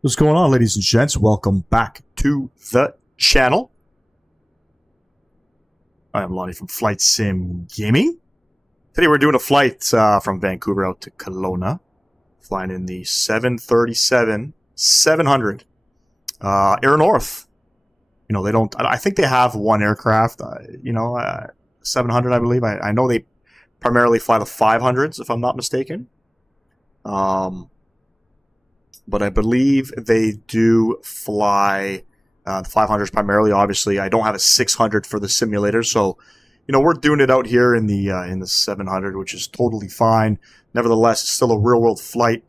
What's going on, ladies and gents? Welcome back to the channel. I am Lonnie from Flight Sim Gaming. Today we're doing a flight from Vancouver out to Kelowna. Flying in the 737-700 Air North. You know, they don't... I think they have one aircraft, 700, I believe. I know they primarily fly the 500s, if I'm not mistaken. But I believe they do fly the 500s primarily. Obviously, I don't have a 600 for the simulator, so we're doing it out here in the 700, which is totally fine. Nevertheless, it's still a real-world flight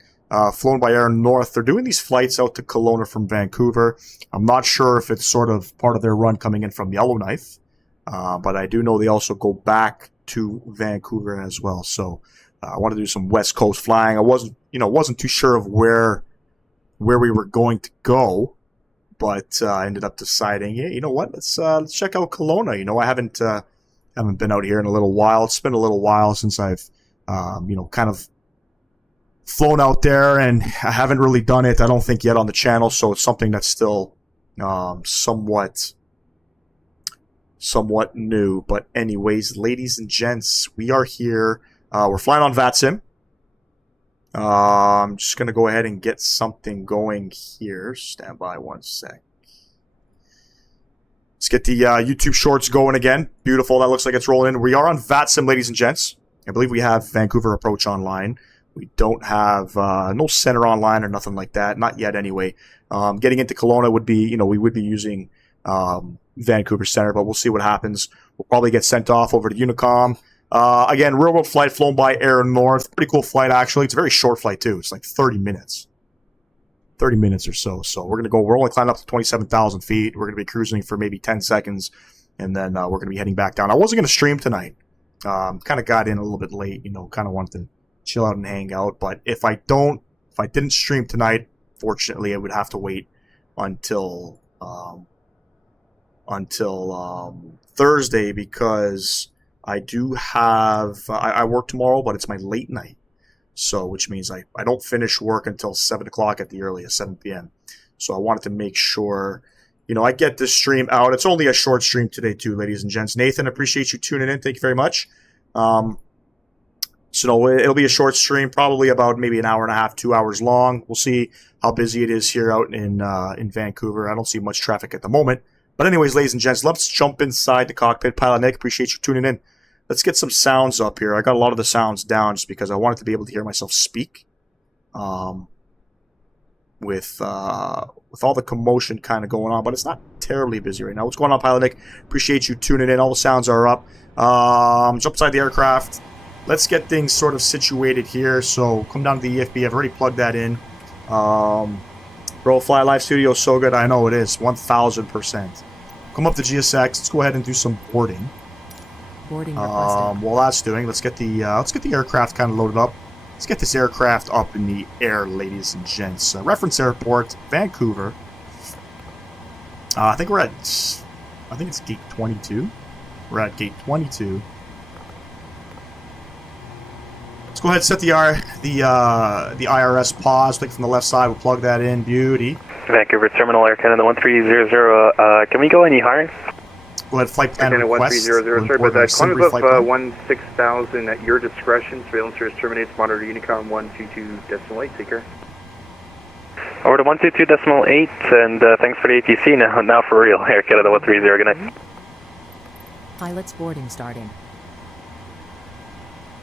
flown by Air North. They're doing these flights out to Kelowna from Vancouver. I'm not sure if it's sort of part of their run coming in from Yellowknife, but I do know they also go back to Vancouver as well. So I want to do some West Coast flying. I wasn't too sure of where we were going to go, but I ended up deciding, hey, you know what? Let's check out Kelowna. I haven't been out here in a little while. It's been a little while since I've kind of flown out there, and I haven't really done it, I don't think, yet on the channel. So it's something that's still somewhat new. But anyways, ladies and gents, we are here. We're flying on Vatsim. I'm just going to go ahead and get something going here. Stand by one sec. Let's get the YouTube shorts going again. Beautiful. That looks like it's rolling in. We are on Vatsim, ladies and gents. I believe we have Vancouver approach online. We don't have no center online or nothing like that. Not yet anyway. Getting into Kelowna would be, we would be using Vancouver center, but we'll see what happens. We'll probably get sent off over to Honeycomb. Again, real-world flight flown by Air North. Pretty cool flight, actually. It's a very short flight, too. It's like 30 minutes. 30 minutes or so. So we're only climbing up to 27,000 feet. We're going to be cruising for maybe 10 seconds, and then we're going to be heading back down. I wasn't going to stream tonight. Kind of got in a little bit late, kind of wanted to chill out and hang out. But if I didn't stream tonight, fortunately, I would have to wait until Thursday, because I do have, I work tomorrow, but it's my late night. So, which means I don't finish work until 7 o'clock at the earliest, 7 p.m. So I wanted to make sure, I get this stream out. It's only a short stream today too, ladies and gents. Nathan, appreciate you tuning in. Thank you very much. So it'll be a short stream, probably about maybe an hour and a half, 2 hours long. We'll see how busy it is here out in Vancouver. I don't see much traffic at the moment. But anyways, ladies and gents, let's jump inside the cockpit. Pilot Nick, appreciate you tuning in. Let's get some sounds up here. I got a lot of the sounds down just because I wanted to be able to hear myself speak. With all the commotion kind of going on, but it's not terribly busy right now. What's going on, Pilot Nick? Appreciate you tuning in. All the sounds are up. Jump inside the aircraft. Let's get things sort of situated here. So come down to the EFB. I've already plugged that in. Bro, Fly Live Studio is so good. I know it is. 1,000%. Come up to GSX. Let's go ahead and do some boarding. While that's doing, let's get the aircraft kind of loaded up. Let's get this aircraft up in the air, ladies and gents. Reference airport, Vancouver. I think it's gate 22. We're at gate 22. Let's go ahead and set the IRS pause. Click from the left side. We'll plug that in. Beauty. Vancouver Terminal Air Canada 1300. Can we go any higher? Go ahead, flight plan request. 1300, sorry, but climb above 16,000 at your discretion. Surveillance service terminates. Monitor Unicom 122.8. Take care. Over to 122.8, and thanks for the ATC. Now for real. Air Canada 130. Good night. Pilot's boarding starting.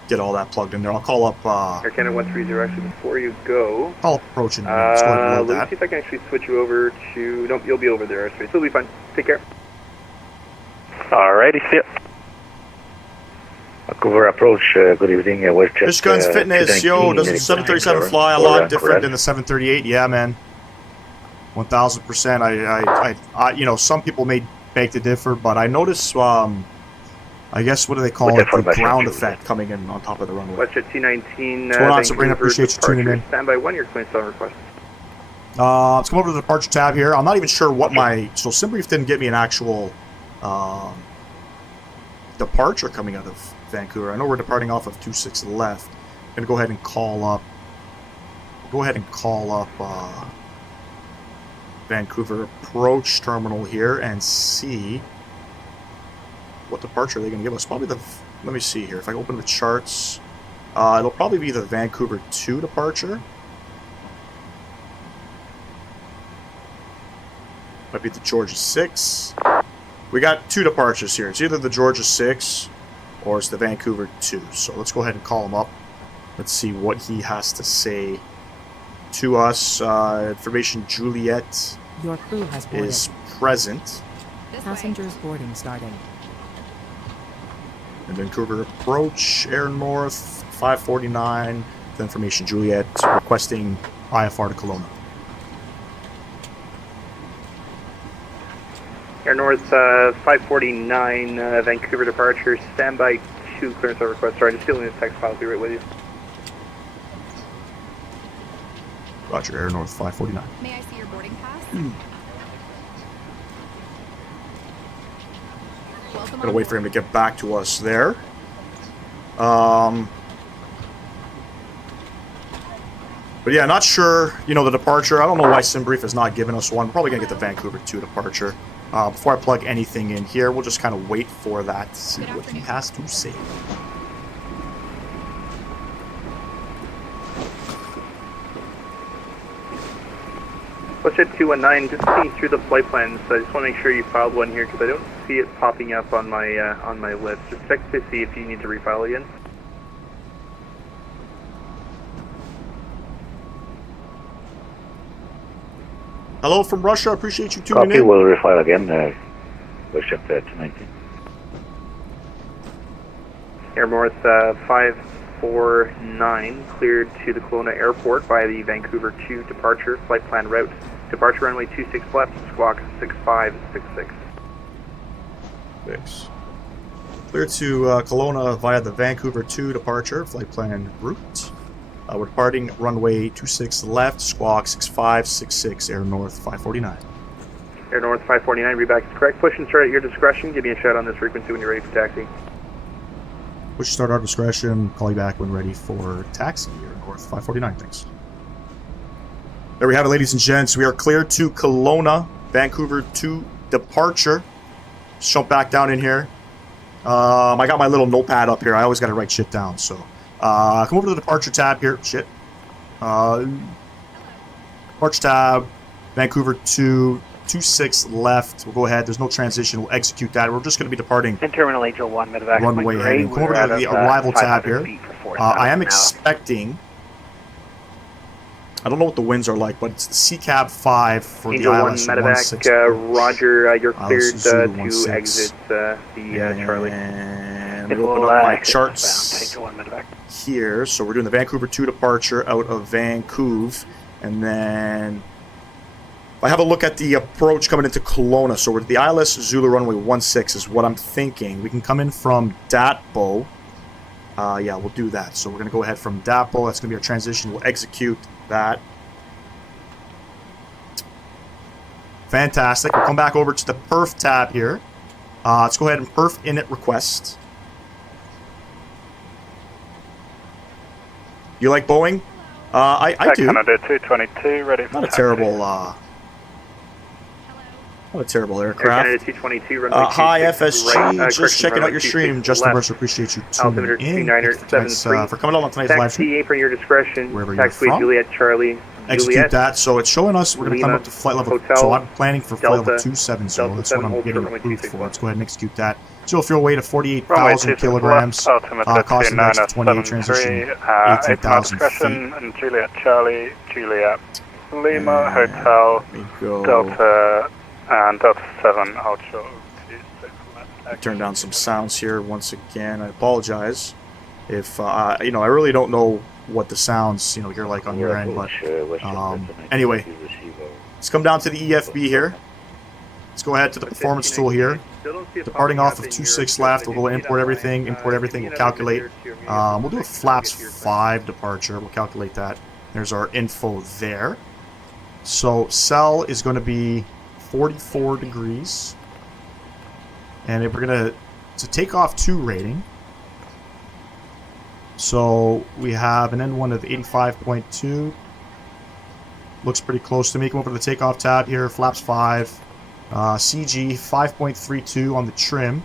Get all that plugged in there. I'll call up. Air Canada 130. Actually, before you go, I'll approach it. Let's go ahead and load let me that. see if I can actually switch you over to. Nope, you'll be over there. So it'll be fine. Take care. Alrighty, see ya. Vancouver approach, good evening. Fish Guns Fitness, yo, doesn't the 737 fly a lot different than the 738? Yeah, man. 1,000%. I some people may beg to differ, but I notice, I guess, what do they call it? The ground effect coming in on top of the runway. WestJet T19. What's going on, Sabrina? Appreciate you tuning in. Standby 1, your clearance on request. Let's come over to the departure tab here. I'm not even sure what so SimBrief didn't give me an actual departure coming out of Vancouver. I know we're departing off of 26 left. I'm gonna go ahead and call up Vancouver approach terminal here and see what departure they're going to give us. Probably the... Let me see here. If I open the charts, it'll probably be the Vancouver 2 departure. Might be the Georgia 6. We got 2 departures here. It's either the Georgia 6 or it's the Vancouver 2. So let's go ahead and call him up. Let's see what he has to say to us. Information Juliet Your crew has boarded. is present. Passengers boarding starting. And Vancouver approach, air north, 549. The information Juliet requesting IFR to Kelowna. Air North 549, Vancouver departure, standby 2, clearance of request. Sorry, just filling this text file, I'll be right with you. Roger, air north, 549. May I see your boarding pass? Welcome Gonna on wait for him to get back to us there. But yeah, not sure, you know, the departure. I don't know why SimBrief has not given us one. We're probably gonna get the Vancouver 2 departure. Before I plug anything in here, we'll just kind of wait for that to see what he has to say. Bullshit 219, just seeing through the flight plans. I just want to make sure you filed one here because I don't see it popping up on my list. Just check to see if you need to refile again. Hello from Russia. Appreciate you tuning Copy, in. we'll refile again. Bullshit 219. Air North 549, cleared to the Kelowna Airport by the Vancouver 2 departure, flight plan route. Departure runway 26 left, squawk 6566. Thanks. Clear to Kelowna via the Vancouver 2 departure, flight plan route. We're departing runway 26 left, squawk 6566, air north 549. Air North 549, read back is correct. Push and start at your discretion. Give me a shout on this frequency when you're ready for taxi. Push start our discretion. Call you back when ready for taxi, air north 549. Thanks. There we have it, ladies and gents. We are cleared to Kelowna, Vancouver 2 departure. Just jump back down in here. I got my little notepad up here. I always got to write shit down, so... come over to the departure tab here. Shit. Departure tab. Vancouver 2, 26 left. We'll go ahead. There's no transition. We'll execute that. We're just going to be departing In Terminal HO1, medevac. runway heading. Come over to the arrival tab here. I am expecting... I don't know what the winds are like, but it's the CCAB 5 for Angel the 1 ILS medevac, 16. Roger, you're cleared Zulu to 16. exit the Charlie. And we open up my charts here. So we're doing the Vancouver 2 departure out of Vancouver. And then I have a look at the approach coming into Kelowna. So we're at the ILS Zulu runway 16 is what I'm thinking. We can come in from Datbo. Yeah, we'll do that. So we're going to go ahead from Datbo. That's going to be our transition. We'll execute that. Fantastic. We'll come back over to the perf tab here. Let's go ahead and perf init request. You like Boeing? I do. Canada 222, ready for Not a taxi. terrible not a terrible aircraft. Canada 222, runway Hi 26 FSG, right, just correction, checking out runway your 26 stream. Justin left. Mercer, appreciate you Altimeter tuning in. 2973. For coming out on tonight's live stream. Taxi for your discretion. Wherever you're Taxiway from. Juliet Charlie. Execute Juliet, that. So it's showing us we're going to come Lima, up to flight level. Hotel, so I'm planning for flight level Delta, 270. Delta That's what 7 I'm getting Ultra, approved runway for. 26 Let's go ahead and execute that. So fuel weight of Runway 48,000 26 kilograms. left, altimeter Cost index of 28, 2973, transition 18,000 feet. discretion, and Juliet Charlie, Juliet Lima, And Hotel, There you go. Delta, and Delta 7 Ultra. Turn down some sounds here once again. I apologize if you know, I really don't know what the sounds you're like on your end, but anyway, let's come down to the EFB here. Let's go ahead to the performance tool here. Departing off of 26 left, we'll go import everything, we'll calculate. We'll do a flaps 5 departure, we'll calculate that. There's our info there. So cell is going to be 44 degrees. And if we're going to take off 2 rating. So we have an N1 of 85.2. looks pretty close to me. Come over to the takeoff tab here, flaps 5. CG 5.32 on the trim.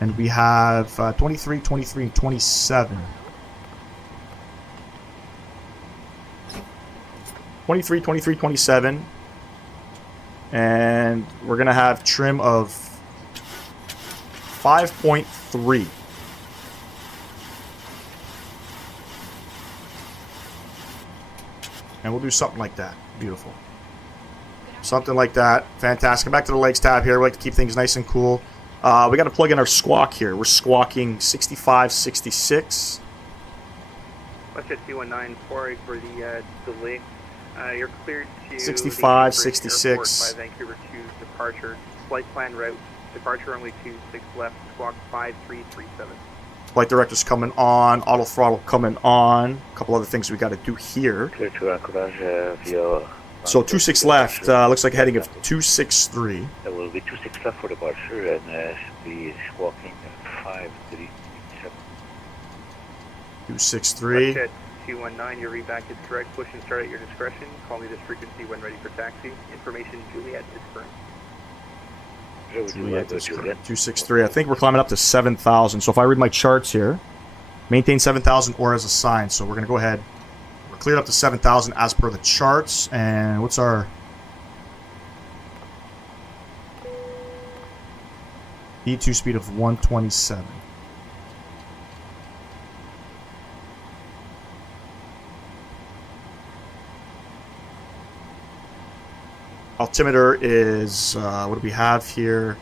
And we have 23, 23, and 27. 23, 23, 27. And we're going to have trim of 5.3. And we'll do something like that. Beautiful. Something like that. Fantastic. Back to the legs tab here. We like to keep things nice and cool. We got to plug in our squawk here. We're squawking 65, 66. Westjet 219, sorry for the delay. You're cleared to 65, the 66. by Vancouver to departure. Flight plan route. Departure runway 26 left. Squawk 5337. Flight director's coming on. Auto throttle coming on. A couple other things we got to do here. Clear to anchorage via... So 26 left. Looks like a heading of 263. There will be 26 left for departure and should be squawking 5337. 263. Westjet 219, your reback is correct. Push and start at your discretion. Call me this frequency when ready for taxi. Information Juliet is current. Juliet is correct. 263. I think we're climbing up to 7,000. So if I read my charts here, maintain 7,000 or as assigned. So we're going to go ahead. We're cleared up to 7,000 as per the charts. And what's our E2 speed of 127? Altimeter is, what do we have here?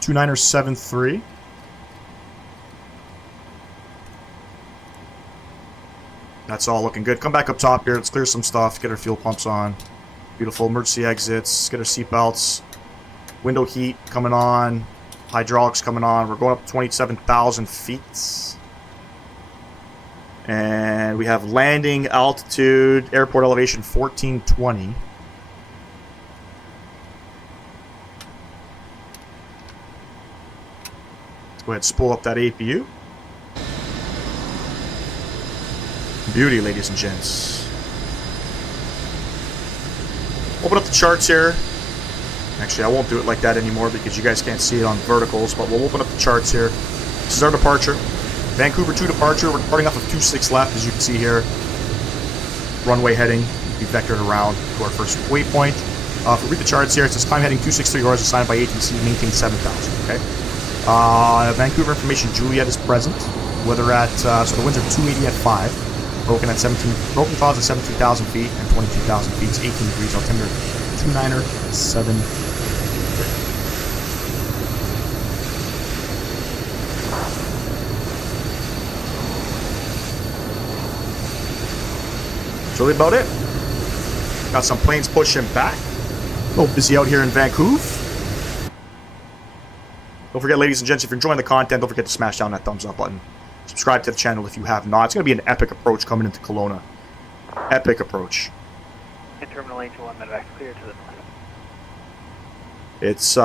2973. That's all looking good. Come back up top here. Let's clear some stuff. Get our fuel pumps on. Beautiful emergency exits. Get our seatbelts. Window heat coming on. Hydraulics coming on. We're going up to 27,000 feet. And we have landing altitude, airport elevation 1420. Go ahead and spool up that APU. Beauty, ladies and gents. Open up the charts here. Actually, I won't do it like that anymore because you guys can't see it on verticals, but we'll open up the charts here. This is our departure. Vancouver 2 departure. We're departing off of 26 left, as you can see here. Runway heading. Be vectored around to our first waypoint. If we read the charts here, it says climb heading 263 hours assigned by ATC, maintain 7,000. Okay. Vancouver information, Juliet is present. Weather at, so the winds are 280 at 5. Broken clouds at 17,000 feet and 22,000 feet. It's 18 degrees. Altimeter 2907. That's really about it. Got some planes pushing back. A little busy out here in Vancouver. Don't forget, ladies and gents, if you're enjoying the content, don't forget to smash down that thumbs up button. Subscribe to the channel if you have not. It's going to be an epic approach coming into Kelowna. Epic approach. In Terminal H1, medevac clear to the north. It's,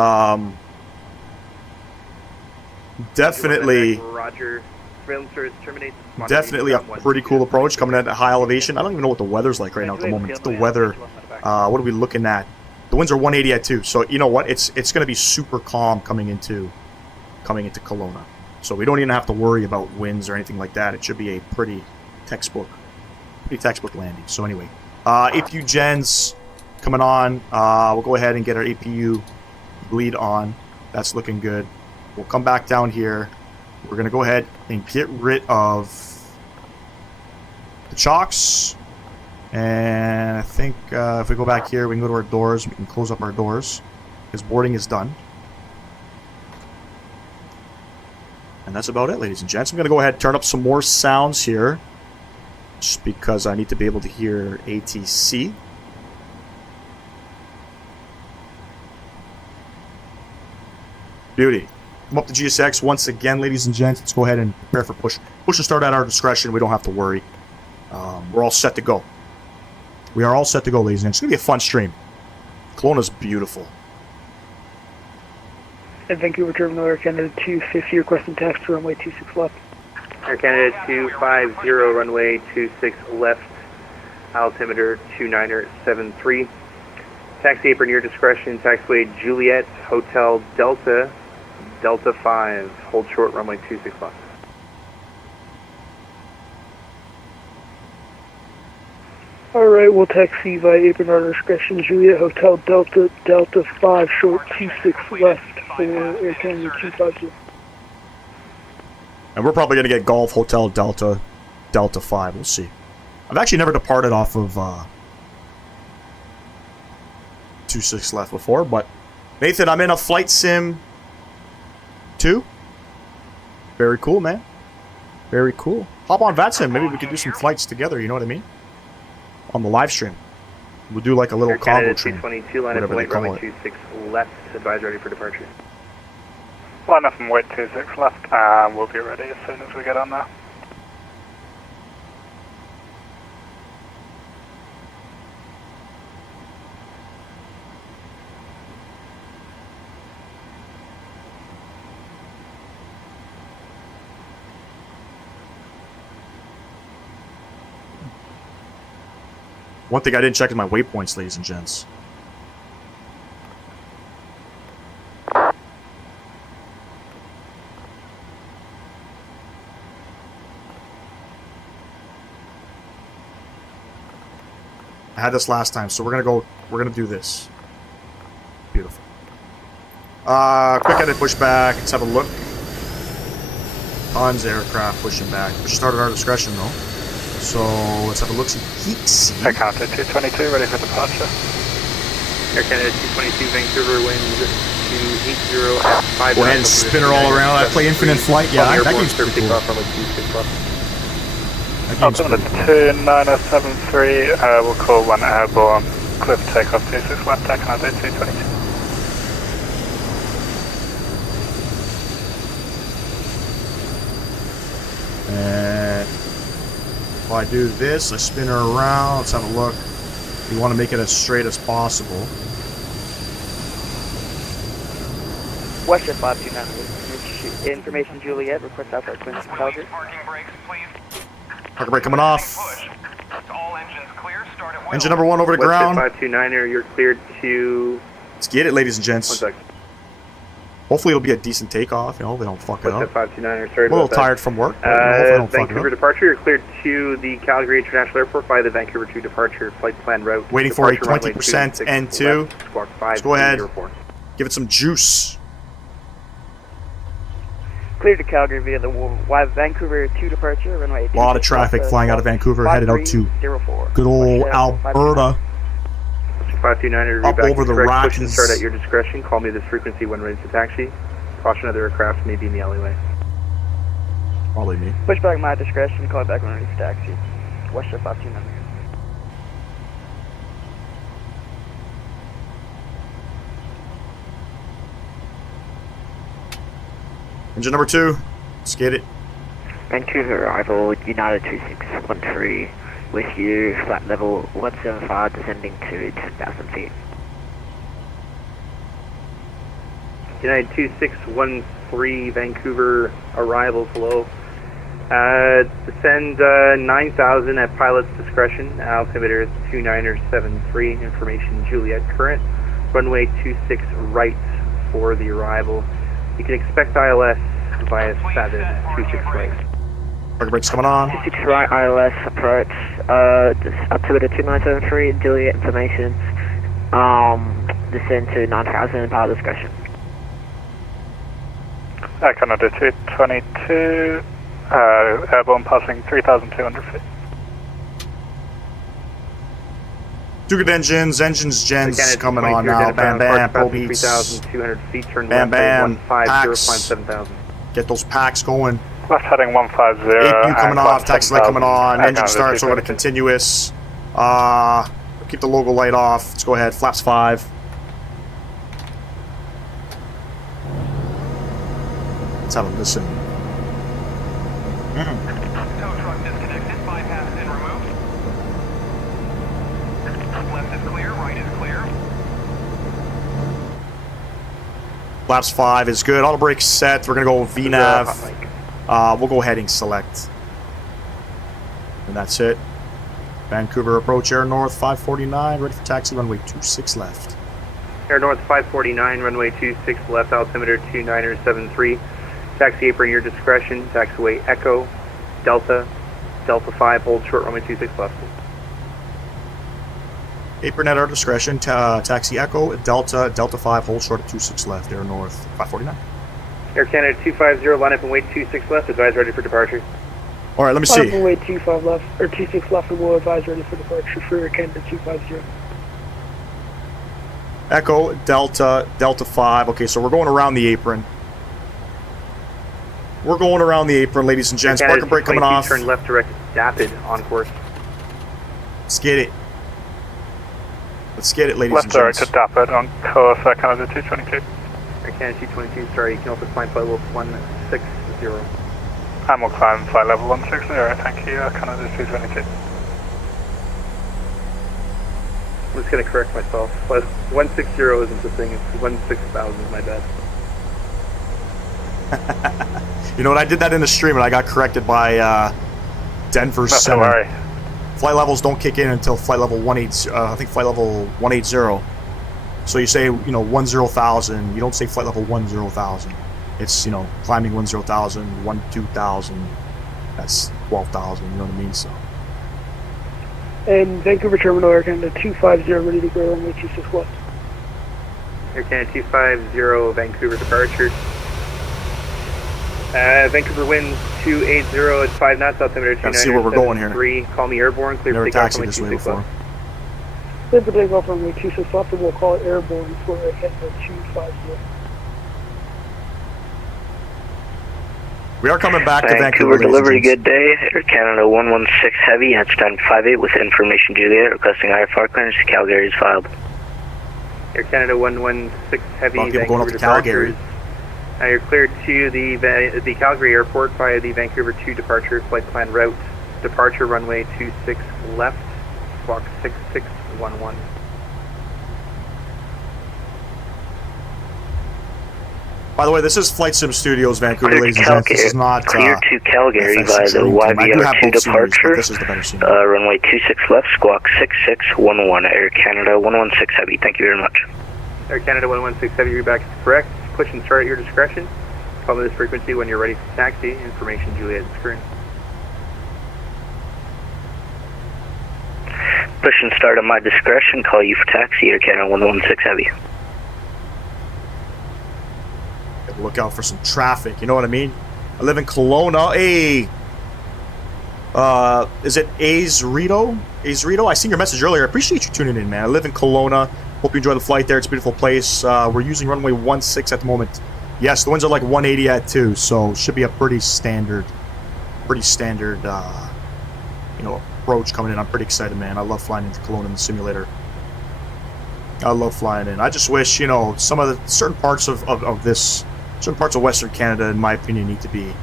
definitely... Roger. Surveillance service terminates. Definitely a pretty cool approach coming at a high elevation. I don't even know what the weather's like right now at the moment. The weather, what are we looking at? The winds are 180 at 2. So, you know what? It's going to be super calm coming into Kelowna. So we don't even have to worry about winds or anything like that. It should be a pretty textbook landing. So anyway, APU gens coming on. We'll go ahead and get our APU bleed on. That's looking good. We'll come back down here. We're going to go ahead and get rid of the chocks. And I think if we go back here, we can go to our doors. We can close up our doors because boarding is done. And that's about it, ladies and gents. I'm going to go ahead and turn up some more sounds here. Just because I need to be able to hear ATC. Beauty. Come up to GSX once again, ladies and gents. Let's go ahead and prepare for push. Push and start at our discretion. We don't have to worry. We're all set to go. We are all set to go, ladies and gents. It's going to be a fun stream. Kelowna's beautiful. At Vancouver Terminal, Air Canada 250, requesting taxi to runway 26 left. Air Canada 250, runway 26 left. Altimeter 2973. Taxi apron, your discretion. Taxiway Juliet, Hotel Delta, Delta 5. Hold short, runway 26 left. Alright, we'll taxi by apron on discretion. Juliet Hotel Delta, Delta 5, short 26 left for Air Canada 250. And we're probably going to get Golf Hotel Delta, Delta 5. We'll see. I've actually never departed off of 26 left before, but Nathan, I'm in a Flight Sim 2. Very cool, man. Very cool. Hop on Vatsim. Maybe we could do some flights together, you know what I mean? On the live stream. We'll do like a little Air combo Canada stream. 222, line up Whatever and they wait, call runway it. 26 left. Advise ready for departure. Line up and wait 26 left, and we'll be ready as soon as we get on there. One thing I didn't check is my waypoints, ladies and gents. I had this last time, so we're gonna do this. Beautiful. Quick edit pushback, let's have a look. Tons of aircraft pushing back. We started our discretion though. So let's have a look. See. Air Canada 222, ready for departure. Air Canada 222, Vancouver, wind 280 at 5. Go ahead and spin her all around. I play Infinite Flight. Yeah, that game's pretty cool. Takeoff, runway 26 left. That game's Altimeter pretty cool. 29073, we'll call one airborne. Clear for takeoff 26 left, Air Canada 222. And if I do this, I spin her around. Let's have a look. You want to make it as straight as possible. Western 529. Information Juliet, request outside Quincy, Calgary. Parker brake coming off. Engine number 1 over the Western ground. 529er, you're cleared to... Let's get it, ladies and One gents. sec. Hopefully it'll be a decent takeoff. You know, they don't fuck it Western up. 529er, sorry I'm a little about that. tired from work. But hopefully they don't fuck it Vancouver up. departure, you're cleared to the Calgary International Airport by the Vancouver 2 departure flight plan route. Waiting for a Departure runway 20% 26 N2. left, squawk 5 Let's go ahead. Airport. Give it some juice. Clear to Calgary via the Vancouver 2 departure, runway 26 A lot of traffic left, flying out of Vancouver, headed out to 5304. good old Alberta. 529er, Up back over to the correct, push and Rockies. start at your discretion. Call me this frequency when ready to taxi. Caution other aircraft may be in the alleyway. Probably me. Push back my discretion, call back when ready for taxi. Western 529er. Engine number 2. Let's get it. Vancouver arrival, United 2613 with you, flat level 175, descending to 10,000 feet. United 2613, Vancouver arrivals, hello. Descend 9,000 at pilot's discretion. Altimeter 2973, information Juliet current. Runway 26 right for the arrival. You can expect ILS via 726 right. Parker brake's coming on. 26 right, ILS approach, altimeter 2973, Juliet information, descend to 9,000, pilot discretion. Air Canada 222, airborne passing 3,200 feet. Two good engines. Gens coming on now. Bam, bam, pro beats. 3,200 feet, turn Bam, left, bam. 150, Packs. climb 7,000. Get those packs going. Left heading 150. APU coming off. Taxi light coming on. Air Engine Canada starts over to 222. continuous. Keep the logo light off. Let's go ahead. Flaps 5. Let's have a listen. Tow truck disconnected, bypass and removed. Left is clear, right is clear. Flaps 5 is good. Auto brake set. We're going to go VNAV. We'll go heading select. And that's it. Vancouver approach Air North 549, ready for taxi runway 26 left. Air North 549, runway 26 left, altimeter 2973. Taxi apron your discretion, taxiway Echo, Delta, Delta 5, hold short runway 26 left. Apron at our discretion, taxi Echo, Delta, Delta 5, hold short at 26 left, Air North 549. Air Canada 250, line up and wait 26 left, advise ready for departure. All right, let me Line up see. and wait 25 left, or 26 left, and we'll advise ready for departure for Air Canada 250. Echo, Delta, Delta 5. Okay, so we're going around the apron. We're going around the apron, ladies and gents. Parking brake coming off. Turn left direct, Dapid on course. Let's get it. Let's get it, ladies Left and direct gents. to Dapid on course Canada 222. Air Canada 222, sorry, you can also climb flight level 160. And we'll climb flight level 160, thank you, Canada 222. I'm just going to correct myself. But 160 isn't the thing, it's 16,000, my bad. You know what? I did that in the stream and I got corrected by Denver Not to Center. worry. Flight levels don't kick in until flight level 180. I think flight level 180. So you say 10,000. You don't say flight level 10,000. It's climbing 10,000, 12,000. That's 12,000. You know what I mean? So. And Vancouver Terminal, Air Canada 250, ready to go runway 26 left. Air Canada 250, Vancouver departure. Vancouver wind 280 at 5 knots, altimeter 2973. Let's see where we're going here. Call me airborne, clear Never for takeoff taxied runway this way 26 before. left. Clear for takeoff runway 26 left, and we'll call it airborne for Air Canada 250. We are coming back to Vancouver. Vancouver delivery, good day. Air Canada 116 Heavy, at stand 58 with information Juliet, requesting IFR clearance to Calgary is filed. Air Canada 116 Heavy, People going up Vancouver to Calgary. departures. You're cleared to the Calgary airport via the Vancouver 2 departure flight plan route. Departure runway 26 left, squawk 6611. By the way, this is Flight Sim Studios, Vancouver, ladies and gents. This is not clear to Calgary FS via the Honeycomb. I do have YVR2 both sceneries, but departure. this is the better scene. Runway 26 left, squawk 6611, Air Canada 116 Heavy. Thank you very much. Air Canada 116 Heavy, reback is correct. Push and start at your discretion. Call me this frequency when you're ready for taxi. Information Juliet screen. Push and start at my discretion. Call you for taxi, Air Canada 116 Heavy. Gotta look out for some traffic, you know what I mean? I live in Kelowna. Hey! Is it Azrito? I seen your message earlier. I appreciate you tuning in, man. I live in Kelowna. Hope you enjoy the flight there. It's a beautiful place. We're using runway 16 at the moment. Yes, the winds are like 180 at 2, so should be a pretty standard, approach coming in. I'm pretty excited, man. I love flying into Kelowna in the simulator. I love flying in. I just wish, some of the certain parts of Western Canada, in my opinion, need to be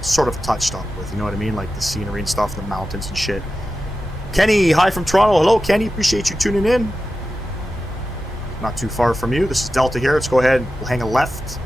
sort of touched up with. You know what I mean? Like the scenery and stuff, the mountains and shit. Kenny, hi from Toronto. Hello, Kenny. Appreciate you tuning in. Not too far from you. This is Delta here. Let's go ahead. We'll hang a left.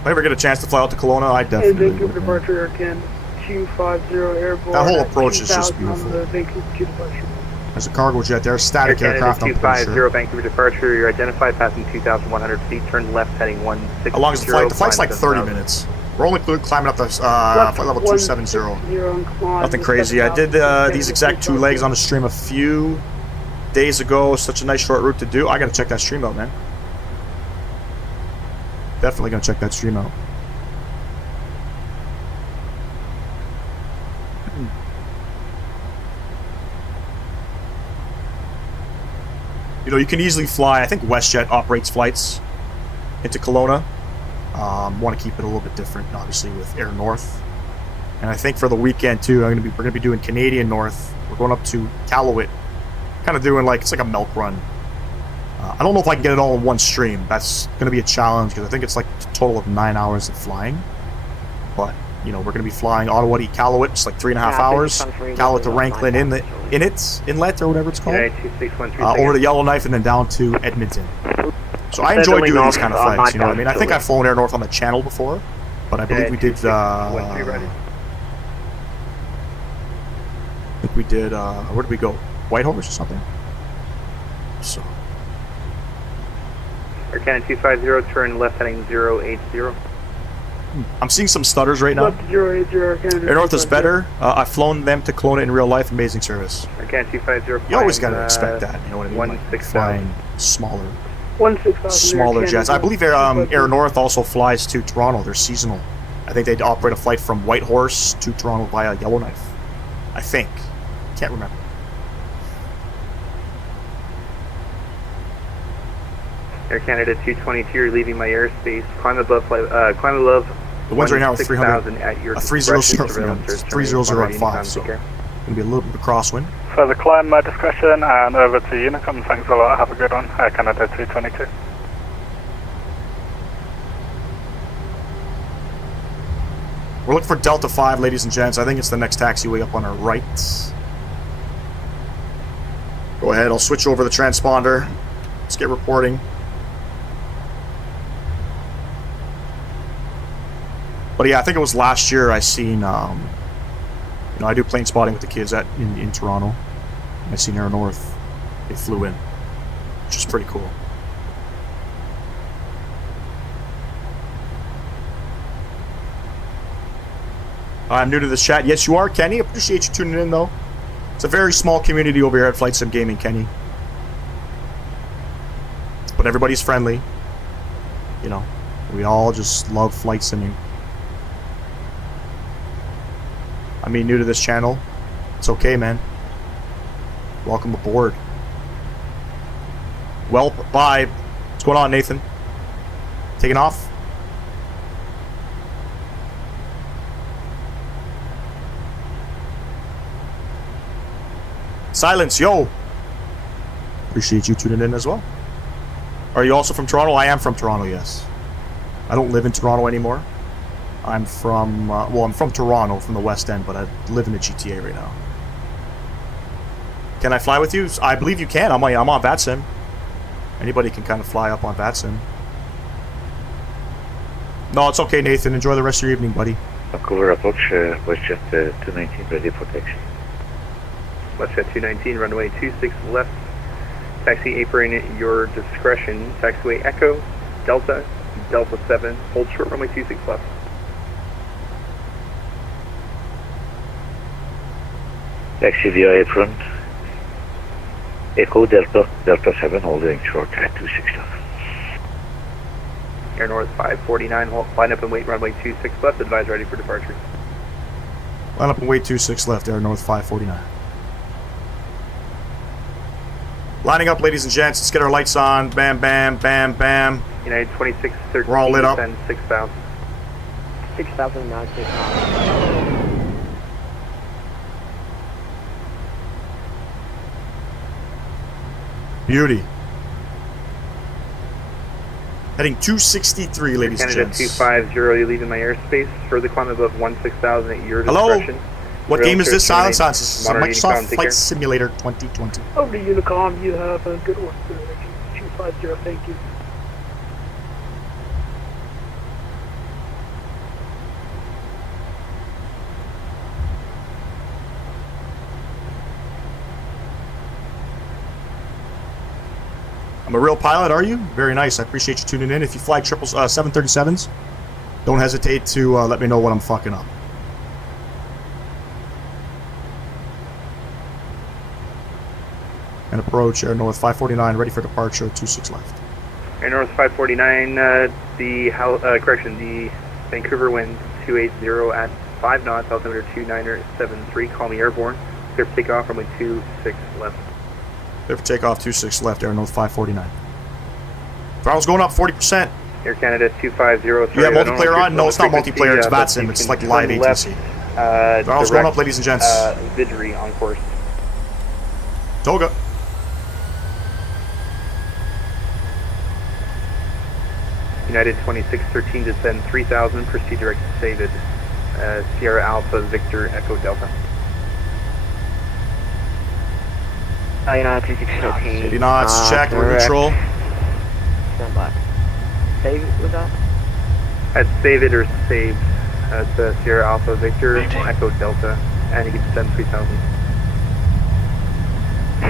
If I ever get a chance to fly out to Kelowna, I And definitely Vancouver would, man. departure, Air Canada 250 airborne. That whole at approach is just 2000 on beautiful. the Vancouver 2 departure. There's a cargo jet there. Air Static Canada aircraft, I'm pretty 250 sure. Vancouver departure. You're identified passing 2,100 feet. Turn left heading 160. How long is the flight? The flight's like 30 minutes. We're only climbing up the flight level 270. Nothing crazy. I did these exact 2 legs on the stream a few days ago. Such a nice short route to do. I gotta check that stream out, man. Definitely gonna check that stream out. You can easily fly. I think WestJet operates flights into Kelowna. Want to keep it a little bit different, obviously, with Air North. And I think for the weekend too, we're gonna be doing Canadian North. We're going up to Iqaluit, kind of doing it's like a milk run. I don't know if I can get it all in one stream. That's gonna be a challenge because I think it's like a total of 9 hours of flying. But you know, we're going to be flying Ottawa to Iqaluit, just like 3.5 hours. Iqaluit to Ranklin Inlet, or whatever it's called. United 261 Over to Yellowknife and then down to Edmonton. So I enjoy doing these kind of flights, you know what I mean? I think I've flown Air North on the Channel before, but I believe we did, where did we go? Whitehorse or something? So. Air Canada 250, turn left heading 080. I'm seeing some stutters right now. Left 080, Air Canada. Air North is better. I've flown them to Kelowna in real life. Amazing service. Air Canada 250. You always got to expect that, you know what I mean? Like flying smaller 16,000 jets. I believe Air North also flies to Toronto. They're seasonal. I think they operate a flight from Whitehorse to Toronto via Yellowknife. I think. Can't remember. Air Canada 222, you're leaving my airspace. Climb above. The winds right now are 300. At your 300 on 5, so going to be a little bit of a crosswind. Further climb discussion and over to Unicom. Thanks a lot. Have a good one. Air Canada 222. We're looking for Delta 5, ladies and gents. I think it's the next taxiway up on our right. Go ahead, I'll switch over the transponder. Let's get reporting. But yeah, I think it was last year I seen, you know, I do plane spotting with the kids in Toronto. I seen Air North. They flew in, which is pretty cool. I'm new to this chat. Yes, you are, Kenny. Appreciate you tuning in, though. It's a very small community over here at Flight Sim Gaming, Kenny. But everybody's friendly. You know, we all just love flight simming. I mean, new to this channel. It's okay, man. Welcome aboard. Well, bye. What's going on, Nathan? Taking off? Silence, yo! Appreciate you tuning in as well. Are you also from Toronto? I am from Toronto, yes. I don't live in Toronto anymore. I'm from, I'm from Toronto, from the West End, but I live in the GTA right now. Can I fly with you? I believe you can. I'm on Vatsim. Anybody can kind of fly up on Vatsim. No, it's okay, Nathan. Enjoy the rest of your evening, buddy. Vancouver approach, WestJet 219, ready for taxi. WestJet 219, runway 26 left. Taxi apron at your discretion. Taxiway Echo, Delta 7. Hold short, runway 26 left. Taxi via apron. Echo Delta 7, holding short at 26 left. Air North 549, line up and wait, runway 26 left. Advise ready for departure. Line up and wait 26 left, Air North 549. Lining up, ladies and gents. Let's get our lights on. Bam, bam, bam, bam. United 2613. We're all lit up. 6,000. 6,000 now, 6,000. Beauty. Heading 263, ladies and Canada gents. 250, you're leaving my airspace. Further climb above 16,000 at your Hello? discretion. What game is this? Silence on. This is Monitor Microsoft Unicom, take Flight care. Simulator 2020. Over to Unicom, you have a good one, sir. 250, thank you. I'm a real pilot, are you? Very nice. I appreciate you tuning in. If you fly 737s, don't hesitate to let me know when I'm fucking up. And approach Air North 549, ready for departure, 26 left. Air North 549, the Vancouver wind 280 at 5 knots, altimeter 2973, call me airborne. Clear for takeoff, runway 26 left. Clear for takeoff, 26 left, Air North 549. Throttle's going up 40%. Air Canada 250. You have multiplayer on? No, it's not multiplayer, it's Vatsim. It's like live agency. Throttle's going up, ladies and gents. Vidri on course. Toga. United 2613, descend 3,000, proceed direct to David. Sierra Alpha Victor Echo Delta. United 2613. 80 knots, check, we're neutral. Stand by. Save it with that? That's save it or saved. That's Sierra Alpha Victor Echo Delta, and you can send 3000.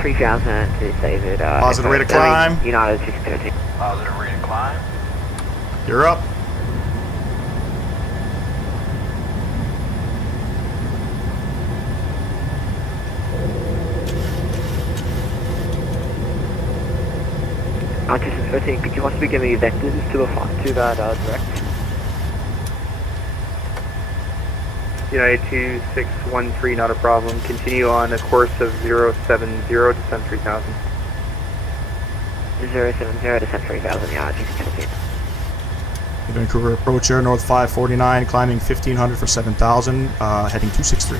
3000 to save it. Positive rate of climb. United 613. Positive rate of climb. You're up. United 613, could you possibly give me vectors to that direct? United 2613, not a problem. Continue on a course of 070 to send 3000. 070 to send 3000, United 613. Vancouver approach air north 549, climbing 1500 for 7000, heading 263.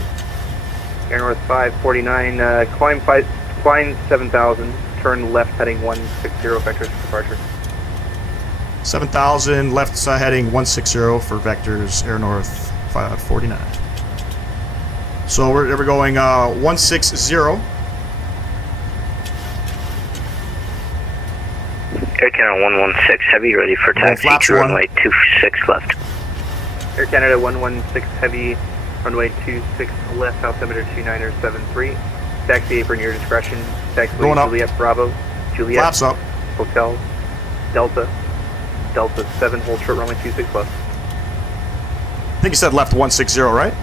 Air North 549, climb 7000, turn left heading 160, vectors for departure. 7000, left heading 160 for vectors air north 549. So we're going 160. Air Canada 116 Heavy, ready for taxi to runway 26 left. Air Canada 116 Heavy, runway 26 left, altimeter 2973. Taxi apron your discretion. Taxi Going up. Juliet Bravo, Juliet. Flaps up. Hotel, Delta, Delta 7, hold short runway 26 left. I think you said left 160, right?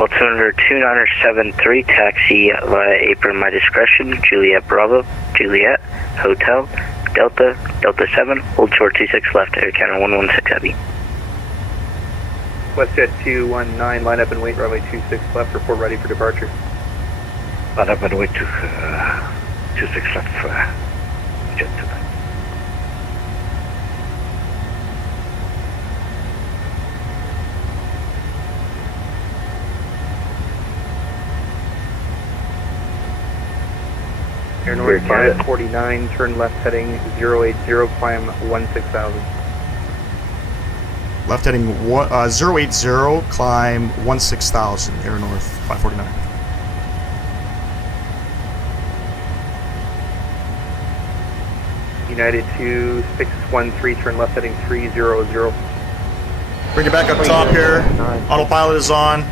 Altimeter 2973, taxi via apron my discretion, Juliet Bravo, Juliet, Hotel, Delta, Delta 7, hold short 26 left, Air Canada 116 Heavy. WestJet 219, line up and wait, runway 26 left, report ready for departure. Line up and wait to 26 left for jet 29. Air North 549, turn left heading 080, climb 16,000. Left heading 080, climb 16000, air north 549. United 2613, turn left heading 300. Bring it back up top here. Autopilot is on.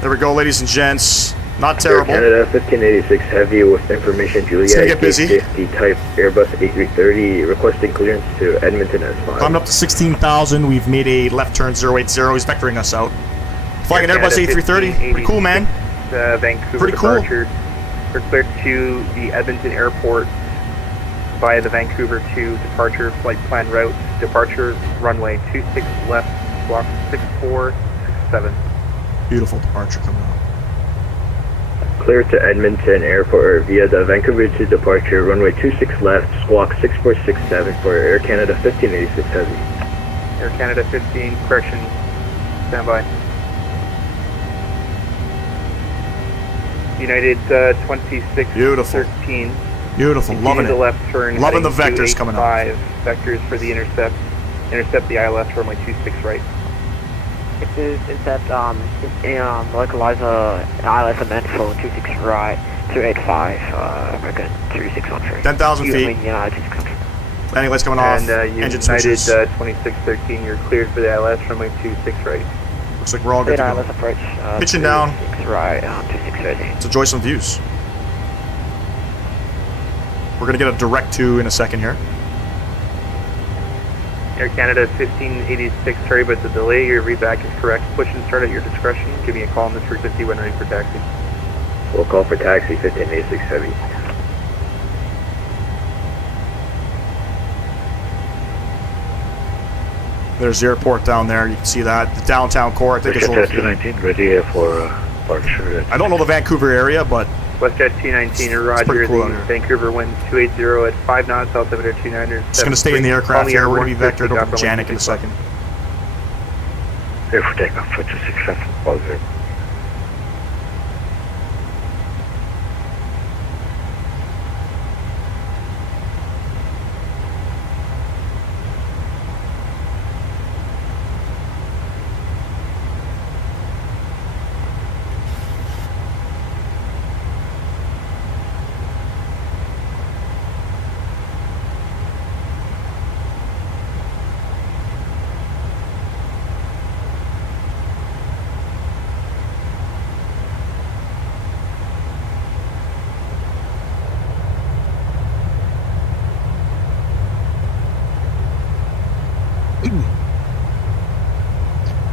There we go, ladies and gents. Not terrible. Canada 1586 Heavy with information Juliet. It's gonna get busy. 50 type Airbus A330 requesting clearance to Edmonton as far. Climbed up to 16,000. We've made a left turn 080. He's vectoring us out. Flying an Airbus A330. Pretty cool, man. Vancouver Pretty cool. departure. We're cleared to the Edmonton airport via the Vancouver to departure flight plan route. Departure runway 26 left, squawk 6467. Beautiful departure coming up. Clear to Edmonton Airport via the Vancouver to departure runway 26 left, squawk 6467 for Air Canada 1586 Heavy. Air Canada 15, correction, stand by. United 2613. Beautiful. Beautiful, loving the it. left turn. Loving the vectors coming up. 5 vectors for the intercept. Intercept the ILS runway 26 right. It is intercept, localizer ILS event for 26 right, 285, American 2613. 10,000 feet. United 2613. Landing lights coming off. And Engine United switches. 2613, you're cleared for the ILS runway 26 right. Looks like we're all good to ILS go. approach. Pitching down. 26 right, 2613. Let's enjoy some views. We're going to get a direct to in a second here. Air Canada 1586, sorry about the delay. Your read back is correct. Push and start at your discretion. Give me a call on the 350 when ready for taxi. We'll call for taxi 1586 Heavy. There's the airport down there. You can see that. The downtown core, I think it's a little... 219, ready for departure. I don't know the Vancouver area, but... WestJet 219, Roger. cool The Vancouver winds 280 at 5 knots, altimeter 29. Just going to stay in the aircraft here. We're going to be vectored over to Janik in a second. Here for takeoff for 26 left, positive.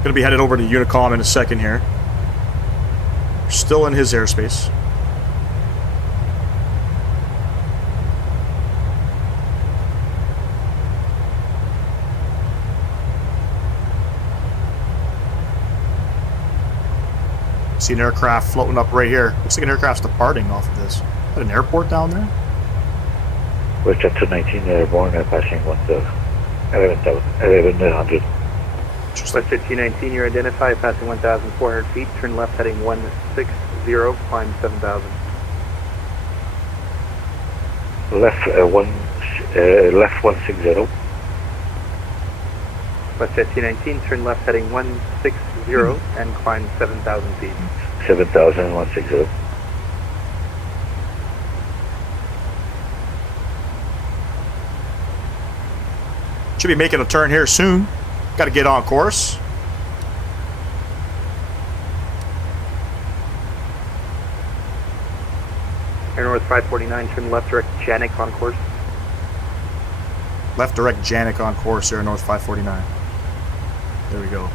Gonna be headed over to Unicom in a second here. We're still in his airspace. See an aircraft floating up right here. Looks like an aircraft's departing off of this. Is that an airport down there? Westjet 219 airborne, passing 1100. Westjet 219, you're identified, passing 1,400 feet, turn left heading 160, climb 7,000. Left, left 160. Westjet 219, turn left heading 160 and climb 7,000 feet. 7,000, 160. Should be making a turn here soon. Got to get on course. Air North 549, turn left direct Janik on course. Left direct Janik on course here, North 549. There we go.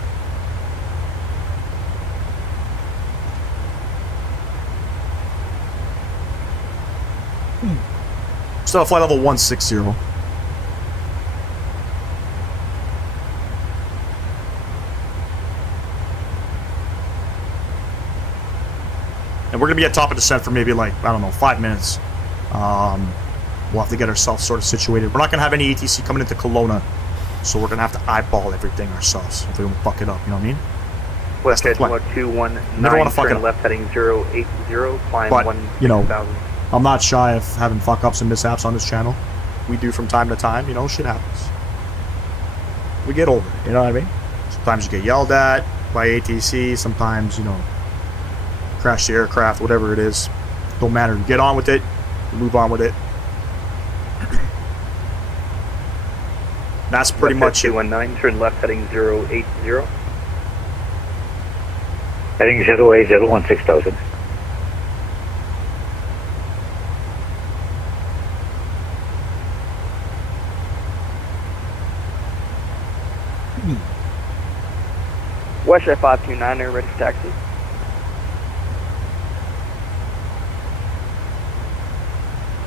Still flight level 160. And we're going to be at top of descent for maybe like, I don't know, 5 minutes. We'll have to get ourselves sort of situated. We're not going to have any ATC coming into Kelowna, so we're going to have to eyeball everything ourselves if we don't fuck it up, you know what I mean? Westjet 219, Never want to fuck it turn up. left heading 080, climb But, 1,000. you know, I'm not shy of having fuck-ups and mishaps on this channel. We do from time to time, you know, shit happens. We get over it, you know what I mean? Sometimes you get yelled at by ATC, sometimes, you know, crash the aircraft, whatever it is. Don't matter. You get on with it, you move on with it. That's pretty much it. 219, turn left heading 080. Heading 080, 16,000. Westjet 529, ready for taxi.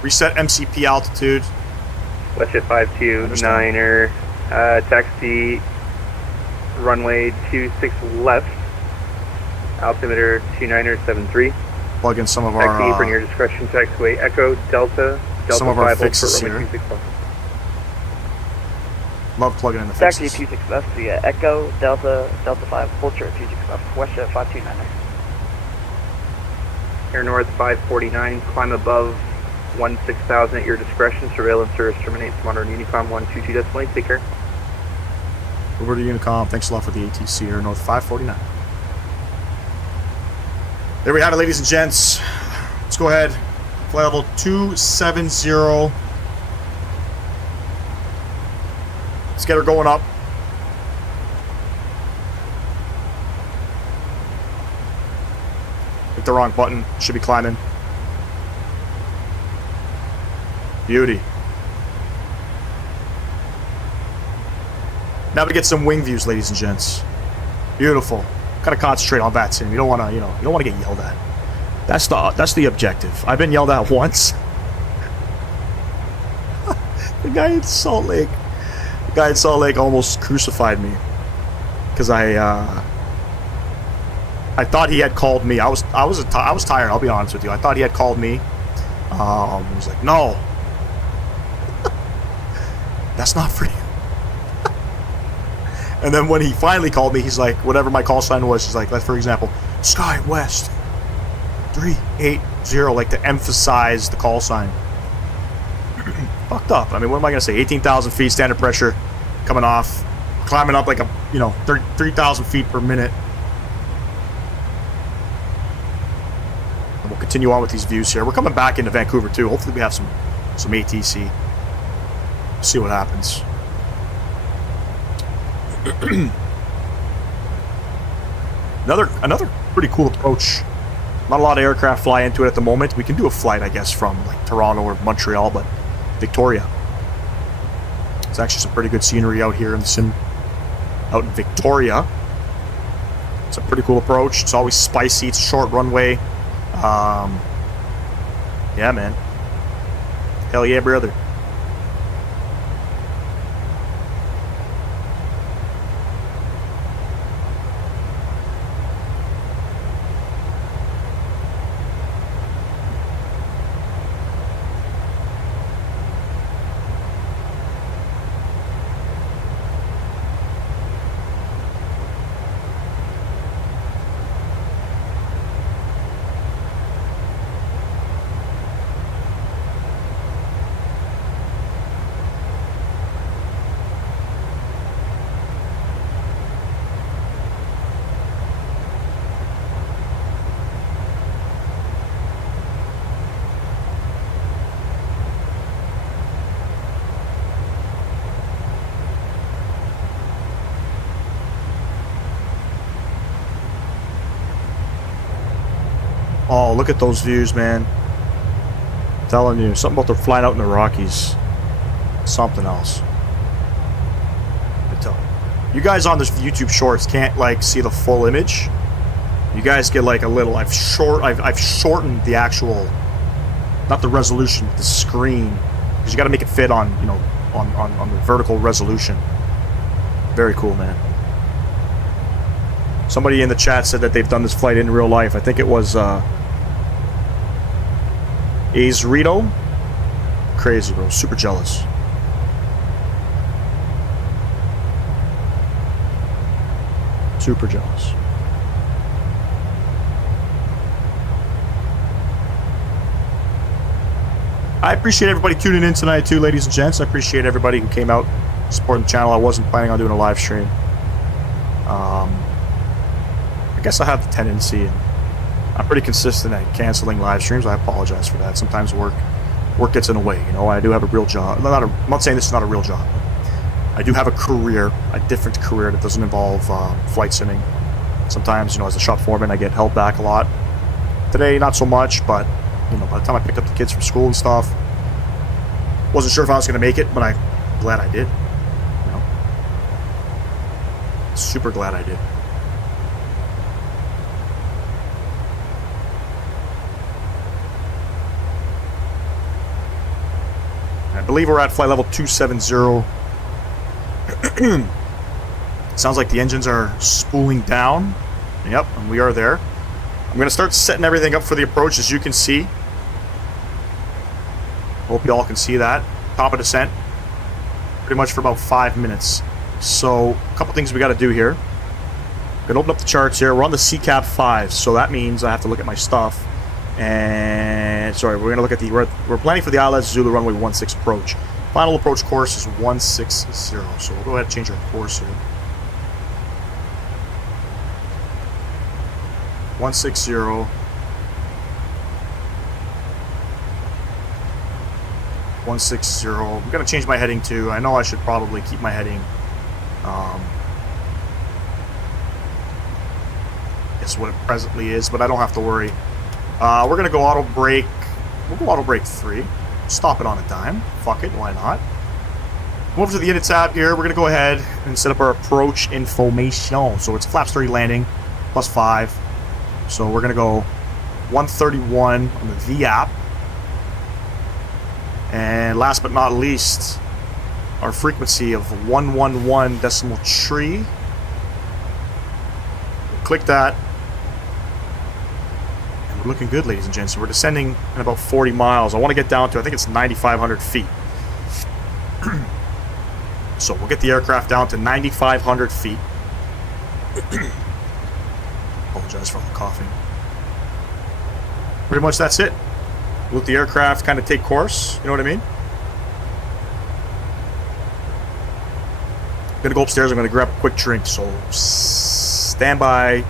Reset MCP altitude. Westjet 529er, taxi runway 26 left, altimeter 29er73. Plug in some of Taxi our apron your discretion, taxiway Echo Delta some of our 5 fixes runway here. 26 left. Love plugging in the Taxi fixes. 26 left via Echo Delta 5, Vulture 26 left, Westjet 529er. Air North 549, climb above 16,000 at your discretion. Surveillance service terminates. Modern Unicom 122.8. Take care. Over to Unicom. Thanks a lot for the ATC Air North 549. There we have it, ladies and gents. Let's go ahead. Flight level 270. Let's get her going up. Hit the wrong button. Should be climbing. Beauty. Now to get some wing views, ladies and gents. Beautiful. Gotta concentrate on Vatsim. You don't wanna, you don't wanna get yelled at. That's the objective. I've been yelled at once. The guy in Salt Lake almost crucified me because I thought he had called me. I was tired. I'll be honest with you. I thought he had called me. I was like, no, that's not for you. And then when he finally called me, he's like, whatever my call sign was, he's like, let's, for example, Sky West 380, like to emphasize the call sign. Fucked up. I mean, what am I gonna say? 18,000 feet standard pressure coming off, climbing up like a 3,000 feet per minute. And we'll continue on with these views here. We're coming back into Vancouver too. Hopefully we have some ATC. See what happens. Another pretty cool approach. Not a lot of aircraft fly into it at the moment. We can do a flight, I guess, from like Toronto or Montreal, but Victoria. It's actually some pretty good scenery out here in the out in Victoria. It's a pretty cool approach. It's always spicy. It's a short runway. Yeah, man. Hell yeah, brother. Oh, look at those views, man. I'm telling you, something about they're flying out in the Rockies. Something else. I tell you. You guys on this YouTube Shorts can't like see the full image. You guys get like a little. I've shortened the actual, not the resolution, the screen, because you got to make it fit on, you know, on the vertical resolution. Very cool, man. Somebody in the chat said that they've done this flight in real life. I think it was Azrito. Crazy, bro. Super jealous. Super jealous. I appreciate everybody tuning in tonight too, ladies and gents. I appreciate everybody who came out supporting the channel. I wasn't planning on doing a live stream. I guess I have the tendency, and I'm pretty consistent at canceling live streams. I apologize for that. Sometimes work gets in the way. You know, I do have a real job. I'm not saying this is not a real job. I do have a career, a different career that doesn't involve flight simming. Sometimes, you know, as a shop foreman, I get held back a lot. Today, not so much, but you know, by the time I picked up the kids from school and stuff, wasn't sure if I was going to make it, but I'm glad I did. You know, super glad I did. I believe we're at flight level 270. Sounds like the engines are spooling down. Yep, and we are there. I'm going to start setting everything up for the approach, as you can see. Hope you all can see that. Top of descent. Pretty much for about 5 minutes. So, a couple things we got to do here. I'm going to open up the charts here. We're on the CCAP 5, so that means I have to look at my stuff. And, sorry, we're going to look at the... We're planning for the ILS Zulu runway 16 approach. Final approach course is 160. So, we'll go ahead and change our course here. 160. I'm going to change my heading to... I know I should probably keep my heading... guess what it presently is, but I don't have to worry. We're going to go auto brake. We'll go auto brake 3. Stop it on a dime. Fuck it, why not? Move to the unit tab here. We're going to go ahead and set up our approach information. So it's flaps 30 landing, plus 5. So we're going to go 131 on the V app. And last but not least, our frequency of 111.3. We'll click that. And we're looking good, ladies and gents. So we're descending in about 40 miles. I want to get down to, I think it's 9,500 feet. So we'll get the aircraft down to 9,500 feet. Apologize for all the coughing. Pretty much that's it. Let the aircraft kind of take course. You know what I mean? I'm going to go upstairs. I'm going to grab a quick drink. So stand by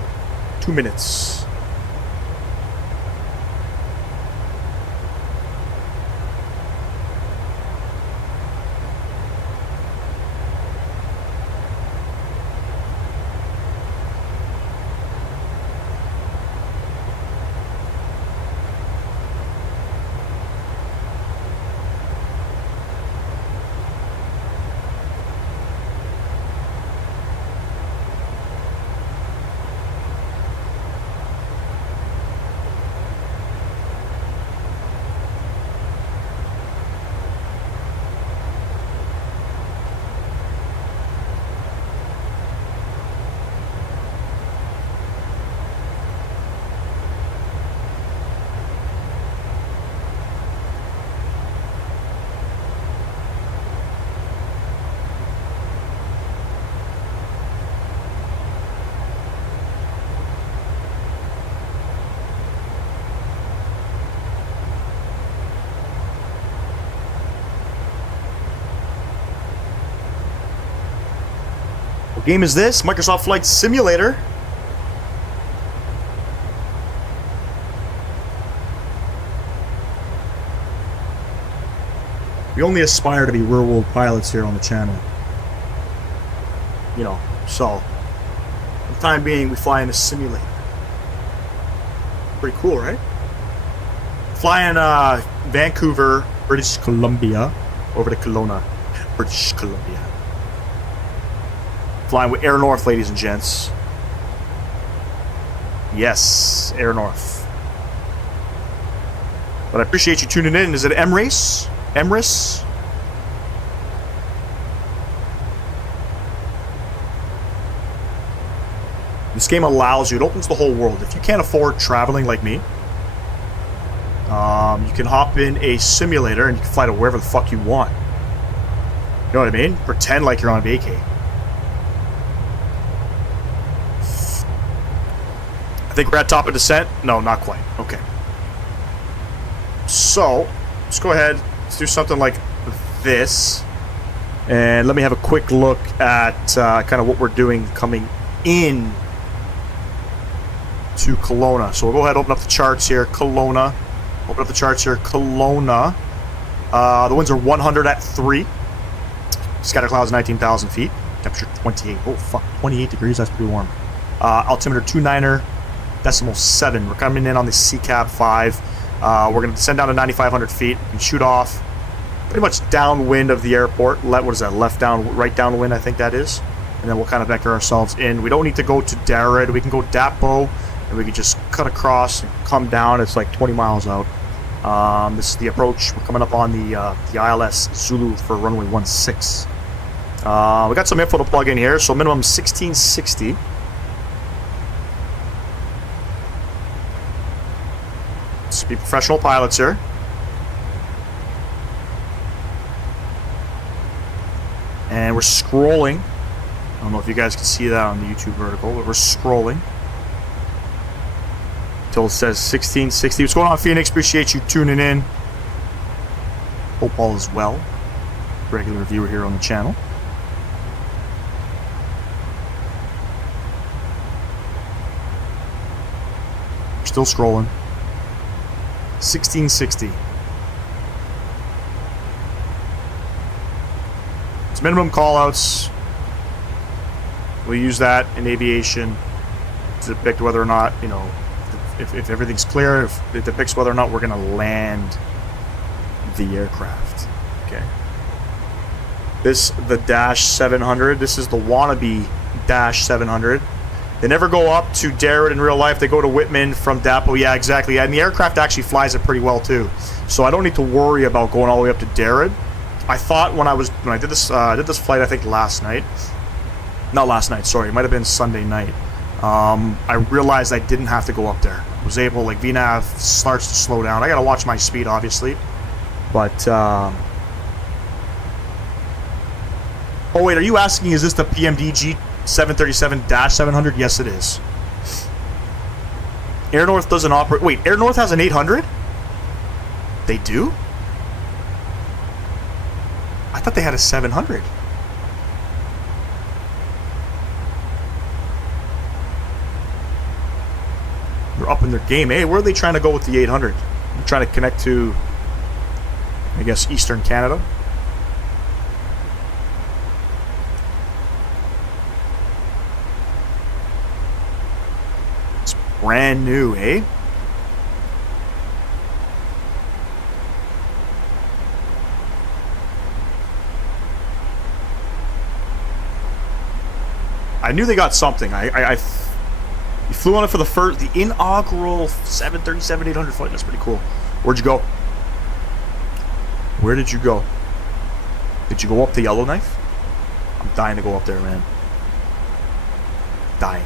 2 minutes. What game is this? Microsoft Flight Simulator. We only aspire to be real-world pilots here on the channel. You know, so for the time being, we fly in a simulator. Pretty cool, right? Flying Vancouver, British Columbia, over to Kelowna, British Columbia. Flying with Air North, ladies and gents. Yes, Air North. But I appreciate you tuning in. Is it Emirates? Emirates? This game allows you, it opens the whole world. If you can't afford traveling like me, you can hop in a simulator and you can fly to wherever the fuck you want. You know what I mean? Pretend like you're on vacay. I think we're at top of descent. No, not quite. Okay. So, let's go ahead. Let's do something like this. And let me have a quick look at kind of what we're doing coming in to Kelowna. So we'll go ahead and open up the charts here. Kelowna. Open up the charts here. Kelowna. The winds are 100 at 3. Scatter clouds 19,000 feet. Temperature 28. Oh, fuck. 28 degrees. That's pretty warm. Altimeter 29.7. We're coming in on the CCAP 5. We're going to descend down to 9,500 feet. We can shoot off pretty much downwind of the airport. What is that? Left down, right downwind, I think that is. And then we'll kind of vector ourselves in. We don't need to go to Darrad. We can go Dapo, and we can just cut across and come down. It's like 20 miles out. This is the approach. We're coming up on the ILS Zulu for runway 16. We got some info to plug in here. So minimum 1660. Let's be professional pilots here. And we're scrolling. I don't know if you guys can see that on the YouTube vertical, but we're scrolling until it says 1660. What's going on, Phoenix? Appreciate you tuning in. Hope all is well. Regular viewer here on the channel. We're still scrolling. 1660. It's minimum callouts. We use that in aviation to depict whether or not, you know, if everything's clear, if it depicts whether or not we're going to land the aircraft. Okay. The Dash 700. This is the wannabe Dash 700. They never go up to Darrad in real life. They go to Whitman from Dapo. Yeah, exactly. And the aircraft actually flies it pretty well too. So I don't need to worry about going all the way up to Darrad. I thought when I did this flight, I think last night. Not last night, sorry. It might have been Sunday night. I realized I didn't have to go up there. I was able, like, VNAV starts to slow down. I gotta watch my speed, obviously. But, oh wait, are you asking, is this the PMDG 737-700? Yes, it is. Air North doesn't operate. Wait, Air North has an 800? They do? I thought they had a 700. They're up in their game. Hey, where are they trying to go with the 800? They're trying to connect to, I guess, Eastern Canada. It's brand new, eh? I knew they got something. You flew on it for the inaugural 737-800 flight. That's pretty cool. Where'd you go? Where did you go? Did you go up the Yellowknife? I'm dying to go up there, man. Dying.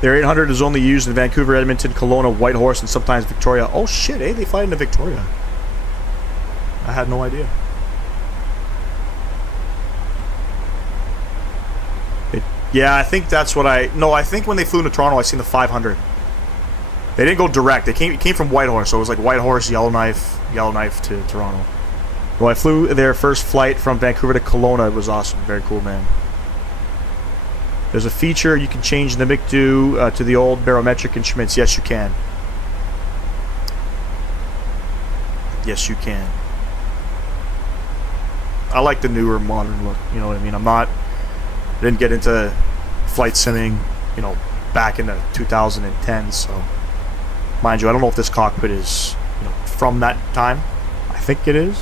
Their 800 is only used in Vancouver, Edmonton, Kelowna, Whitehorse, and sometimes Victoria. Oh shit, eh? They fly into Victoria. I had no idea. Yeah, I think that's what I think when they flew into Toronto, I seen the 500. They didn't go direct. It came from Whitehorse, so it was like Whitehorse, Yellowknife to Toronto. Well, I flew their first flight from Vancouver to Kelowna. It was awesome. Very cool, man. There's a feature you can change the MiG-2 to the old barometric instruments. Yes, you can. Yes, you can. I like the newer, modern look. You know what I mean? I didn't get into flight simming, you know, back in the 2010s. So, mind you, I don't know if this cockpit is, you know, from that time. I think it is.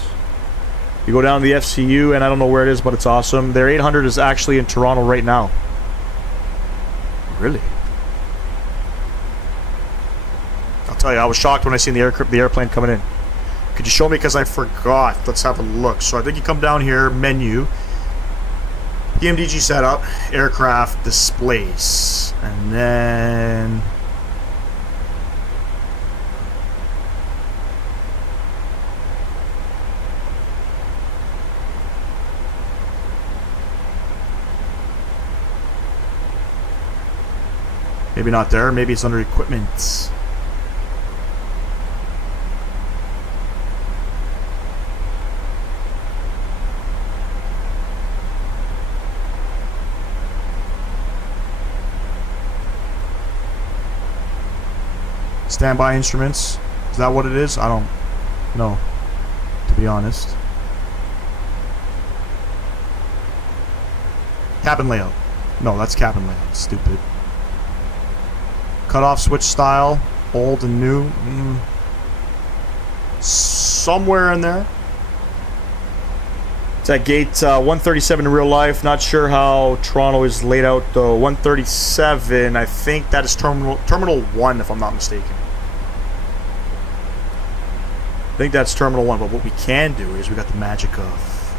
You go down to the FCU, and I don't know where it is, but it's awesome. Their 800 is actually in Toronto right now. Really? I'll tell you, I was shocked when I seen the airplane coming in. Could you show me? Because I forgot. Let's have a look. So I think you come down here, menu, PMDG setup, aircraft displays, and then maybe not there. Maybe it's under equipment. Standby instruments. Is that what it is? I don't know, to be honest. Cabin layout. No, that's cabin layout. Stupid. Cutoff switch style. Old and new. Somewhere in there. It's at gate 137 in real life. Not sure how Toronto is laid out though. 137, I think that is terminal 1 if I'm not mistaken. I think that's terminal 1, but what we can do is we got the magic of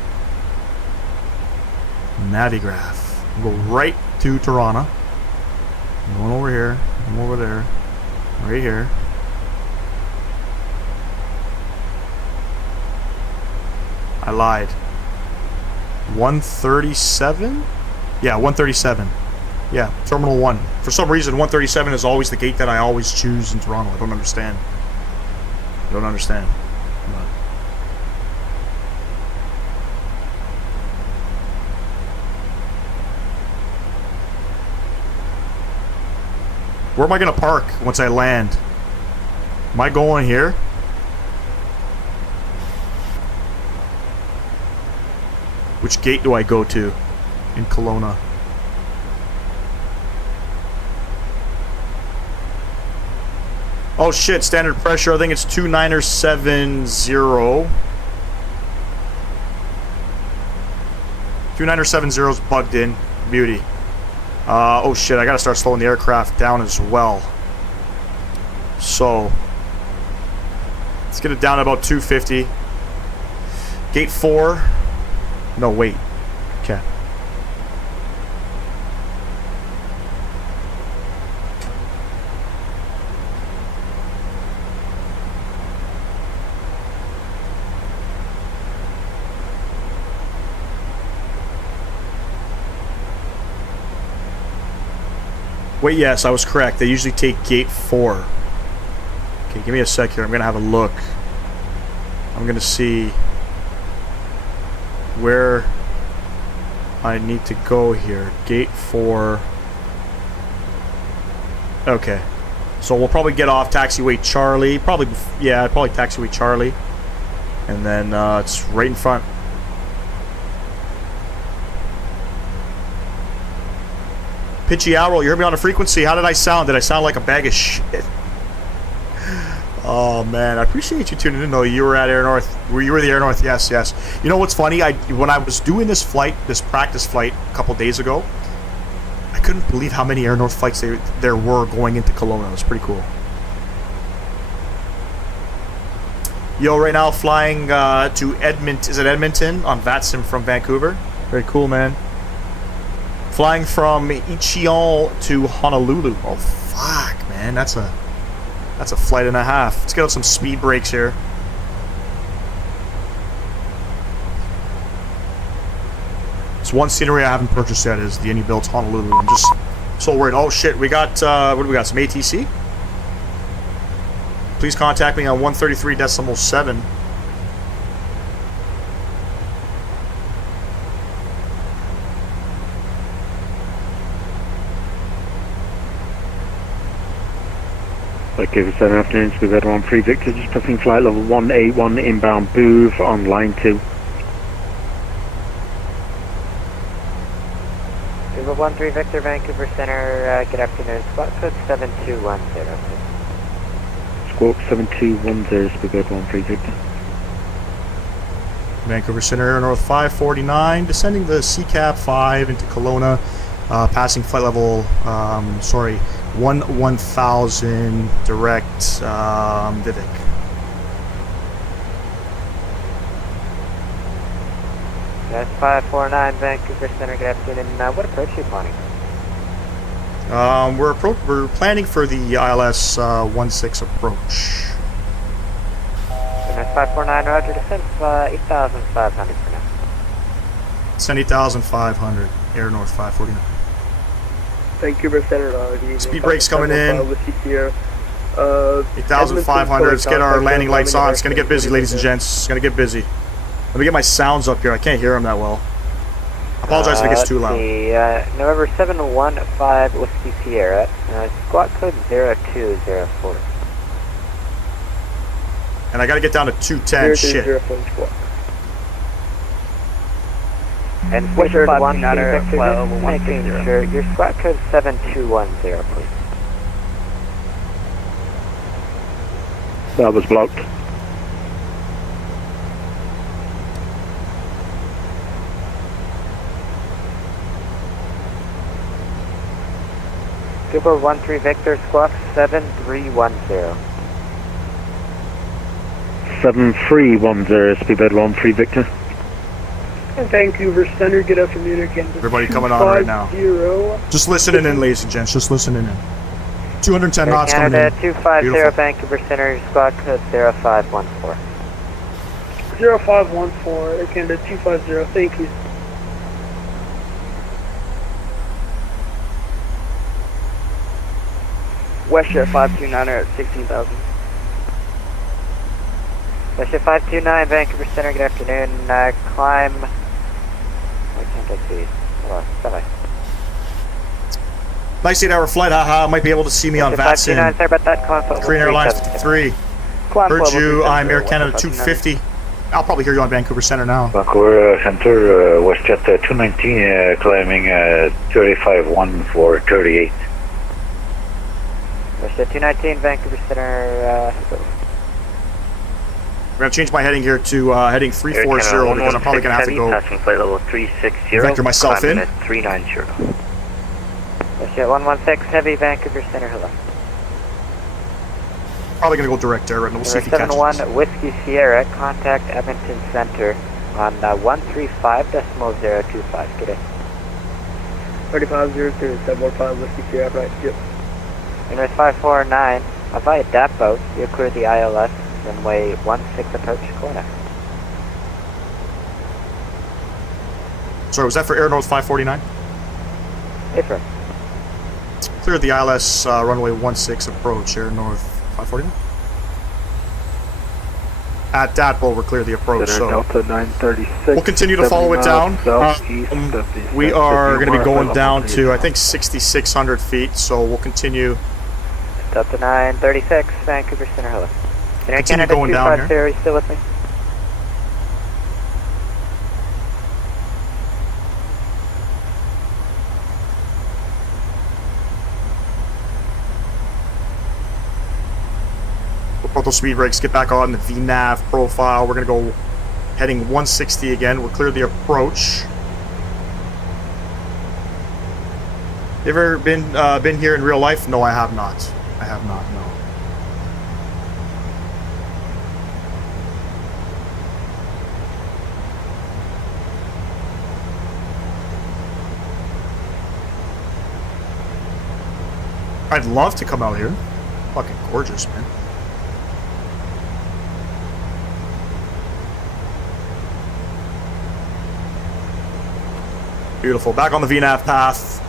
Navigraph. We'll go right to Toronto. I'm going over here. I'm over there. Right here. I lied. 137? Yeah, 137. Yeah, terminal 1. For some reason, 137 is always the gate that I always choose in Toronto. I don't understand. I don't understand. But where am I going to park once I land? Am I going here? Which gate do I go to in Kelowna? Oh shit, standard pressure. I think it's 2970. 2970 is bugged in. Beauty. Oh shit, I gotta start slowing the aircraft down as well. So, let's get it down to about 250. Gate 4. No, wait. Okay. Wait, yes, I was correct. They usually take gate 4. Okay, give me a sec here. I'm gonna have a look. I'm gonna see where I need to go here. Gate 4. Okay. So we'll probably get off taxiway Charlie. Probably taxiway Charlie. And then it's right in front. Pitchy Owl, you heard me on the frequency. How did I sound? Did I sound like a bag of shit? Oh man, I appreciate you tuning in though. You were at Air North. You were the Air North. Yes, yes. You know what's funny? When I was doing this practice flight a couple days ago, I couldn't believe how many Air North flights there were going into Kelowna. It was pretty cool. Yo, right now flying to Edmonton. Is it Edmonton on Vatsim from Vancouver? Very cool, man. Flying from Incheon to Honolulu. Oh fuck, man, that's a flight and a half. Let's get out some speed brakes here. It's one scenery I haven't purchased yet is the Indy Built Honolulu. I'm just so worried. Oh shit, we got what do we got? Some ATC? please contact me on 133.7. Okay, for 7 afternoons, we've had 1 free Victor, just passing flight level 181 inbound Booth on line 2. Uber 13 Victor, Vancouver Center, good afternoon, squawk code 7210. Squawk 7210, speed 1 free Victor. Vancouver Center, Air North 549, descending the CCAP 5 into Kelowna, passing flight level, 1000 direct Vivek. That's 549 Vancouver Center, good afternoon. What approach are you planning? We're planning for the ILS 16 approach. That's 549, roger, descent 8,500 for now. Send 8,500, Air North 549. Vancouver Center, good evening. Speed brakes coming in. Whiskey Sierra. 8,500. Let's get our landing lights on. It's going to get busy, ladies and gents. It's going to get busy. Let me get my sounds up here. I can't hear them that well. I apologize if it gets too loud. November 715 Whiskey Sierra, squawk code 0204. And I got to get down to 210. Shit. And Swisher 119 Victor, just making sure your squawk code 7210, please. That was blocked. Super 13 Victor, squawk 7310. 7310, speedbird 13 Victor. And Vancouver Center, good afternoon again. Everybody coming on right now. Just listening in, ladies and gents. Just listening in. 210 knots coming in. 250 Beautiful. Vancouver Center, squawk code 0514. 0514, Air Canada 250, thank you. Westshare 529 at 16,000. Westshare 529, Vancouver Center, good afternoon. Climb. Why can't I see? Hold on, bye-bye. Nice 8-hour flight, haha. Might be able to see me on Vatsim. Sorry about that. Korean Airlines 53. Heard you. I'm Air Canada 250. I'll probably hear you on Vancouver Center now. Vancouver Center, WestJet 219, climbing 35-1 for 38. WestJet 219, Vancouver Center, I'm going to change my heading here to heading 340 because I'm probably going to have to go passing flight level 360, vector myself in. at 390. WestJet 116, heavy, Vancouver Center, hello. Probably going to go direct air, and we'll see if he catches us. 71 Whiskey Sierra, contact Edmonton Center on 135.025. Good day. 3502, 745 Whiskey Sierra, right, yep. Universe 549, via that boat, you clear the ILS, runway 16 approach, Kelowna. Sorry, was that for Air North 549? Affirm. Cleared the ILS runway 16 approach, Air North 549. At that boat, we're clear the approach, so Delta 936. we'll continue to follow it down. We are going to be going down to, I think, 6,600 feet, so we'll continue. Delta 936, Vancouver Center, hello. Continue going down here. Are you still with me? We'll put those speed brakes, get back on the VNAV profile. We're going to go heading 160 again. We'll clear the approach. You ever been here in real life? No, I have not. I have not, no. I'd love to come out here. Fucking gorgeous, man. Beautiful. Back on the VNAV path.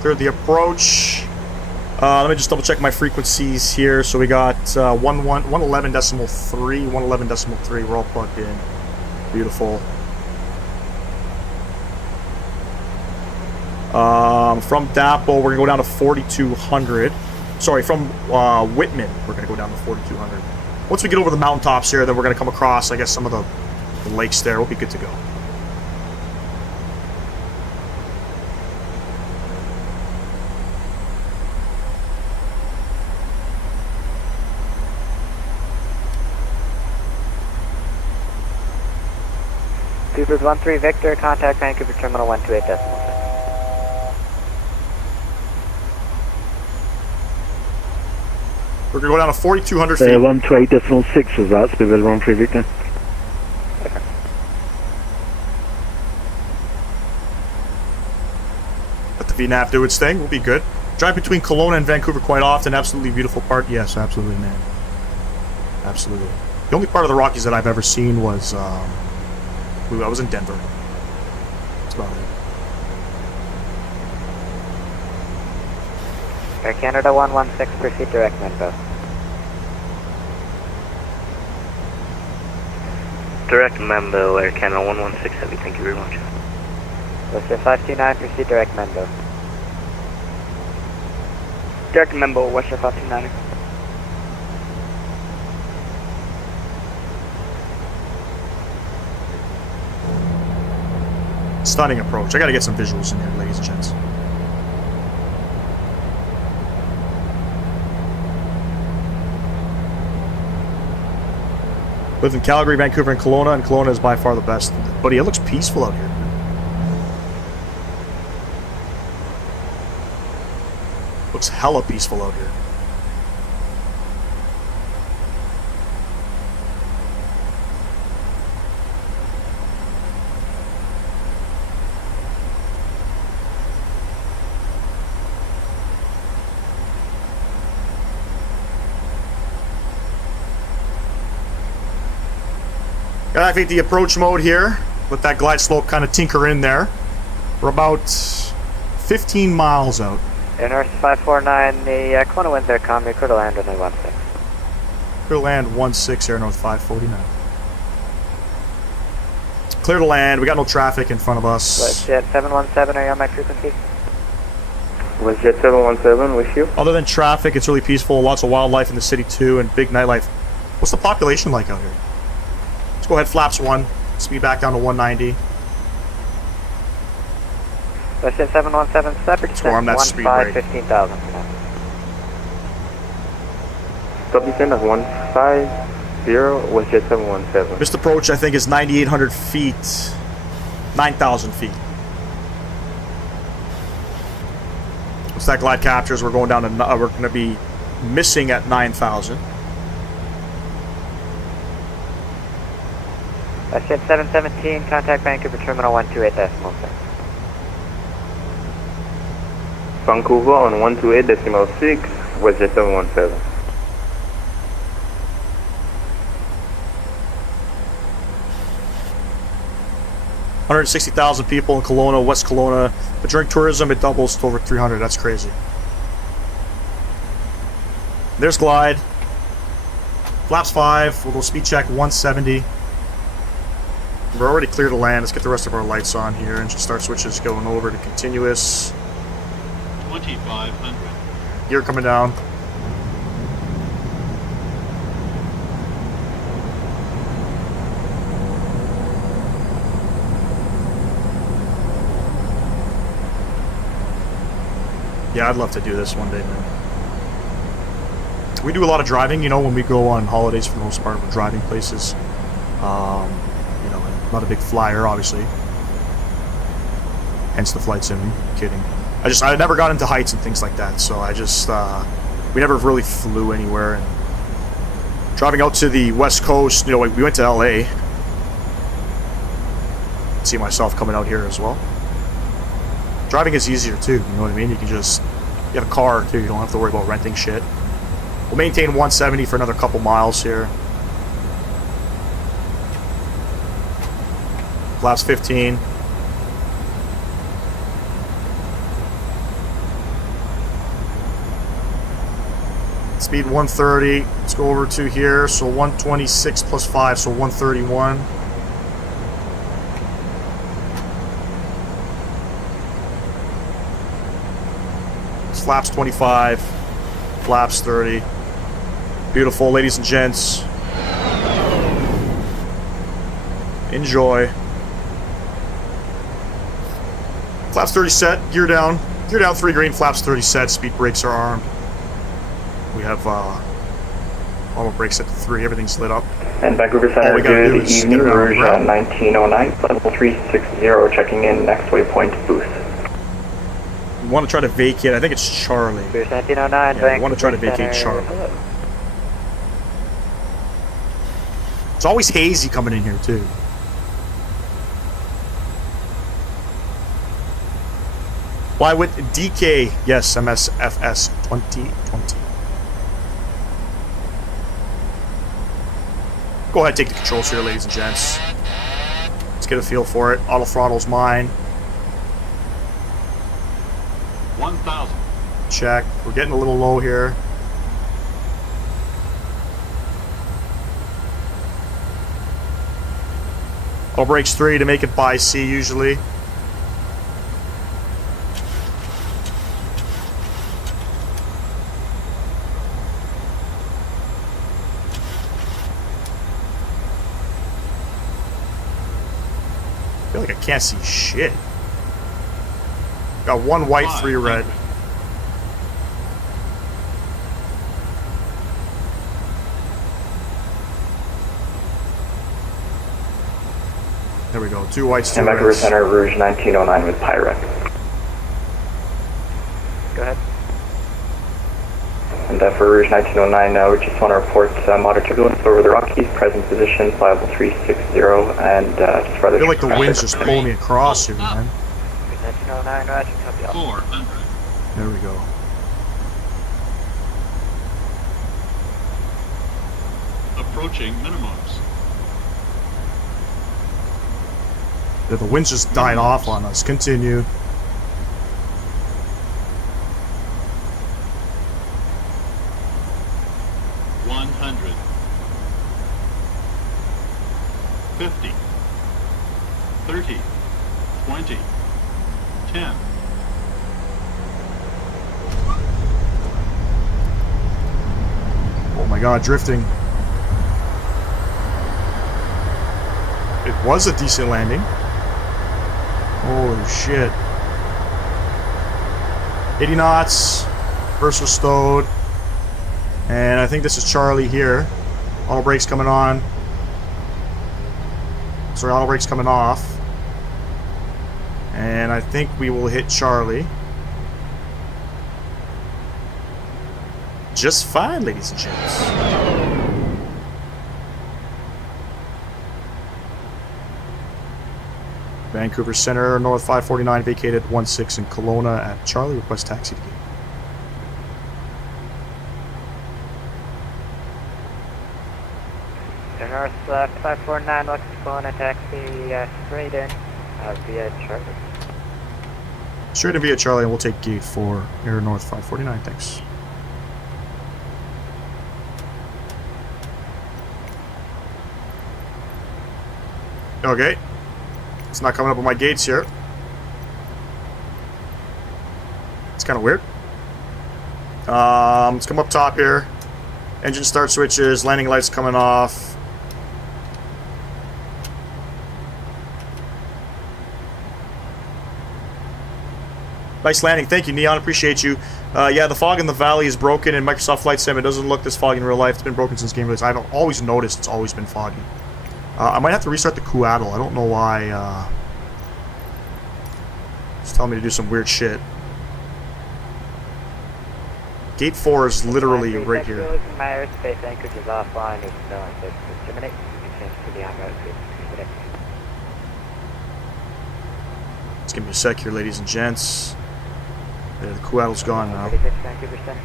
Cleared the approach. Let me just double check my frequencies here. So we got 111.3, 111.3. We're all plugged in. Beautiful. From Dapo, we're going to go down to 4,200. Sorry, from Whitman, we're going to go down to 4,200. Once we get over the mountaintops here, then we're going to come across, I guess, some of the lakes there. We'll be good to go. Coopers 13 Victor, contact Vancouver Terminal 128.6. We're going to go down to 4,200 feet. 128.6 was that, Speedbird 13 Victor. Let the VNAV do its thing. We'll be good. Drive between Kelowna and Vancouver quite often. Absolutely beautiful part. Yes, absolutely, man. Absolutely. The only part of the Rockies that I've ever seen was... I was in Denver. That's about it. Air Canada 116, proceed direct Membo. Direct Membo, Air Canada 116 Heavy, thank you very much. Western 529, proceed direct Membo. Direct Membo, Western 529. Stunning approach. I gotta get some visuals in here, ladies and gents. Lived in Calgary, Vancouver, and Kelowna is by far the best. Buddy, it looks peaceful out here. Looks hella peaceful out here. Gotta activate the approach mode here. Let that glide slope kind of tinker in there. We're about 15 miles out. Air North 549, the Kelowna winds are calm, you're clear to land runway 16. Clear to land 16, Air North 549. Clear to land, we got no traffic in front of us. Jet 717, are you on my frequency? WestJet 717 with you. Other than traffic, it's really peaceful. Lots of wildlife in the city too, and big nightlife. What's the population like out here? Let's go ahead, flaps 1. Speed back down to 190. WestJet 717, separate Let's go arm that speed brake. 15,000. Stop descent at 150, WestJet 717. Missed approach, I think, is 9,800 feet. 9,000 feet. Once that glide captures, we're going down to, we're going to be missing at 9,000. WestJet 717, contact Vancouver Terminal 128.6. Vancouver on 128.6, WestJet 717. $160,000 people in Kelowna, West Kelowna, but during tourism it doubles to over 300. That's crazy. There's glide. Flaps 5. We'll go speed check 170. We're already clear to land. Let's get the rest of our lights on here. Engine start switches going over to continuous. 2,500. Gear coming down. Yeah, I'd love to do this one day, man. We do a lot of driving, you know, when we go on holidays for the most part. We're driving places. You know, I'm not a big flyer, obviously. Hence the flight sim. Kidding. I never got into heights and things like that, so I just, we never really flew anywhere. And driving out to the West Coast, you know, we went to LA. See myself coming out here as well. Driving is easier too, you know what I mean? You can just, you have a car too, you don't have to worry about renting shit. We'll maintain 170 for another couple miles here. Flaps 15. Speed 130. Let's go over to here. So 126 plus 5, so 131. Flaps 25. Flaps 30. Beautiful, ladies and gents. Enjoy. Flaps 30 set. Gear down. Gear down 3 green. Flaps 30 set. Speed brakes are armed. We have auto brakes set to 3. Everything's lit up. And Vancouver Center, good evening. Rouge 1909, level 360, checking in next waypoint booth. We want to try to vacate. I think it's Charlie. Rouge 1909, yeah, we want to try to vacate Charlie. It's always hazy coming in here too. Fly with DK. Yes, MSFS 2020. Go ahead, take the controls here, ladies and gents. Let's get a feel for it. Auto throttle's mine. 1,000. Check. We're getting a little low here. Auto brakes 3 to make it by sea usually. I feel like I can't see shit. Got 1 white, 3 red. There we go. 2 whites, 2 and Vancouver reds. Center, Rouge 1909 with Pyrex. Go ahead. And for Rouge 1909, we just want to report moderate turbulence over the Rockies, present position, flyable 360, and just rather... I feel like the wind's just pulling me across here, man. 1909, Roger, copy all. 400. There we go. Approaching minimums. Yeah, the wind's just dying off on us. Continue. $100. 50. 30. 20. 10. Oh my god, drifting. It was a decent landing. Holy shit. 80 knots. First was stowed. And I think this is Charlie here. Auto brakes coming on. Sorry, auto brakes coming off. And I think we will hit Charlie. Just fine, ladies and gents. Vancouver Center, North 549, vacated 16 in Kelowna at Charlie. Request taxi to gate. North 549, West Kelowna, taxi straight in via Charlie. Straight in via Charlie, and we'll take gate 4, Air North 549, thanks. Okay. It's not coming up on my gates here. It's kind of weird. Let's come up top here. Engine start switches, landing lights coming off. Nice landing. Thank you, Neon. Appreciate you. Yeah, the fog in the valley is broken in Microsoft Flight Sim. It doesn't look this foggy in real life. It's been broken since game release. I've always noticed it's always been foggy. I might have to restart the Quadrant. I don't know why. It's telling me to do some weird shit. Gate 4 is literally right here. My airspace anchorage is offline. There's no access to terminate. You can change to the on-road to Just give me a sec here, ladies and gents. There, the Quadrant's gone now. 36%.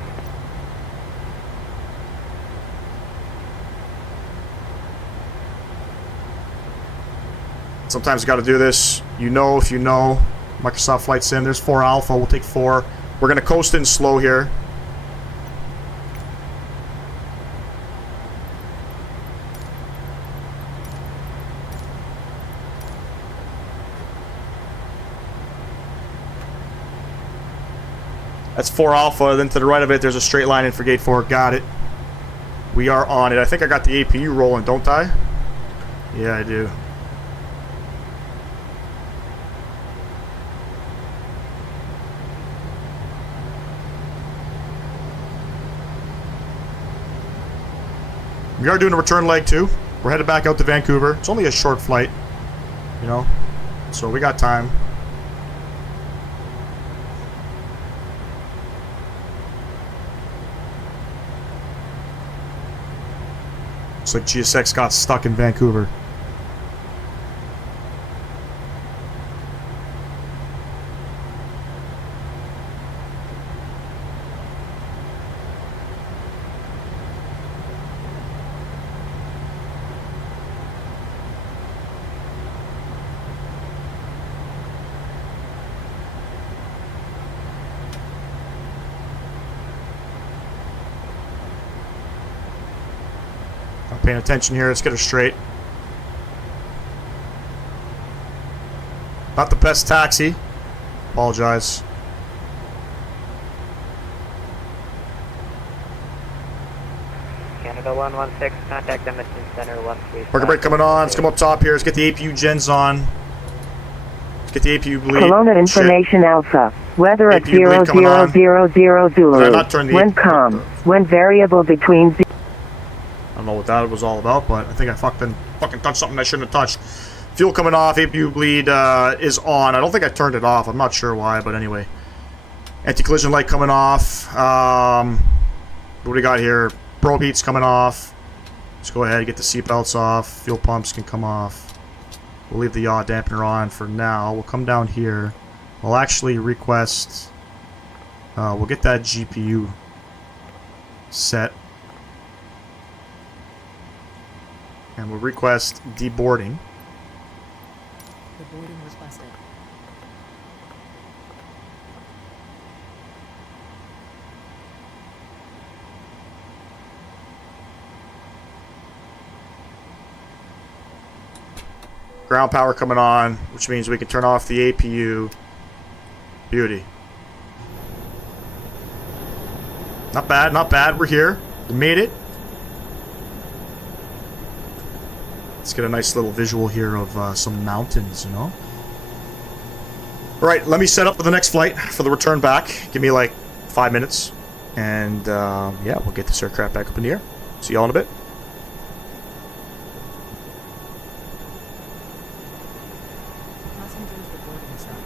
Sometimes you got to do this. You know if you know. Microsoft Flight Sim. There's 4 Alpha. We'll take 4. We're going to coast in slow here. That's 4 Alpha. Then to the right of it, there's a straight line in for gate 4. Got it. We are on it. I think I got the APU rolling, don't I? Yeah, I do. We are doing a return leg too. We're headed back out to Vancouver. It's only a short flight, you know, so we got time. Looks like GSX got stuck in Vancouver. Paying attention here. Let's get her straight. Not the best taxi. Apologize. Canada 116, contact Edmonton Center 13. Worker break coming on. Let's come up top here. Let's get the APU gens on. Let's get the APU bleed. Kelowna information Alpha. Weather at APU bleed coming on. 0000 Did I not Zulu. turn the Wind calm. Wind variable between... I don't know what that was all about, but I think I fucking touched something I shouldn't have touched. Fuel coming off, APU bleed is on. I don't think I turned it off. I'm not sure why, but anyway. Anti-collision light coming off. What do we got here? Probe heat's coming off. Let's go ahead and get the seatbelts off. Fuel pumps can come off. We'll leave the yaw dampener on for now. We'll come down here. We'll actually request... we'll get that GPU set. And we'll request deboarding. Deboarding requested. Ground power coming on, which means we can turn off the APU. Beauty. Not bad, not bad. We're here. We made it. Let's get a nice little visual here of some mountains, you know? Alright, let me set up for the next flight for the return back. Give me like 5 minutes. And yeah, we'll get this aircraft back up in the air. See y'all in a bit. Passengers reporting started.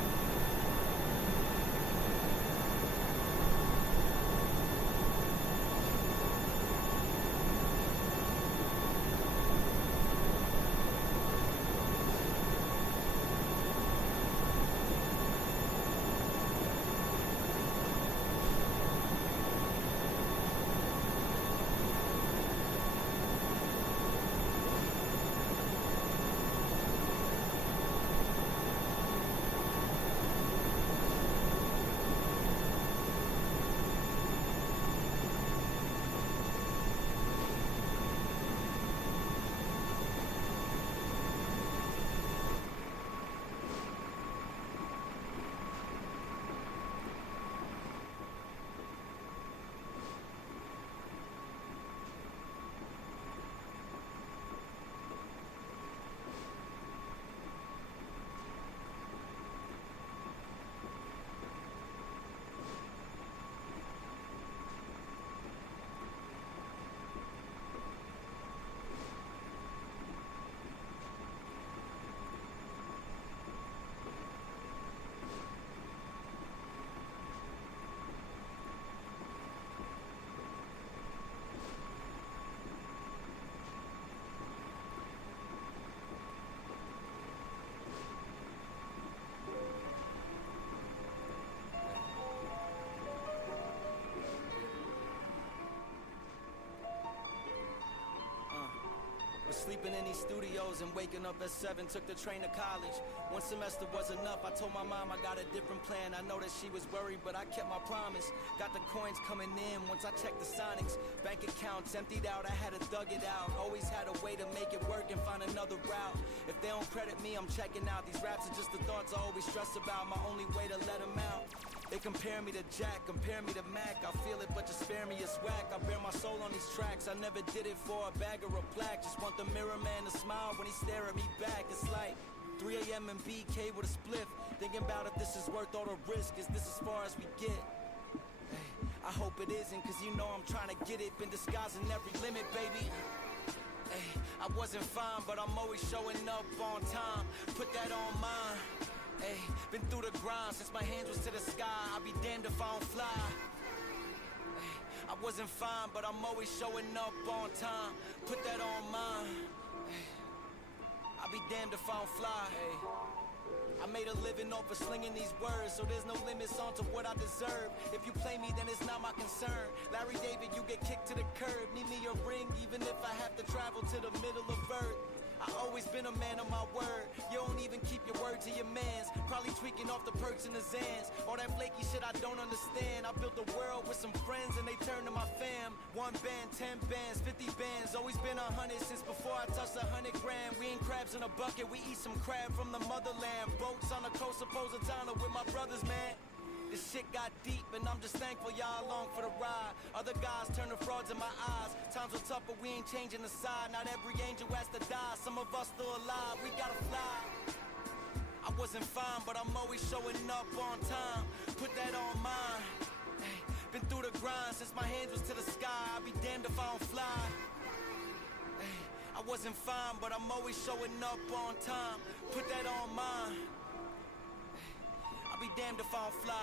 Sleeping in these studios and waking up at 7, took the train to college. One semester was enough, I told my mom I got a different plan. I know that she was worried, but I kept my promise. Got the coins coming in once I checked the Sonics. Bank accounts emptied out, I had to thug it out. Always had a way to make it work and find another route. If they don't credit me, I'm checking out. These raps are just the thoughts I always stress about. My only way to let them out. They compare me to Jack, compare me to Mac. I feel it, but just spare me, it's whack. I bear my soul on these tracks. I never did it for a bag or a plaque. Just want the mirror man to smile when he stare at me back. It's like 3 a.m. and BK with a spliff. Thinking about if this is worth all the risk. Is this as far as we get? Hey, I hope it isn't, cause you know I'm trying to get it. Been disguising every limit, baby. Hey, I wasn't fine, but I'm always showing up on time. Put that on mine. Hey, been through the grind since my hands was to the sky. I'll be damned if I don't fly. Hey, I wasn't fine, but I'm always showing up on time. Put that on mine. Hey, I'll be damned if I don't fly. Hey, I made a living off of slinging these words, so there's no limits on to what I deserve. If you play me, then it's not my concern. Larry David, you get kicked to the curb. Need me a ring, even if I have to travel to the middle of Earth. I always been a man of my word. You don't even keep your word to your mans. Probably tweaking off the perks and the Zans. All that flaky shit I don't understand. I built a world with some friends and they turned to my fam. 1 band, 10 bands, 50 bands. Always been 100 since before I touched 100 grand. We ain't crabs in a bucket, we eat some crab from the motherland. Boats on the coast of Positano with my brothers, man. This shit got deep and I'm just thankful y'all along for the ride. Other guys turn to frauds in my eyes. Times are tough but we ain't changing the side. Not every angel has to die. Some of us still alive, we gotta fly. I wasn't fine but I'm always showing up on time. Put that on mine. Hey, been through the grind since my hands was to the sky. I'll be damned if I don't fly. Hey, I wasn't fine but I'm always showing up on time. Put that on mine. I'll be damned if I don't fly.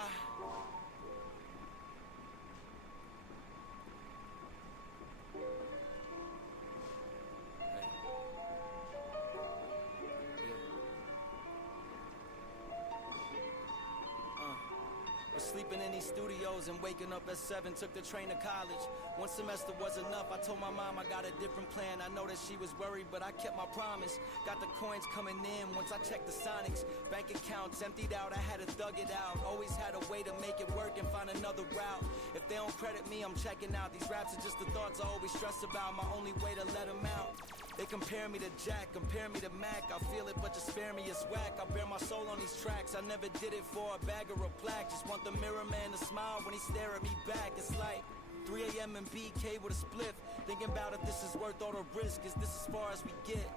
Sleeping in these studios and waking up at 7. Took the train to college. 1 semester was enough. I told my mom I got a different plan. I know that she was worried, but I kept my promise. Got the coins coming in once I checked the Sonics. Bank accounts emptied out. I had to thug it out. Always had a way to make it work and find another route. If they don't credit me, I'm checking out. These raps are just the thoughts I always stress about. My only way to let them out. They compare me to Jack, compare me to Mac. I feel it, but just spare me, it's whack. I bear my soul on these tracks. I never did it for a bag or a plaque. Just want the mirror man to smile when he stare at me back. It's like 3 a.m. and BK with a spliff. Thinking about if this is worth all the risk. Is this as far as we get?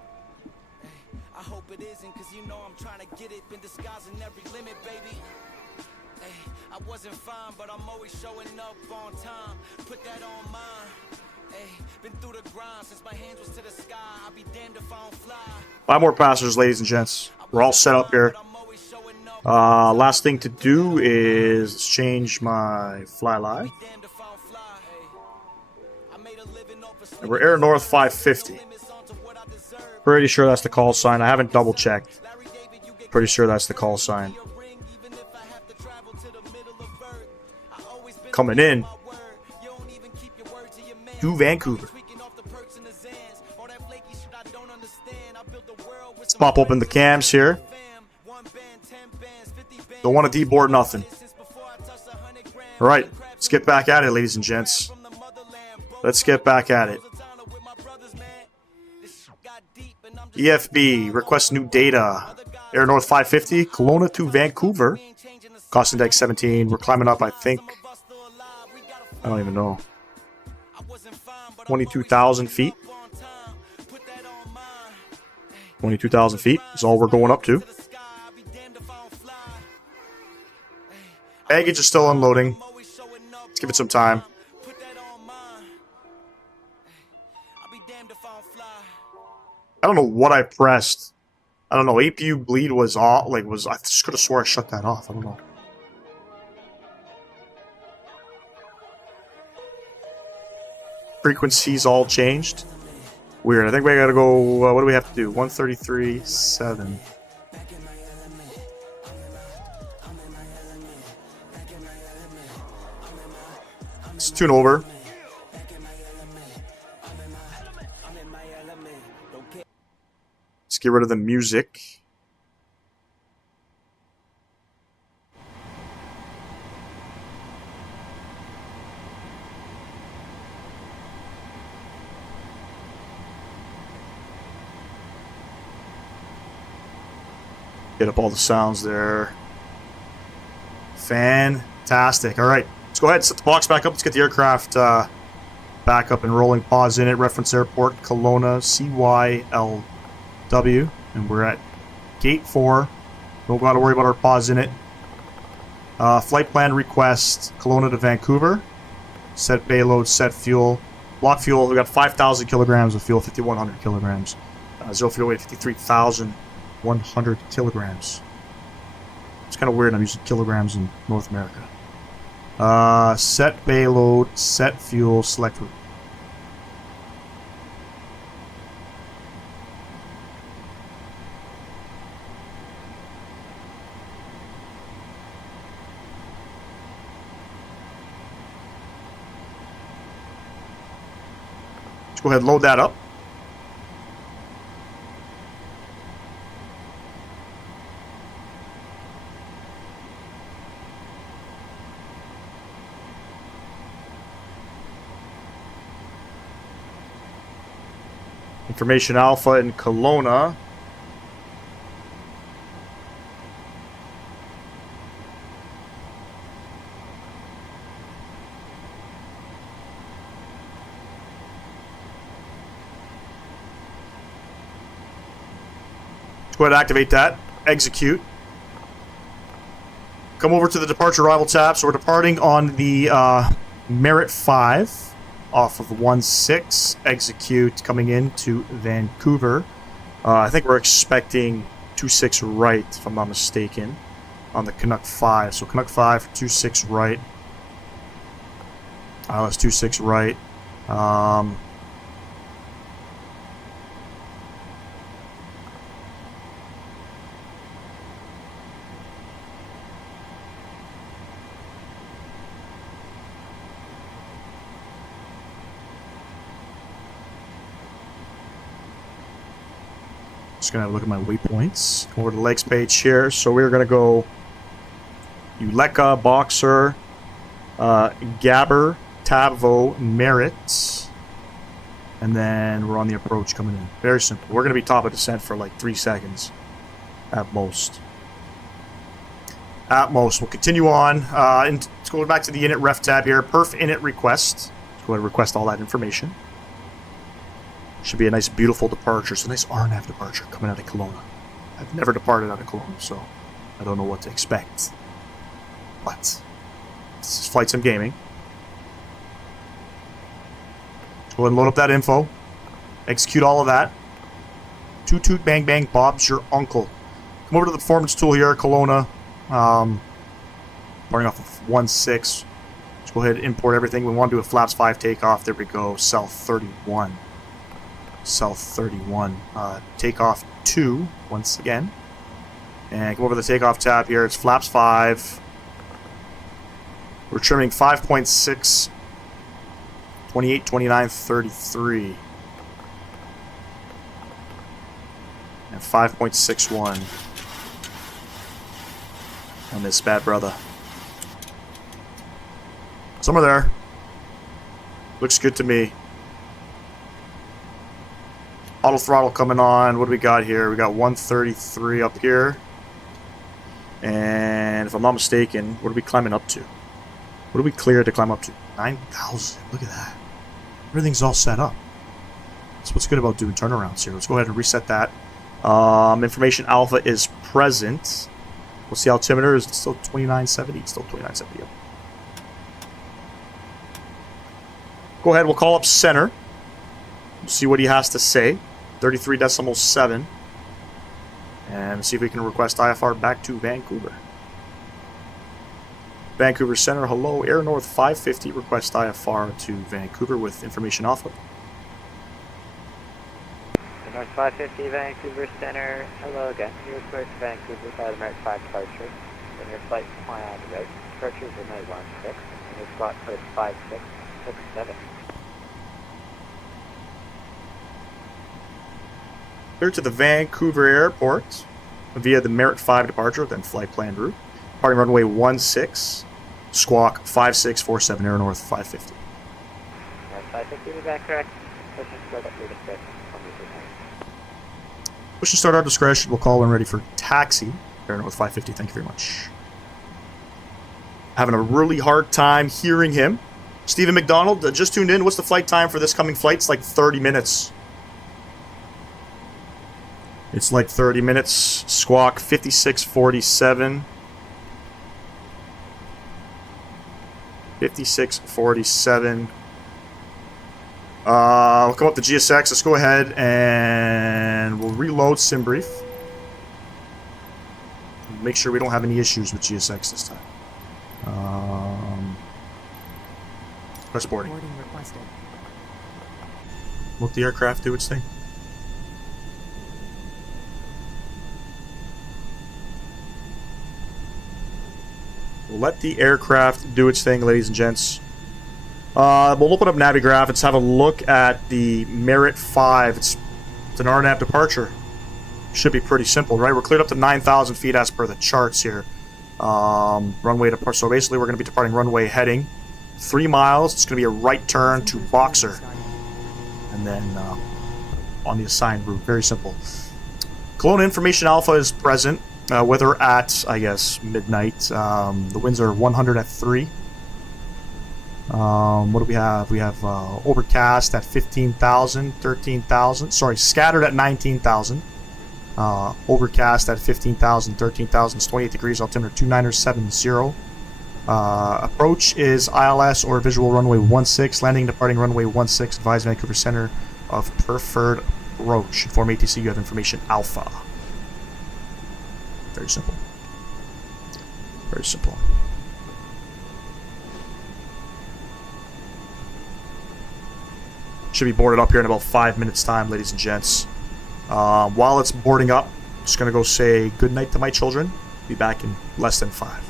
Hey, I hope it isn't, cause you know I'm trying to get it. Been disguising every limit, baby. Hey, I wasn't fine, but I'm always showing up on time. Put that on mine. Hey, been through the grind since my hands was to the sky. I'll be damned if I don't fly. 5 more passengers, ladies and gents. We're all set up here. Last thing to do is change my fly lie. And we're Air North 550. Pretty sure that's the call sign. I haven't double checked. Pretty sure that's the call sign. Coming in to Vancouver. Let's pop open the cams here. Don't want to deboard nothing. Alright, let's get back at it, ladies and gents. Let's get back at it. EFB, request new data. Air North 550, Kelowna to Vancouver. Cost index 17. We're climbing up, I think. I don't even know. 22,000 feet. 22,000 feet is all we're going up to. Baggage is still unloading. Let's give it some time. I don't know what I pressed. I don't know. APU bleed was off. I just could have swore I shut that off. I don't know. Frequencies all changed. Weird. I think we gotta go. What do we have to do? 133.7. Let's tune over. Let's get rid of the music. Get up all the sounds there. Fan. Fantastic. All right, let's go ahead and set the box back up. Let's get the aircraft back up and rolling. Pause in it. Reference airport, Kelowna, CYLW. And we're at gate 4. Don't got to worry about our pause in it. Flight plan request, Kelowna to Vancouver. Set payload, set fuel. Block fuel, we got 5,000 kilograms of fuel, 5,100 kilograms. Zero fuel weight, 53,100 kilograms. It's kind of weird, I'm using kilograms in North America. Set payload, set fuel, select route. Let's go ahead and load that up. Information Alpha in Kelowna. Let's go ahead and activate that. Execute. Come over to the departure arrival tab. So we're departing on the Merit 5. Off of 1-6, execute, coming into Vancouver. I think we're expecting 2-6 right, if I'm not mistaken, on the Canuck 5. So Canuck 5 for 2-6 right. That's 2-6 right. Just gonna have a look at my waypoints. Go over to the legs page here. So we're gonna go Uleka, Boxer, Gabber, Tavo, Merit, and then we're on the approach coming in. Very simple. We're gonna be top of descent for like 3 seconds at most. At most. We'll continue on. And let's go back to the init ref tab here. Perf init request. Let's go ahead and request all that information. Should be a nice, beautiful departure. It's a nice RNAV departure coming out of Kelowna. I've never departed out of Kelowna, so I don't know what to expect. But this is Flight Sim Gaming. Go ahead and load up that info. Execute all of that. Toot toot bang bang, Bob's your uncle. Come over to the performance tool here, Kelowna. Starting off of 1-6. Let's go ahead and import everything. We want to do a flaps 5 takeoff. There we go. Cell 31. South 31. Takeoff 2 once again. And come over to the takeoff tab here. It's flaps 5. We're trimming 5.6, 28, 29, 33. And 5.61 on this bad brother. Somewhere there. Looks good to me. Auto throttle coming on. What do we got here? We got 133 up here. And if I'm not mistaken, what are we climbing up to? What are we cleared to climb up to? 9,000. Look at that. Everything's all set up. That's what's good about doing turnarounds here. Let's go ahead and reset that. Information Alpha is present. What's the altimeter? Is it still 2970? It's still 2970. Yep. Go ahead. We'll call up center. See what he has to say. 33.7. And see if we can request IFR back to Vancouver. Vancouver Center, hello. Air North 550, request IFR to Vancouver with Information Alpha. North 550, Vancouver Center, hello again. You request Vancouver by the Merit 5 departure. Then your flight fly on the route. Departure is runway 16, and your slot code 5667. Clear to the Vancouver Airport via the Merit 5 departure, then flight plan route. Departing runway 16, squawk 5647, Air North 550. North 550, is that correct? Push and start at your discretion. Push and start our discretion. We'll call when ready for taxi. Air North 550, thank you very much. Having a really hard time hearing him. Stephen McDonald, just tuned in. What's the flight time for this coming flight? It's like 30 minutes. It's like 30 minutes. Squawk 5647. 5647. We'll come up to GSX. Let's go ahead and we'll reload SimBrief. Make sure we don't have any issues with GSX this time. Press boarding. Boarding requested. Let the aircraft do its thing. We'll let the aircraft do its thing, ladies and gents. We'll open up Navigraph. Let's have a look at the Merit 5. It's an RNAV departure. Should be pretty simple, right? We're cleared up to 9,000 feet as per the charts here. Runway depart. So basically, we're going to be departing runway heading 3 miles. It's going to be a right turn to Boxer, and then on the assigned route. Very simple. Kelowna Information Alpha is present. Weather at, I guess, midnight. The winds are 100 at 3. What do we have? We have overcast at 15,000, 13,000. Sorry, scattered at 19,000. Overcast at 15,000, 13,000. It's 28 degrees. Altimeter 2970. Approach is ILS or visual runway 16. Landing departing runway 16. Advise Vancouver Center of Preferred Approach. Inform ATC you have information Alpha. Very simple. Very simple. Should be boarded up here in about 5 minutes time, ladies and gents. While it's boarding up, I'm just going to go say good night to my children. Be back in less than 5.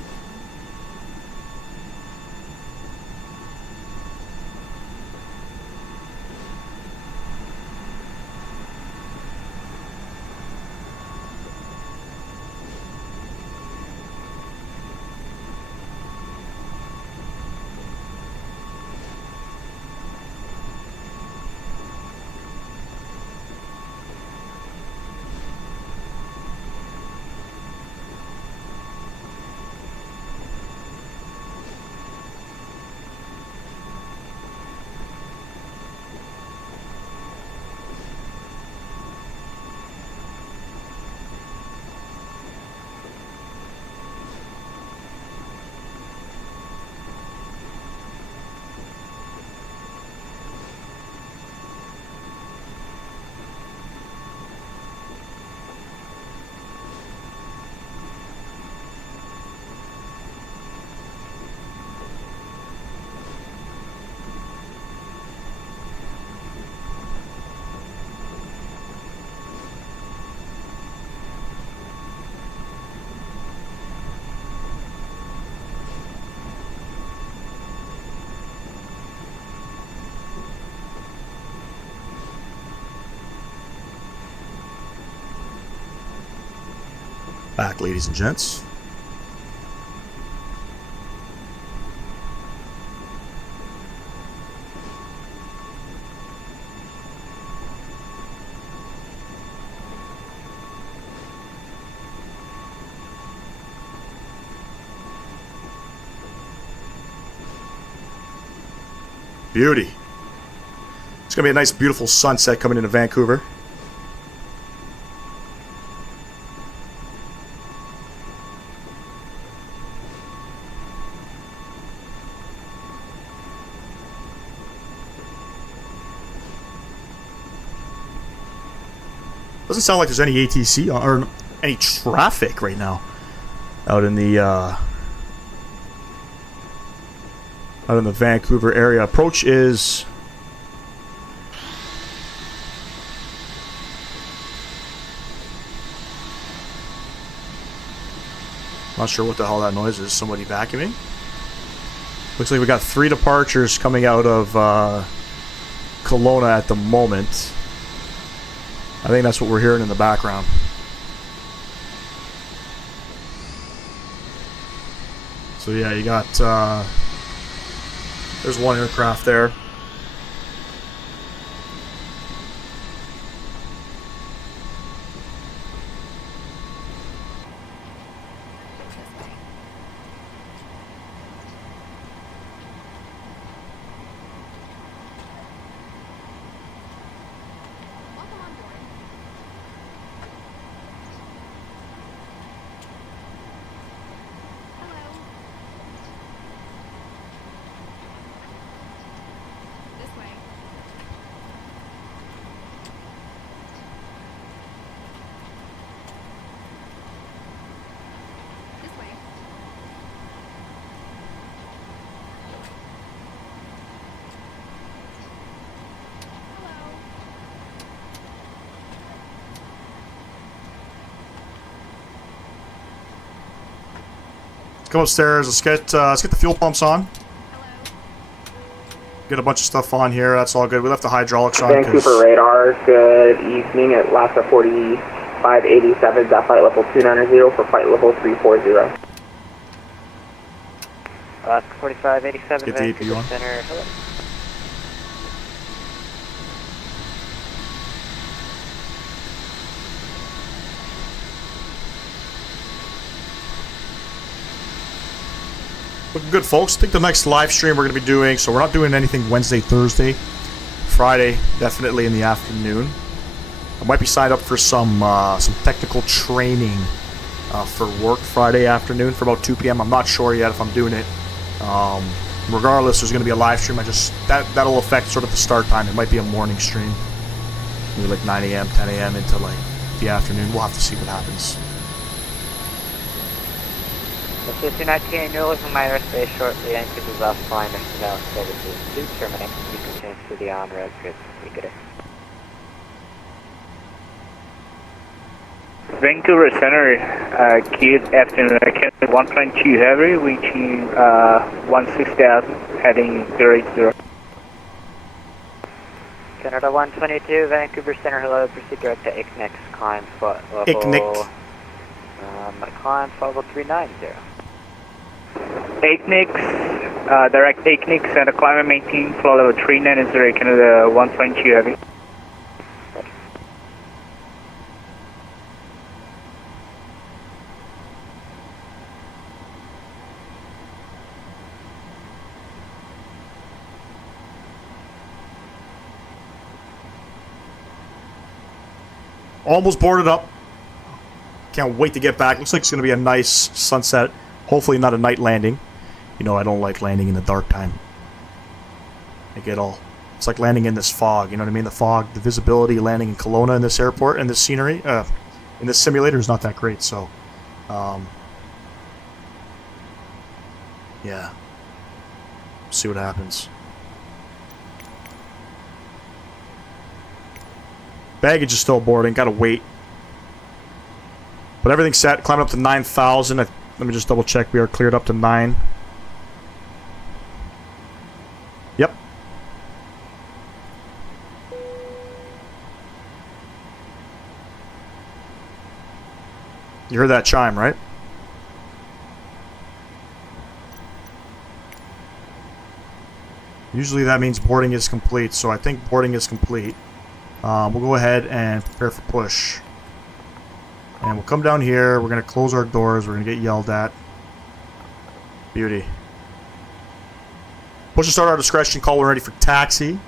Back, ladies and gents. Beauty. It's going to be a nice, beautiful sunset coming into Vancouver. Doesn't sound like there's any ATC or any traffic right now out in the Vancouver area. Approach is not sure what the hell that noise is. Somebody vacuuming? Looks like we got 3 departures coming out of Kelowna at the moment. I think that's what we're hearing in the background. So yeah, you got there's one aircraft there. come upstairs. Let's get the fuel pumps on. Get a bunch of stuff on here. That's all good. We left the hydraulics on. Vancouver radar. Good evening. At Alaska 4587. That flight level 290 for flight level 340. Alaska 4587. Get the AP Vancouver on. Center. Hello. Looking good, folks. I think the next live stream we're going to be doing, so we're not doing anything Wednesday, Thursday. Friday, definitely in the afternoon. I might be signed up for some technical training for work Friday afternoon for about 2 p.m. I'm not sure yet if I'm doing it. Regardless, there's going to be a live stream. That'll affect sort of the start time. It might be a morning stream. Maybe like 9 a.m., 10 a.m. into like the afternoon. We'll have to see what happens. This is 219, you're losing my airspace shortly, and is offline and now services to terminate. You can change to the on-road grid. You get it. Vancouver Center, good afternoon. I can 1.2 heavy, reaching 16,000, heading 080. Canada 122, Vancouver Center, hello, proceed direct to ICNIX, climb foot level... ICNIX. Climb foot level 390. ICNIX, direct ICNIX and climb and maintain flow level 390, Canada 1.2 heavy. Almost boarded up. Can't wait to get back. Looks like it's going to be a nice sunset. Hopefully not a night landing. You know, I don't like landing in the dark time. I get all... It's like landing in this fog, you know what I mean? The fog, the visibility, landing in Kelowna in this airport, and this scenery, in this simulator is not that great, so... yeah. See what happens. Baggage is still boarding, gotta wait. But everything's set, climbing up to 9,000. Let me just double check, we are cleared up to 9. Yep. You heard that chime, right? Usually that means boarding is complete, so I think boarding is complete. We'll go ahead and prepare for push. And we'll come down here, we're going to close our doors, we're going to get yelled at. Beauty. Push and start our discretion, call when ready for taxi.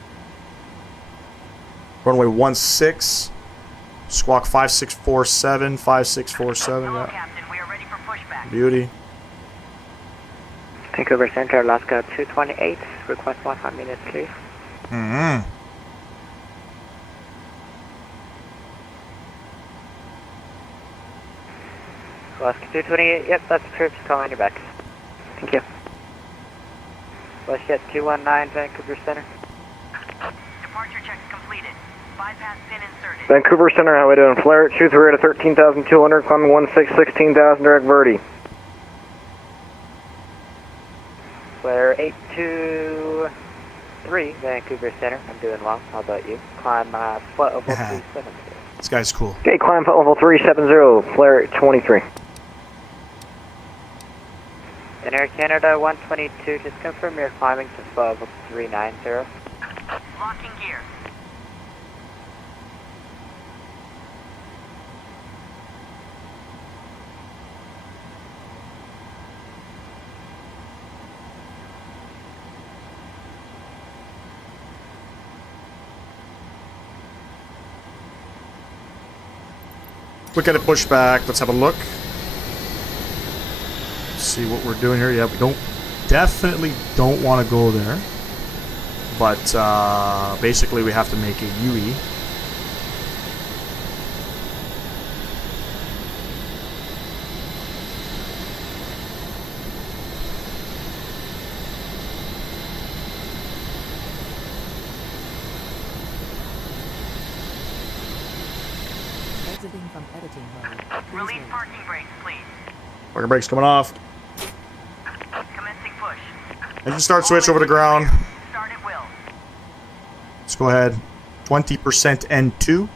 Runway 16, squawk 5647, 5647, yeah. Captain, we are ready for pushback. Beauty. Vancouver Center, Alaska 228, request 1 minutes, please. Mm-hmm. Alaska 228, yep, that's approved. Calling you back. Thank you. WestJet 219, Vancouver Center. Departure checks completed. Bypass pin inserted. Vancouver Center, how we doing? Flare 23 to 13,200, climbing 16,000, direct Verdi. Flare 823, Vancouver Center. I'm doing well. How about you? Climb foot level 370. This guy's cool. Okay, climb foot level 370, flare 23. In Air Canada 122, just confirm you're climbing to foot level 390. Locking gear. Look at it, push back. Let's have a look. See what we're doing here. Yeah, we definitely don't want to go there. But basically we have to make a UE. Exiting from editing mode. Release parking brakes, please. Parking brakes coming off. Engine start switch over to ground. Let's go ahead. 20% N2.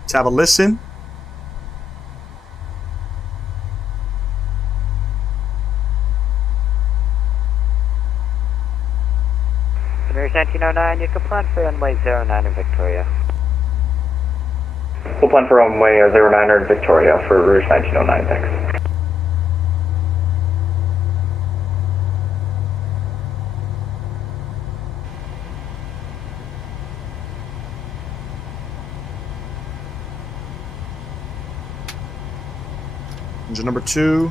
Let's have a listen. Rouge 1909, you can plan for runway 09 in Victoria. We'll plan for runway 09 in Victoria for Rouge 1909, thanks. Engine number 2.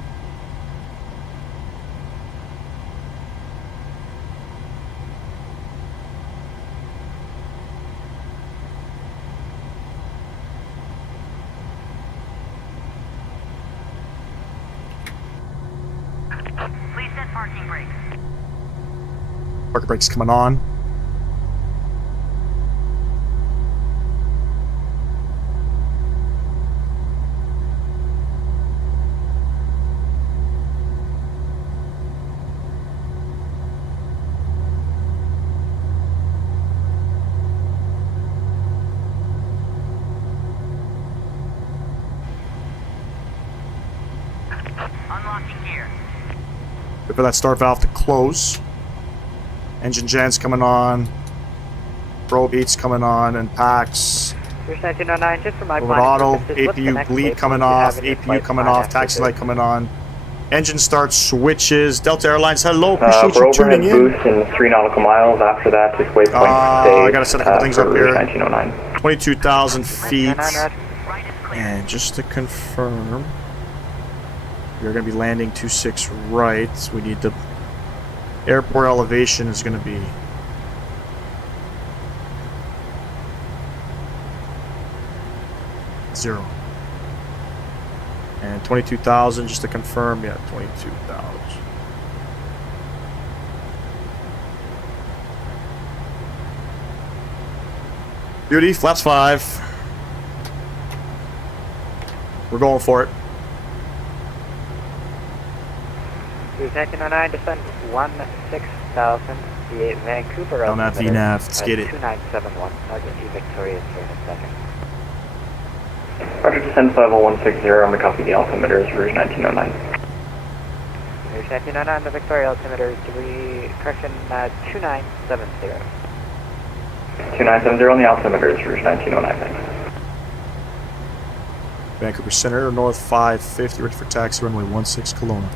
Please set parking brakes. Parking brakes coming on. Unlocking gear. Wait for that start valve to close. Engine gens coming on. Probe heats coming on and packs. Rouge 1909, just for my Over planning auto. purposes, what's the APU next bleed waypoint coming you off. have in your APU flight coming plan off. after Taxi this? light coming on. Engine start switches. Delta Airlines, hello. We're Appreciate you overhead tuning in. boost in 3 nautical miles. After that, this waypoint I gotta set a couple things for up here. Rouge 1909. 22,000 feet. 1909, And just to confirm, we're going to be landing 26 right. So we need the airport elevation is going to be 0. And 22,000 just to confirm. Yeah, 22,000. Beauty, flaps 5. We're going for it. Rouge 1909, descend 16,000, the Vancouver Down that altimeter VNAV, let's get it. 2971, target E Victoria here in a second. Roger, descend level 160, I'm going to copy the altimeter is Rouge 1909. Rouge 1909, the Victoria altimeter is 2970. 2970 on the altimeter is Rouge 1909, thanks. Vancouver Center, north 550, ready for taxi, runway 16 Kelowna.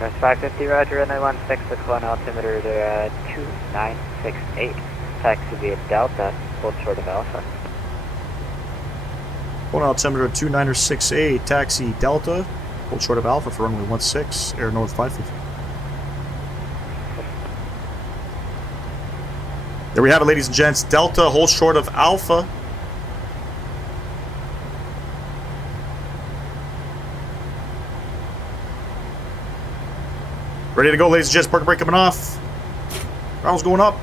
North 550, roger, runway 16, the Kelowna altimeter to 2968. Taxi via Delta, hold short of Alpha. Kelowna altimeter 2968, taxi Delta, hold short of Alpha for runway 16, air north 550. There we have it, ladies and gents. Delta, hold short of Alpha. Ready to go, ladies and gents. Parking brake coming off. Throttle's going up.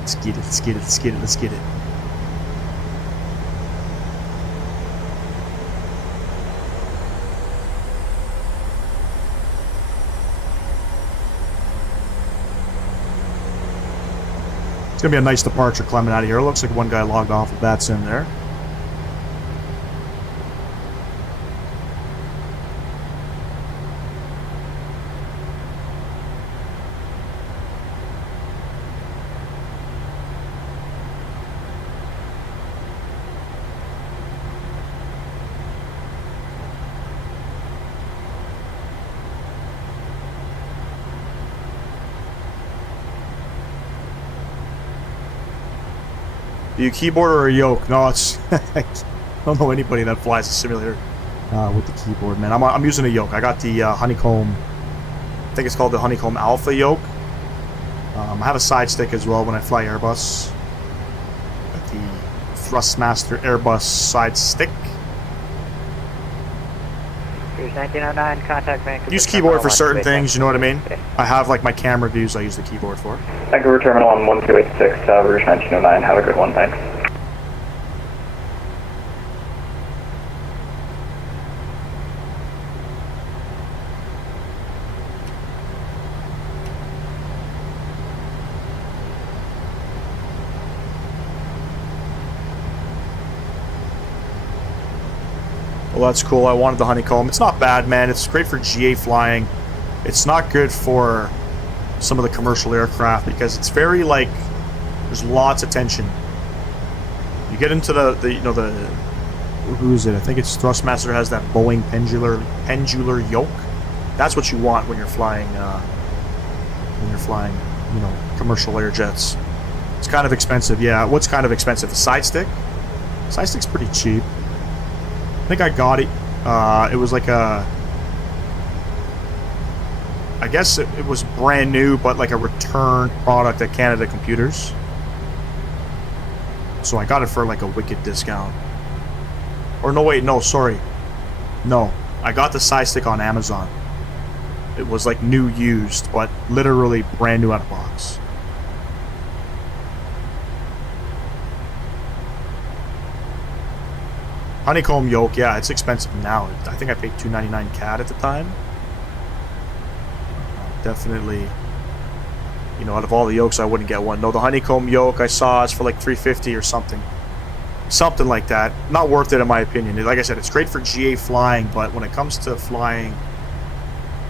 Let's get it, let's get it, let's get it, let's get it. It's going to be a nice departure climbing out of here. It looks like one guy logged off with Vatsim there. Are you a keyboard or a yoke? No, it's I don't know anybody that flies a simulator with the keyboard, man. I'm using a yoke. I got the Honeycomb. I think it's called the Honeycomb Alpha yoke. I have a side stick as well when I fly Airbus. Got the Thrustmaster Airbus side stick. Rouge Cruise 1909, contact Vancouver. Use keyboard for certain things, you know what I mean? I have like my camera views I use the keyboard for. Vancouver Terminal on 1286, Rouge 1909. Have a good one, thanks. Well, that's cool. I wanted the Honeycomb. It's not bad, man. It's great for GA flying. It's not good for some of the commercial aircraft because it's very, like, there's lots of tension. You get into the who is it? I think it's Thrustmaster has that Boeing pendular yoke. That's what you want when you're flying, you know, commercial air jets. It's kind of expensive. Yeah, what's kind of expensive? The Sidestick? Sidestick's pretty cheap. I think I got it. It was like a... I guess it was brand new, but like a return product at Canada Computers. So I got it for like a wicked discount. Or no, wait, no, sorry. No, I got the Saitek on Amazon. It was like new used, but literally brand new out of box. Honeycomb yoke, yeah, it's expensive now. I think I paid $299 CAD at the time. Definitely, you know, out of all the yokes, I wouldn't get one. No, the Honeycomb yoke I saw is for like $350 or something. Something like that. Not worth it in my opinion. Like I said, it's great for GA flying, but when it comes to flying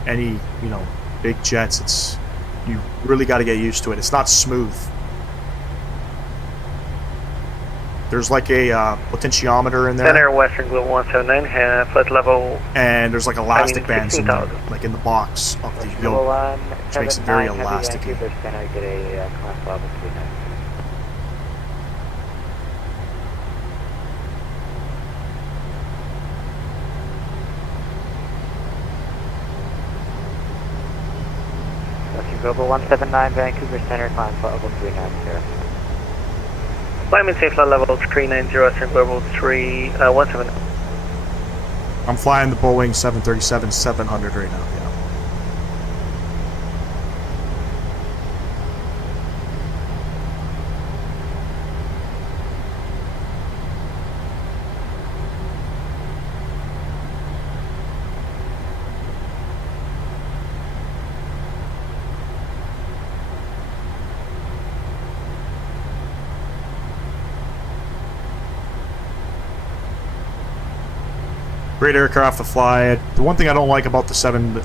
any, you know, big jets, it's, you really got to get used to it. It's not smooth. There's like a potentiometer in there. Center Western Global 179, flight level. And there's like elastic bands in there, like in the box of the yoke, which makes it very elastic. Center, get a class level 39. Western Global 179, Vancouver Center, climb flight level 390. Fly maintain flight level 390, Western Global 317. I'm flying the Boeing 737-700 right now, yeah. Great aircraft to fly. The one thing I don't like about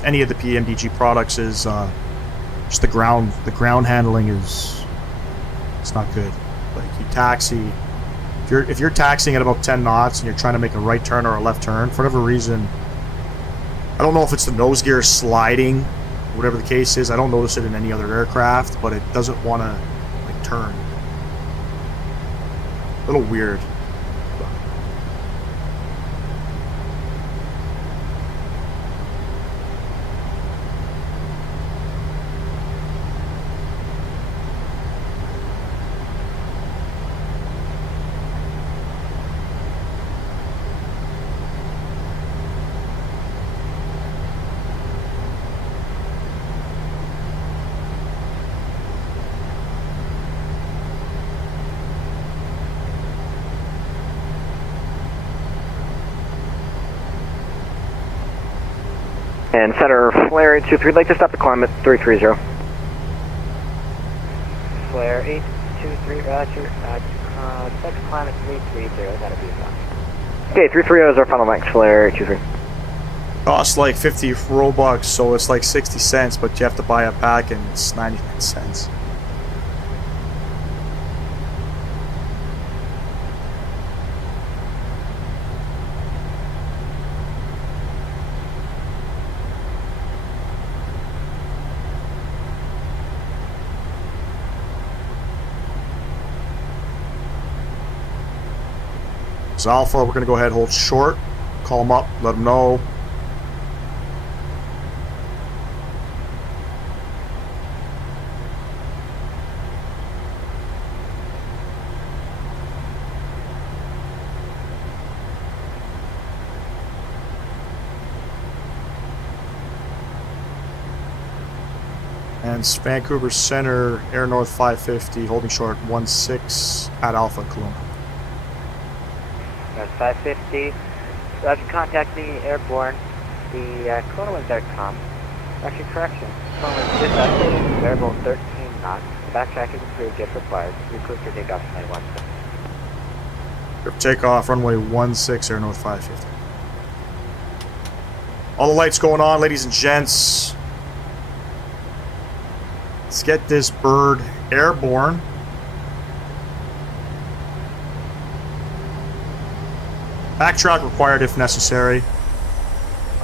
any of the PMDG products is just the ground handling is, it's not good. Like you taxi, if you're taxiing at about 10 knots and you're trying to make a right turn or a left turn, for whatever reason, I don't know if it's the nose gear sliding, whatever the case is. I don't notice it in any other aircraft, but it doesn't want to like turn. A little weird. And center flare 823, like to stop the climb at 330. Flare 823, roger. Expect climb at 330, that'll be enough. Okay, 330 is our final max, flare 823. Costs like 50 Robux, so it's like 60 cents, but you have to buy a pack and it's 99 cents. So Alpha, we're going to go ahead and hold short, call them up, let them know. And Vancouver Center, Air North 550, holding short 16 at Alpha, Kelowna. North 550. So if you contact me airborne, the Kelowna winds are calm. Actually, correction. Kelowna winds just updated. Variable 13 knots. Backtrack is approved if required. Recruit for takeoff flight 16. Takeoff, runway 16, Air North 550. All the lights going on, ladies and gents. Let's get this bird airborne. Backtrack required if necessary.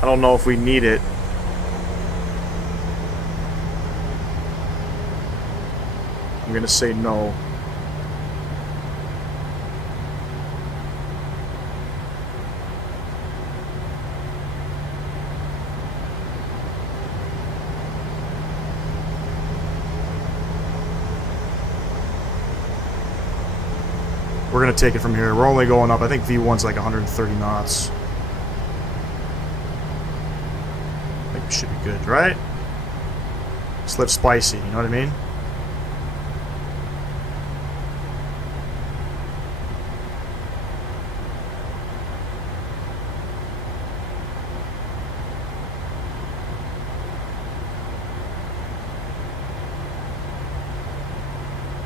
I don't know if we need it. I'm gonna say no. We're going to take it from here. We're only going up. I think V1's like 130 knots. I think we should be good, right? Slip spicy, you know what I mean?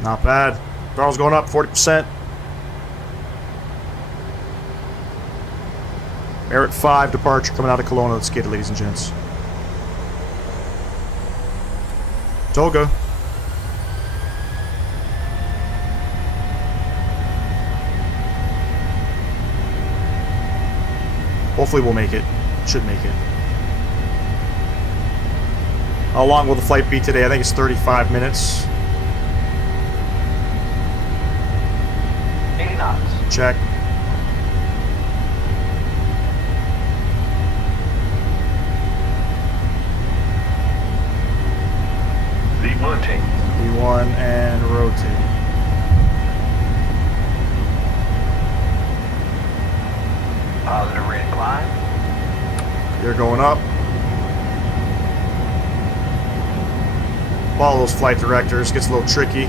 Not bad. Throttle going up 40%. Merit 5 departure coming out of Kelowna. Let's get it, ladies and gents. Toga. Hopefully we'll make it. Should make it. How long will the flight be today? I think it's 35 minutes. 80 knots. Check. Rotate. V1 and rotate. Positive rate of climb. You're going up. Follow those flight directors. Gets a little tricky.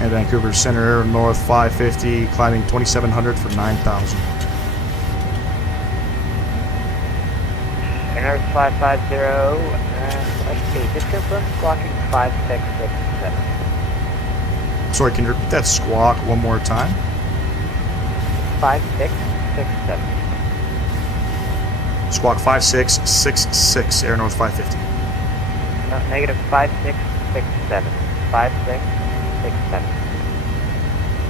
And Vancouver Center, North 550, climbing 2,700 for 9,000. Air North 550, let's see, just confirm squawking 5667. Sorry, can you repeat that squawk one more time? 5667. Squawk 5666, Air North 550. No, negative 5667. 5667.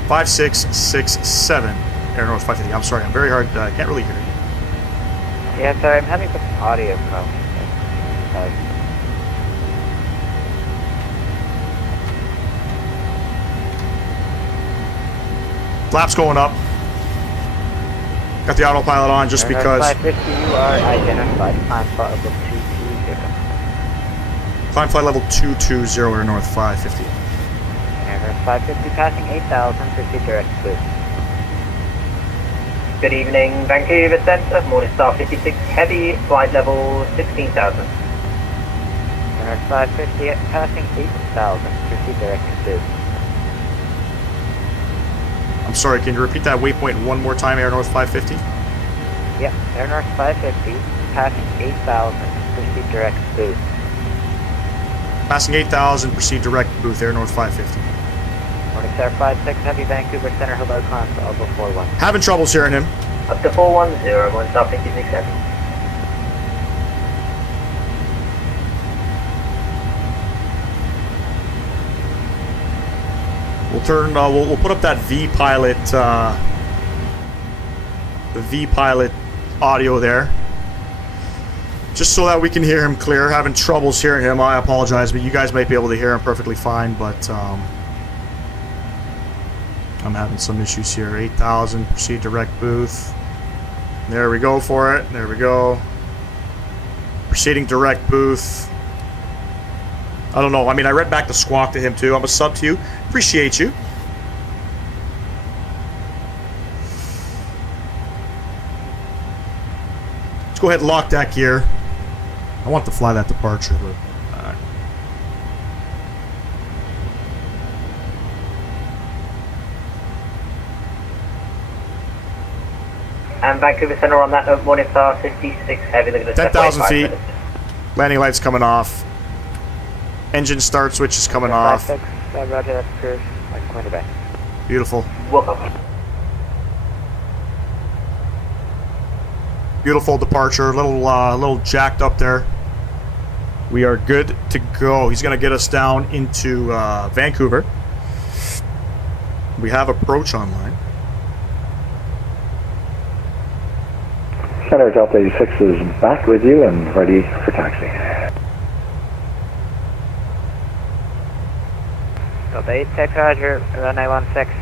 5667, Air North 550. I'm sorry, I'm very hard, I can't really hear you. Yeah, sorry, I'm having some audio problems. Flaps going up. Got the autopilot on just Air North because. 550, you are identified. Climb flight level 220. Climb flight level 220, Air North 550. Air North 550 passing 8,000, proceed direct boost. Good evening, Vancouver Centre, Morningstar 56 Heavy, flight level 16,000. Air North 550 passing 8,000, proceed direct boost. I'm sorry, can you repeat that waypoint one more time, Air North 550? Yep, Air North 550 passing 8,000, proceed direct boost. Passing 8,000, proceed direct booth, Air North 550. Morningstar 56 Heavy, Vancouver Center, hello, climb to level 41. Having troubles hearing him. Up to 410, Morningstar 56 Heavy. We'll turn, we'll put up that V-Pilot, the V-Pilot audio there. Just so that we can hear him clear. Having troubles hearing him, I apologize, but you guys might be able to hear him perfectly fine, but I'm having some issues here. 8,000, proceed direct booth. There we go for it. There we go. Proceeding direct booth. I don't know. I mean, I read back the squawk to him too. I'm a sub to you. Appreciate you. go ahead and lock that gear. I want to fly that departure, but... And Vancouver Center on that note, Morningstar 56 Heavy, looking at 10,000 feet. Landing lights coming off. Engine start switch is coming off. Roger, that's approved. I'm going to back. Beautiful. Welcome. Beautiful departure. A little jacked up there. We are good to go. He's going to get us down into Vancouver. We have approach online. Center Delta 86 is back with you and ready for taxi. Delta 86, Roger, runway 16.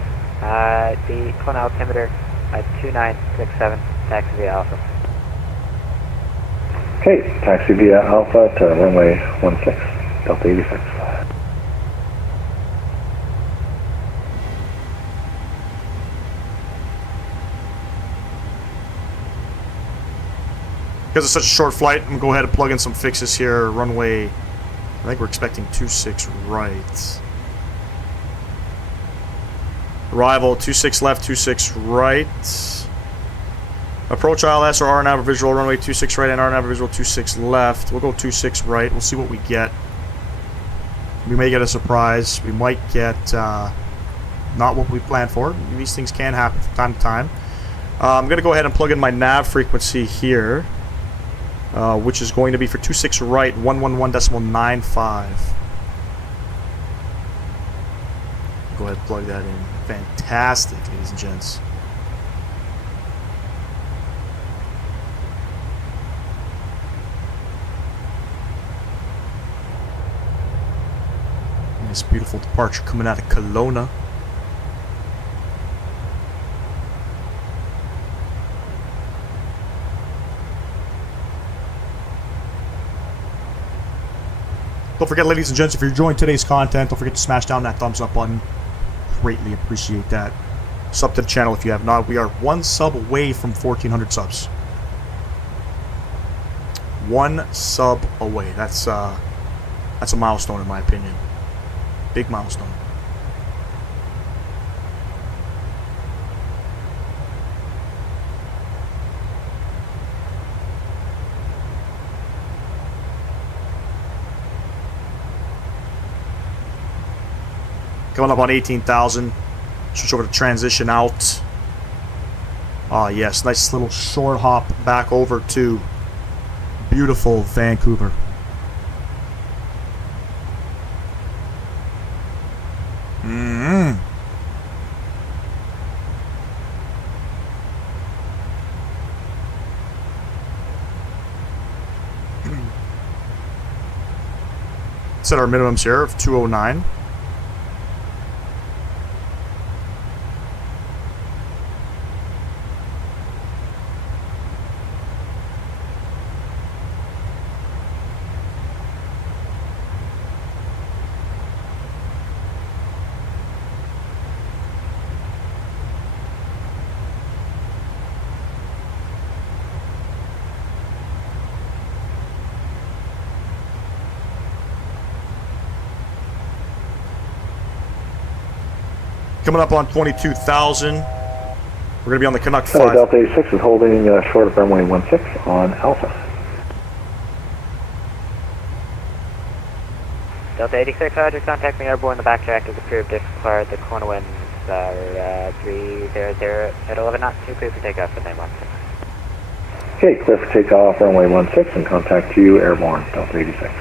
The cone altimeter at 2967, taxi via Alpha. Okay, taxi via Alpha to runway 16, Delta 86. Because it's such a short flight, I'm going to go ahead and plug in some fixes here. Runway, I think we're expecting 26 right. Arrival, 26 left, 26 right. Approach ILS or RNAV visual, runway 26 right and RNAV visual 26 left. We'll go 26 right. We'll see what we get. We may get a surprise. We might get not what we planned for. These things can happen from time to time. I'm going to go ahead and plug in my nav frequency here, which is going to be for 26 right, 111.95. Go ahead and plug that in. Fantastic, ladies and gents. Nice, beautiful departure coming out of Kelowna. Don't forget, ladies and gents, if you're enjoying today's content, don't forget to smash down that thumbs up button. Greatly appreciate that. Sub to the channel if you have not. We are one sub away from 1,400 subs. One sub away. That's a milestone in my opinion. Big milestone. Coming up on 18,000. Switch over to transition out. Ah, yes. Nice little short hop back over to beautiful Vancouver. Set our minimums here of 209. Coming up on 22,000. We're going to be on the Canuck 5. Delta 86 is holding short of runway 16 on Alpha. Delta 86, Roger, contact me airborne. The backtrack is approved if required. The corner winds are 300 at 11 knots. Too clear for takeoff at 916. Okay, clear for takeoff, runway 16 and contact you airborne, Delta 86.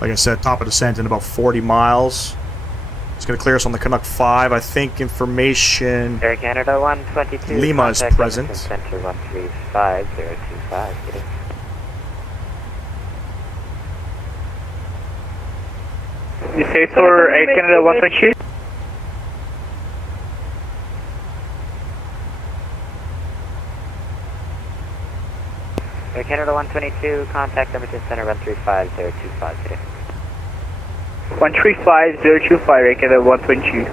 Like I said, top of descent in about 40 miles. It's going to clear us on the Canuck 5. I think information... Air Canada 122. Lima is present. Center 135025. You say so, Air Canada 122? Air Canada 122, contact Edmonton Center 135025 today. 135,025, Air Canada 122.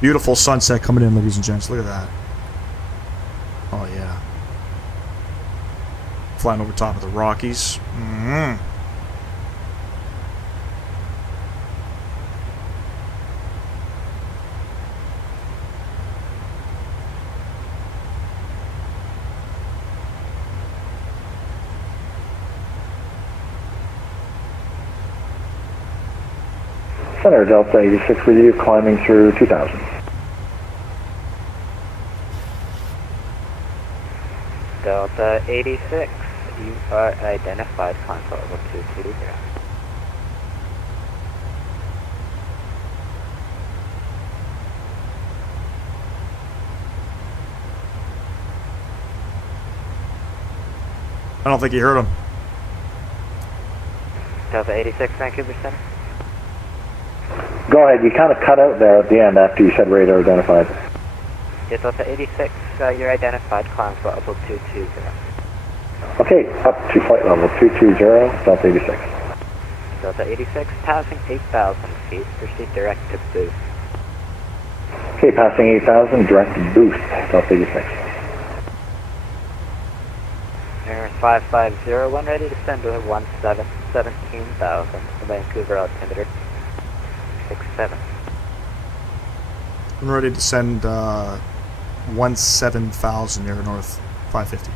Beautiful sunset coming in, ladies and gents. Look at that. Oh, yeah. Flying over top of the Rockies. Mm-hmm. Center Delta 86 with you, climbing through 2000. Delta 86, you are identified, climb to level 220. I don't think you heard him. Delta 86, Vancouver Center. Go ahead, you kind of cut out there at the end after you said radar identified. Yeah, Delta 86, you're identified, climb to level 220. Okay, up to flight level 220, Delta 86. Delta 86, passing 8,000 feet, proceed direct to boost. Okay, passing 8,000, direct to boost, Delta 86. Air 5501, ready to send to 17,000, Vancouver altimeter 67. I'm ready to send 17,000 near north 550.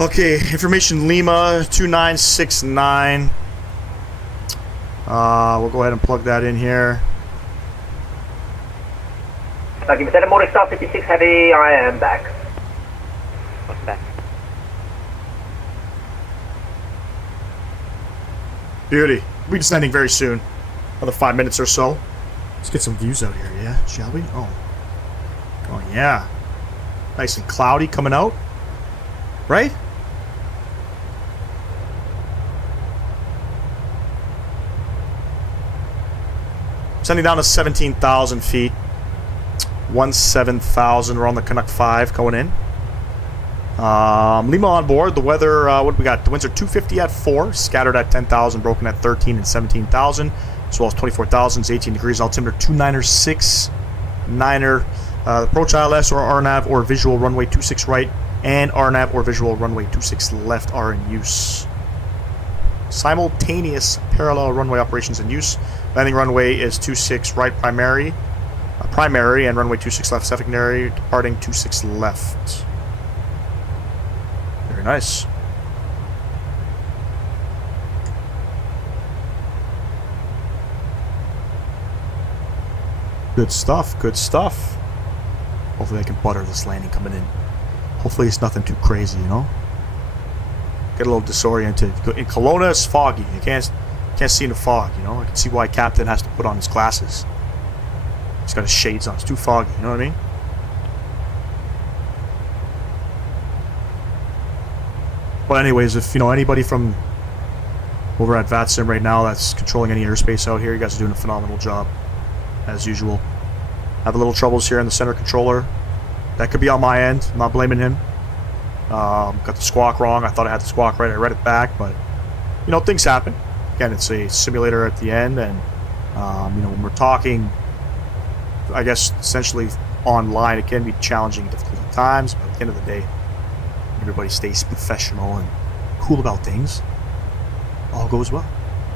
Okay, information Lima 2969. We'll go ahead and plug that in here. Give me morning star 56 heavy, I am back. What's that? Beauty. We'll be descending very soon. Another 5 minutes or so. Let's get some views out here, yeah? Shall we? Oh, yeah. Nice and cloudy coming out. Right? Sending down to 17,000 feet. 17,000. We're on the Canuck 5 going in. Lima on board. The weather, what do we got? The winds are 250 at 4, scattered at 10,000, broken at 13 and 17,000, as well as 24,000, 18 degrees, altimeter 296, 9er, approach ILS or RNAV or visual runway 26 right, and RNAV or visual runway 26 left are in use. Simultaneous parallel runway operations in use. Landing runway is 26 right primary, and runway 26 left secondary, departing 26 left. Very nice. Good stuff, good stuff. Hopefully I can butter this landing coming in. Hopefully it's nothing too crazy, you know? Get a little disoriented. In Kelowna, it's foggy. You can't see in the fog, you know? I can see why Captain has to put on his glasses. He's got his shades on. It's too foggy, you know what I mean? But anyways, if, you know, anybody from over at Vatsim right now that's controlling any airspace out here, you guys are doing a phenomenal job, as usual. Have a little troubles here in the center controller. That could be on my end. I'm not blaming him. Got the squawk wrong. I thought I had the squawk right. I read it back, but, you know, things happen. Again, it's a simulator at the end, and, you know, when we're talking, I guess, essentially online, it can be challenging, difficult at times, but at the end of the day, everybody stays professional and cool about things. All goes well,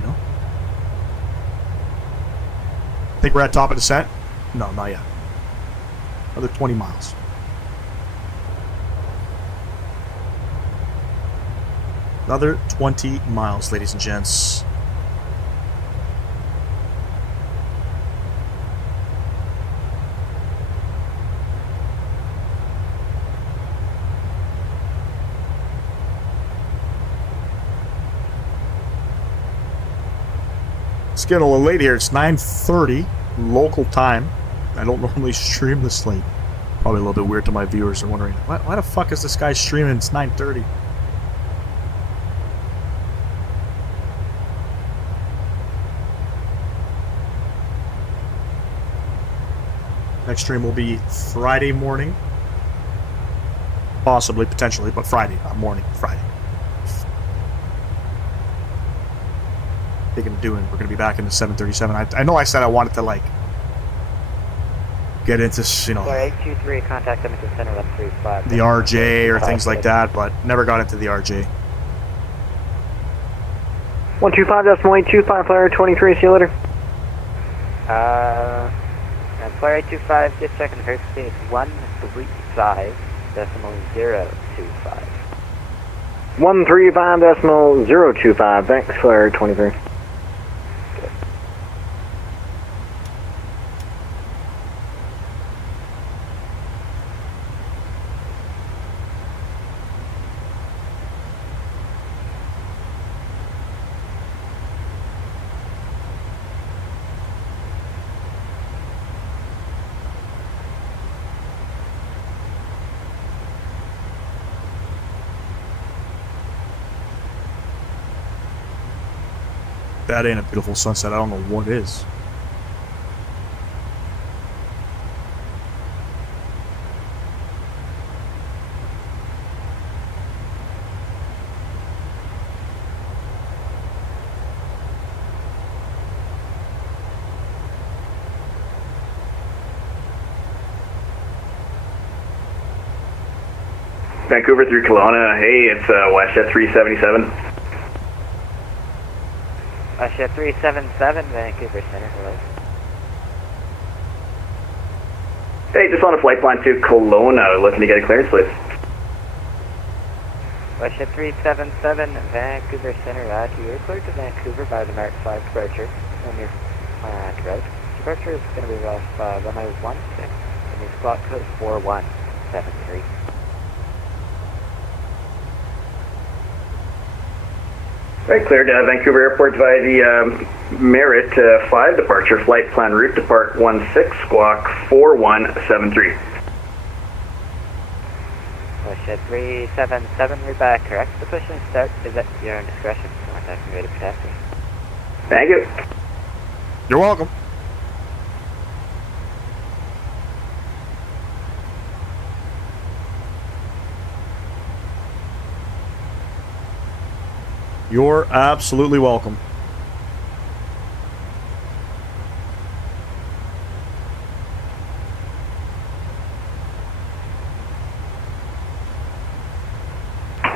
you know? Think we're at top of descent? No, not yet. Another 20 miles. Another 20 miles, ladies and gents. It's getting a little late here. It's 9:30 local time. I don't normally stream this late. Probably a little bit weird to my viewers. Are wondering, why the fuck is this guy streaming? It's 9:30. Next stream will be Friday morning. Possibly, potentially, but Friday, not morning, Friday. We're gonna be back in the 737. I know I said I wanted to like get into, you know, 823, contact Edmonton Center 135. the RJ or things like that, but never got into the RJ. 125.825, Flyer 23, see you later. And Flyer 825, just checking the frequency, it's 135.025. 135.025, thanks, Flyer 23. That ain't a beautiful sunset. I don't know what is. Vancouver through Kelowna. Hey, it's WestJet 377. WestJet 377, Vancouver Center, hello. Hey, just on a flight plan to Kelowna, looking to get a clearance, please. WestJet 377, Vancouver Center, roger. You're cleared to Vancouver by the Mark 5 departure. On your route. Departure is going to be off runway 16, and your squawk code is 4173. Right, cleared Vancouver Airport via the Merit 5 departure, flight plan route depart 16, squawk 4173. WestJet 377, we're back, correct? The push and start is at your own discretion. Contact me ready to protect me. Thank you. You're welcome. You're absolutely welcome.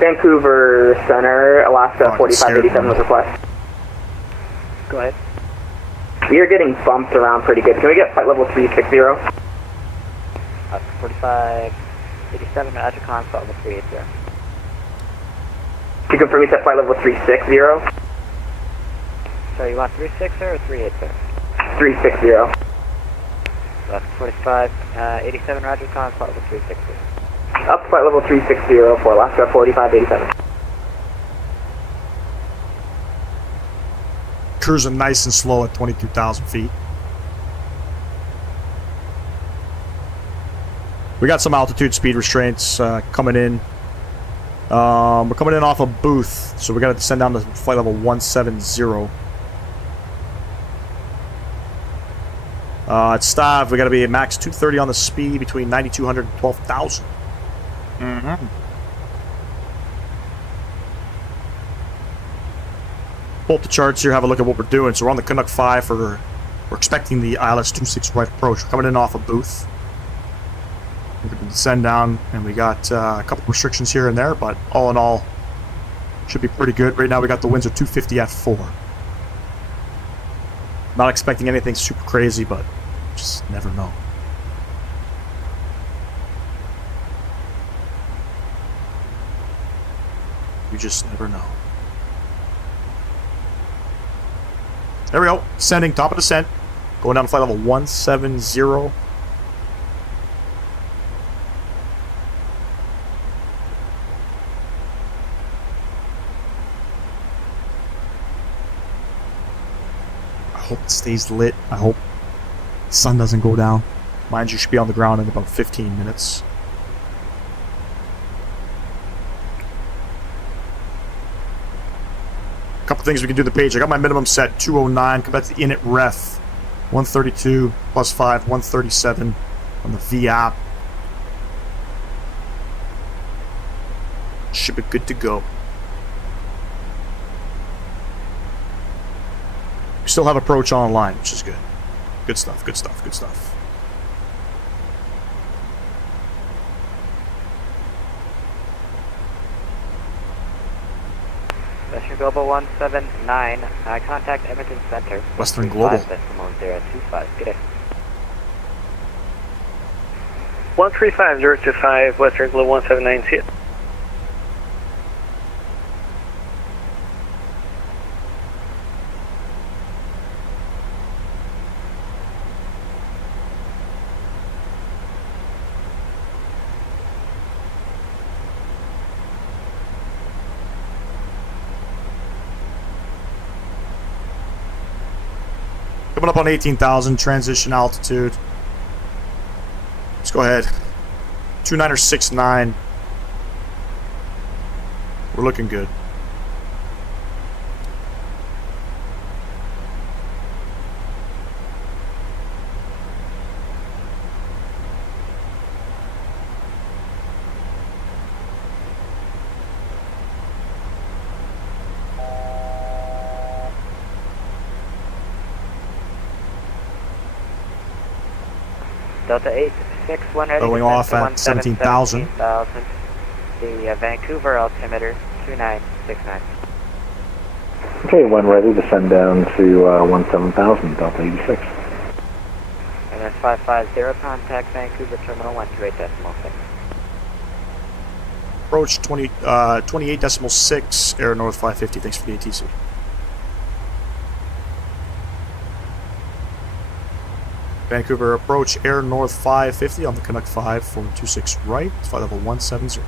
Vancouver Center, Alaska 4587 with request. Go ahead. We are getting bumped around pretty good. Can we get flight level 360? 4587, roger, flight level 380. To confirm, you said flight level 360? So you want 360 or 380? 360. Left 4587, roger, flight level 360. Up flight level 360 for Alaska 4587. Cruising nice and slow at 22,000 feet. We got some altitude speed restraints coming in. We're coming in off a booth, so we got to descend down to flight level 170. At Stav, we got to be at max 230 on the speed between 9,200 and 12,000. Mm-hmm. Pull up the charts here, have a look at what we're doing. So we're on the Canuck 5 we're expecting the ILS-26 right approach. We're coming in off a booth. We're going to descend down, and we got a couple restrictions here and there, but all in all, should be pretty good. Right now we got the winds of 250 at 4. Not expecting anything super crazy, but just never know. You just never know. There we go. Descending, top of descent. Going down to flight level 170. I hope it stays lit. I hope the sun doesn't go down. Mind you, should be on the ground in about 15 minutes. A couple things we can do the page. I got my minimum set 209. Come back to the init ref 132 plus 5 137 on the V app. Should be good to go. We still have approach online, which is good. Good stuff, good stuff, good stuff. Western Global 179, contact Edmonton Center. Western Global. 025. Good day. 135025, Western Global 179, see it. Coming up on 18,000, transition altitude. Let's go ahead. 2969. We're looking good. Delta 861 ready. Going off at 17,000. The Vancouver altimeter 2969. Okay, when ready, descend down to 17,000, Delta 86. And then 550, contact Vancouver Terminal 128.6. Approach 28.6, Air North 550. Thanks for the ATC. Vancouver approach Air North 550 on the Canuck 5 for 26 right, flight level 170.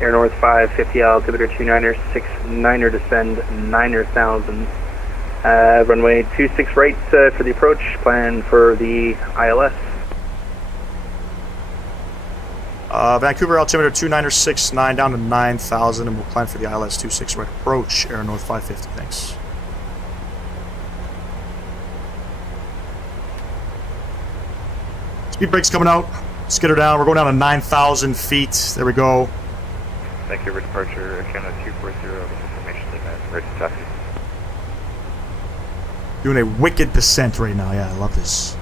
Air North 550, altimeter 2969er, descend 9,000. Runway 26 right for the approach, plan for the ILS. Vancouver altimeter 2969 down to 9,000, and we'll plan for the ILS 26 right approach, Air North 550. Thanks. Speed brake's coming out. Skitter down. We're going down to 9,000 feet. There we go. Vancouver departure, Canada 240, information statement, ready to taxi. Doing a wicked descent right now. Yeah, I love this.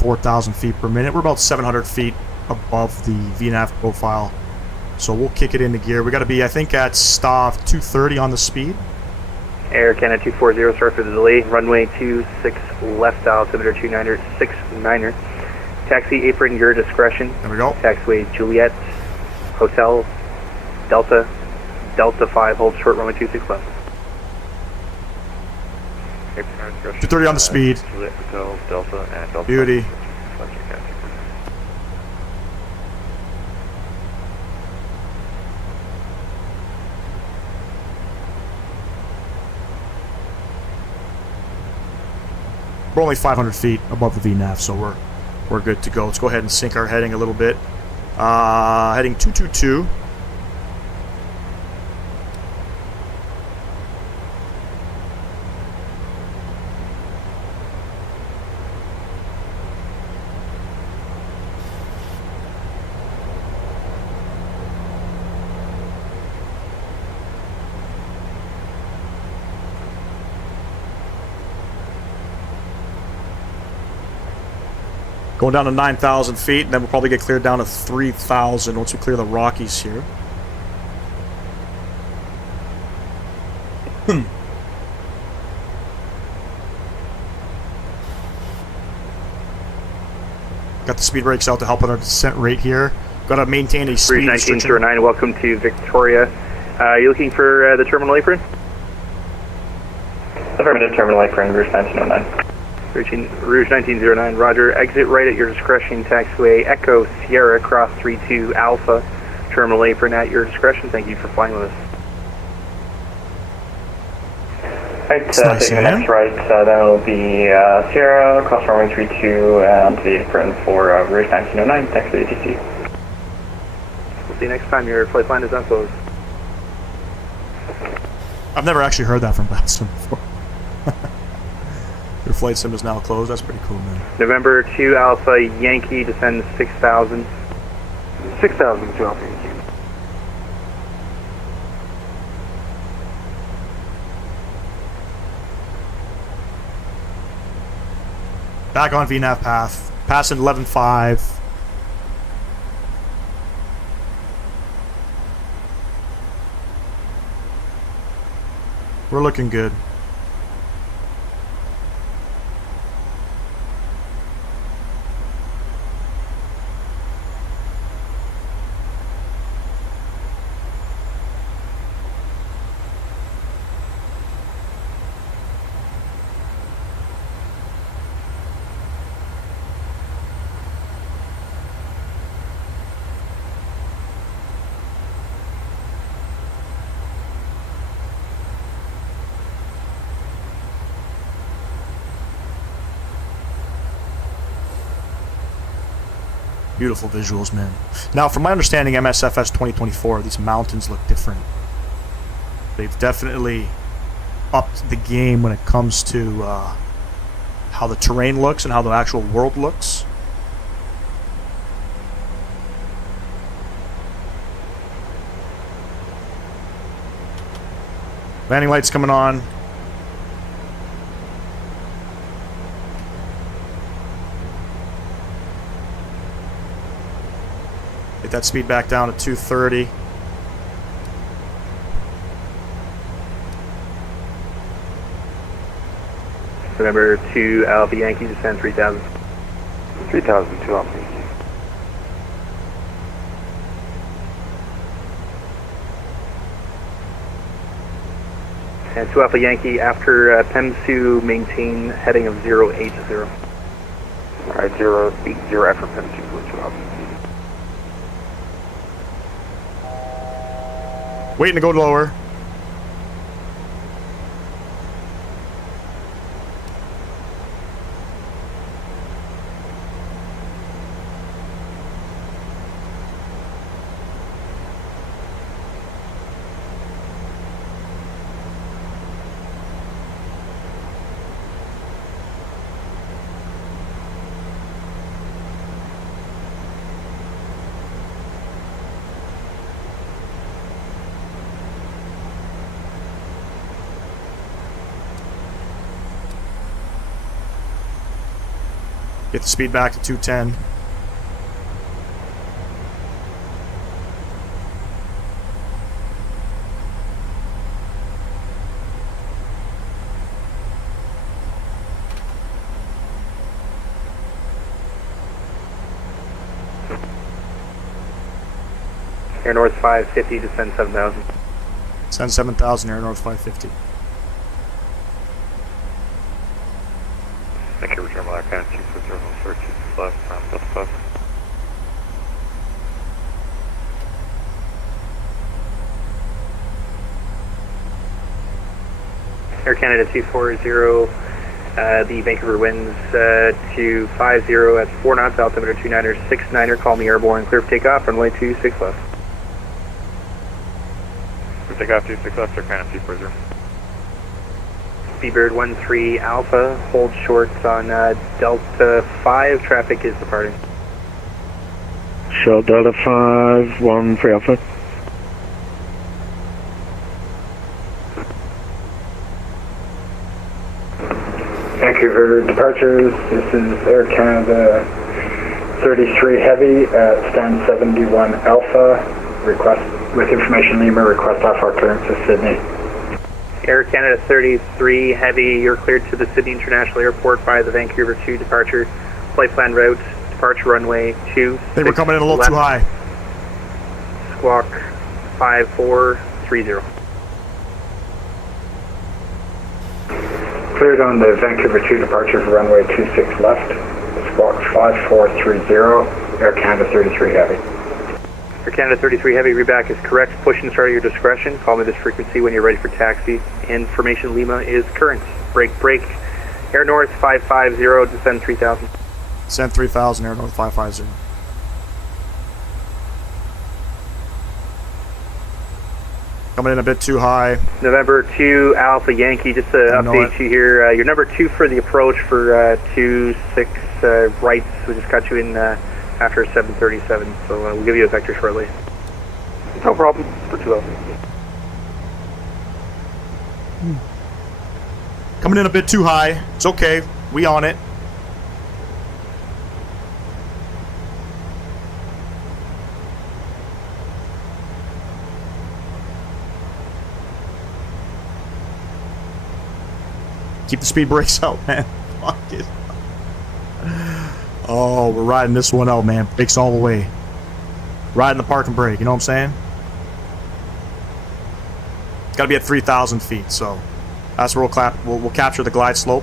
4,000 feet per minute. We're about 700 feet above the VNAV profile. So we'll kick it into gear. We got to be, I think, at staff 230 on the speed. Air Canada 240, sorry for the delay. Runway 26 left, altimeter 2969er. Taxi apron, your discretion. There we go. Taxiway Juliet, Hotel, Delta, Delta 5, hold short, runway 26 left. 230 on the speed. Juliet, Hotel, Delta, and Delta. Beauty. We're only 500 feet above the VNAV, so we're good to go. Let's go ahead and sync our heading a little bit. Heading 222. Going down to 9,000 feet, and then we'll probably get cleared down to 3,000 once we clear the Rockies here. Got the speed brakes out to help on our descent rate here. Got to maintain a speed restriction. 1909, welcome to Victoria. You looking for the terminal apron? Affirmative, terminal apron, Rouge 1909. Rouge 1909, roger. Exit right at your discretion, taxiway Echo Sierra, cross 32 Alpha, terminal apron at your discretion. Thank you for flying with us. Right, It's nice, taking the yeah? next right, then it'll be Sierra, cross runway 32, and to the apron for route 1909, thanks for the ATC. We'll see you next time your flight plan is unclosed. I've never actually heard that from Vatsim before. Your flight sim is now closed. That's pretty cool, man. November 2 Alpha Yankee, descend 6,000. 6,000 to Alpha Yankee. Back on VNAV path. Passing 11.5. We're looking good. Beautiful visuals, man. Now, from my understanding, MSFS 2024, these mountains look different. They've definitely upped the game when it comes to how the terrain looks and how the actual world looks. Landing lights coming on. Get that speed back down to 230. November 2 Alpha Yankee, descend 3,000. 3,000 to Alpha Yankee. And 2 Alpha Yankee, after PEMSU, maintain heading of 080. Alright, 080 after PEMSU, for 2 Alpha Yankee. Waiting to go lower. Get the speed back to 210. Air North 550, descend 7,000. Send 7,000, Air North 550. Thank you, return black and 240 left from Delta 5. Air Canada 240, the Vancouver winds to 50 at 4 knots, altimeter 2969er, call me airborne, clear for takeoff, runway 26 left. Clear takeoff 26 left, Air Canada 240. Seabird 13 Alpha, hold short on Delta 5, traffic is departing. Short Delta 5, 13 Alpha. Vancouver departures, this is Air Canada 33 Heavy at stand 71 Alpha, request with information Lima, request FR clearance to Sydney. Air Canada 33 Heavy, you're cleared to the Sydney International Airport by the Vancouver 2 departure. Flight plan route, departure runway 2. They were coming in a little too high. Squawk 5430. Cleared on the Vancouver 2 departure for runway 26 left, squawk 5430, Air Canada 33 Heavy. Air Canada 33 Heavy, reback is correct. Push and start at your discretion. Call me this frequency when you're ready for taxi. Information Lima is current. Break. Air North 550, descend 3000. Descend 3000, Air North 550. Coming in a bit too high. November 2 Alpha Yankee, just to update you here. You're number 2 for the approach for 26 right. We just got you in after 737, so we'll give you a vector shortly. No problem. For 2 Alpha. Coming in a bit too high. It's okay. We on it. Keep the speed brakes out, man. Fuck it. Oh, we're riding this one out, man. Brakes all the way. Riding the park and brake, you know what I'm saying? It's got to be at 3,000 feet, so that's where we'll capture the glide slope.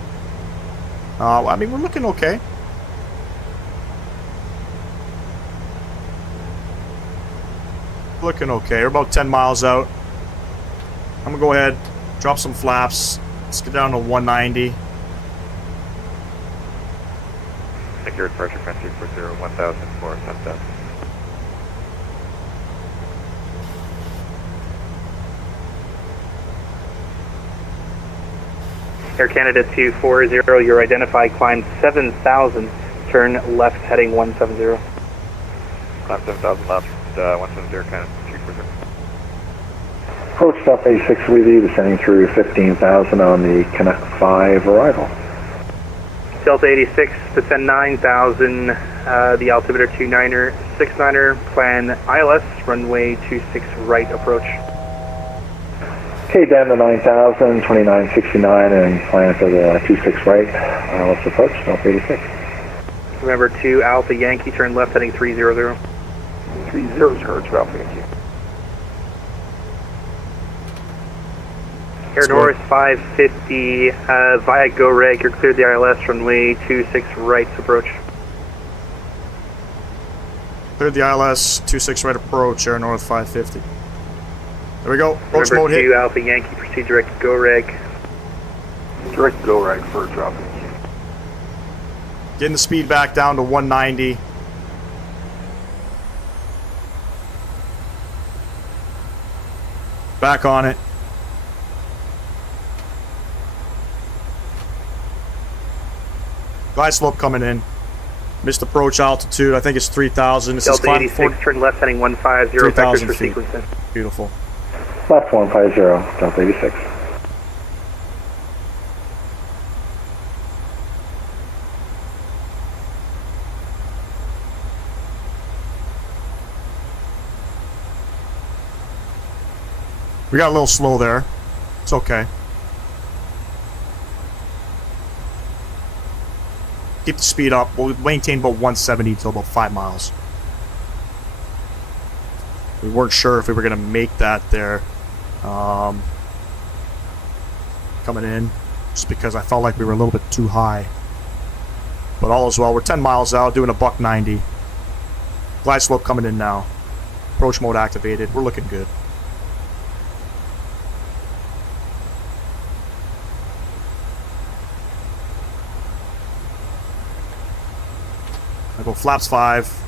I mean, we're looking okay. Looking okay. We're about 10 miles out. I'm going to go ahead, drop some flaps. Let's get down to 190. Secure departure fence 340, 1004, sunset. Air Canada 240, your identified climb 7000, turn left heading 170. Climb 7000 left, 170, Canada 240. Approach stop A6 with you, descending through 15,000 on the Canuck 5 arrival. Delta 86, descend 9,000, the altimeter 29er, 69er, plan ILS, runway 26 right approach. Okay, down to 9,000, 2969, and plan for the 26 right, ILS approach, Delta 86. Remember 2 Alpha Yankee, turn left heading 300. 300, Alpha Yankee. Air North 550, via Go Reg, you're cleared the ILS, runway 26 right approach. Cleared the ILS, 26 right approach, Air North 550. There we go, approach Remember mode 2 hit. Alpha Yankee, proceed direct Go Reg. Direct Go Reg for drop. Getting the speed back down to 190. Back on it. Glide slope coming in. Missed approach altitude. I think it's 3,000. Delta 86, turn left heading 150, vectors for feet. sequencing. Beautiful. Left 150, Delta 86. We got a little slow there. It's okay. Keep the speed up. We'll maintain about 170 till about 5 miles. We weren't sure if we were going to make that there. Coming in. Just because I felt like we were a little bit too high. But all is well. We're 10 miles out, doing a buck 90. Glide slope coming in now. Approach mode activated. We're looking good. I go flaps 5.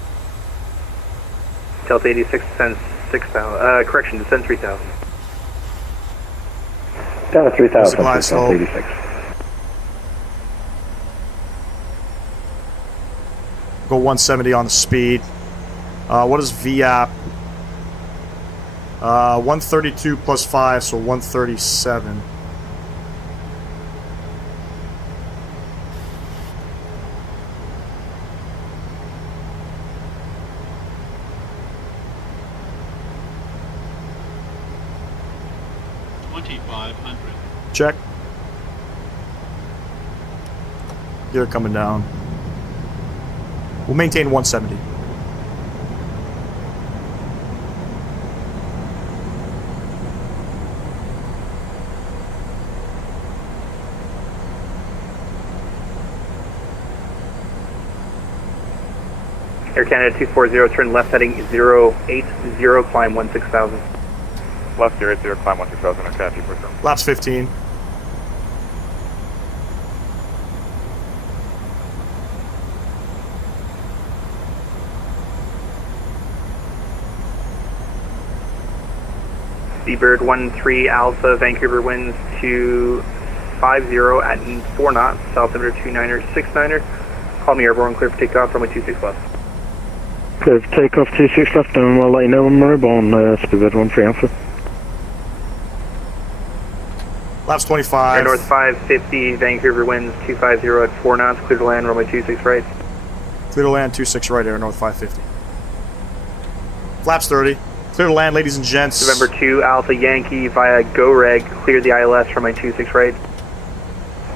Delta 86 descends 6,000. Correction, descend 3,000. Down to 3,000, glide slope. 86. Go 170 on the speed. What is VAP? 132 plus 5, so 137. Check. Gear coming down. We'll maintain 170. Air Canada 240, turn left heading 080, climb 16,000. Left 080, climb 16,000, Air Canada 240. Laps 15. Seabird 13 Alpha, Vancouver winds 250 at 4 knots, altimeter 2969er. Call me airborne, clear for takeoff, runway 26 left. Clear for takeoff 26 left, and we'll let you know when we're airborne, Seabird 13 Alpha. Laps 25. Air North 550, Vancouver winds 250 at 4 knots, clear to land, runway 26 right. Clear to land 26 right, Air North 550. Flaps 30. Clear to land, ladies and gents. November 2 Alpha Yankee via GoReg, clear the ILS, runway 26 right.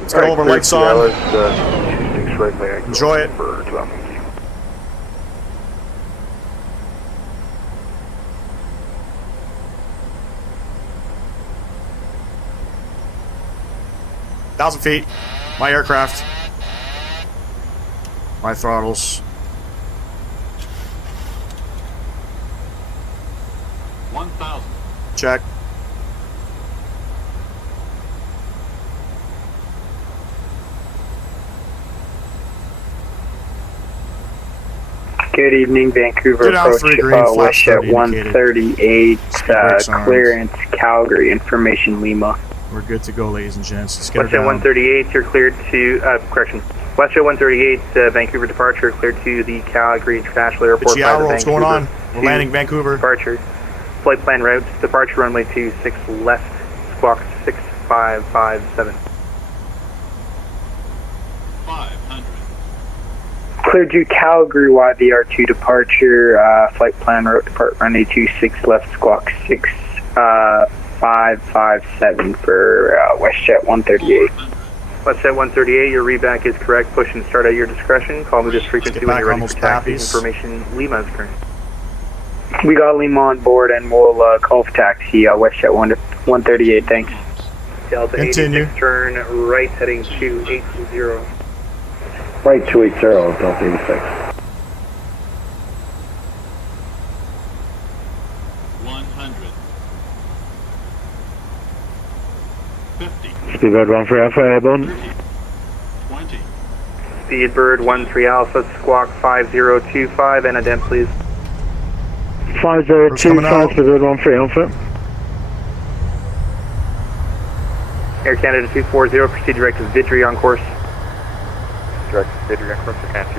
Let's get all of our lights on. 26 right, enjoy it. For 2 Alpha. 1,000 feet. My aircraft. My throttles. 1,000. Check. Good evening, Vancouver Get out, approach 3 green, flash West 30 at 138, clearance Calgary, information Lima. We're good to go, ladies and gents. Let's get her West at down. 138, you're cleared to, correction. West at 138, Vancouver departure, cleared to the Calgary International Airport. Chiaro, what's going on? We're landing Vancouver. Departure. Flight plan route, departure runway 26 left, squawk 6557. 500. Cleared to Calgary YVR2 departure, flight plan route, depart runway 26 left, squawk 6557 for WestJet 138. WestJet 138, your reback is correct. Push and start at your discretion. Call me this frequency when you're ready for taxi. Information Lima is current. We got Lima on board and we'll call for taxi, WestJet 138, thanks. Delta 86, turn right heading 280. Right 280, Delta 86. 100. 50. Speedbird 13 Alpha airborne. 20. Speedbird 13 Alpha, squawk 5025, and a dent please. 5025, Speedbird 13 Alpha. Air Canada 240, proceed direct to Vidri on course. Direct Vidri on course, Air Canada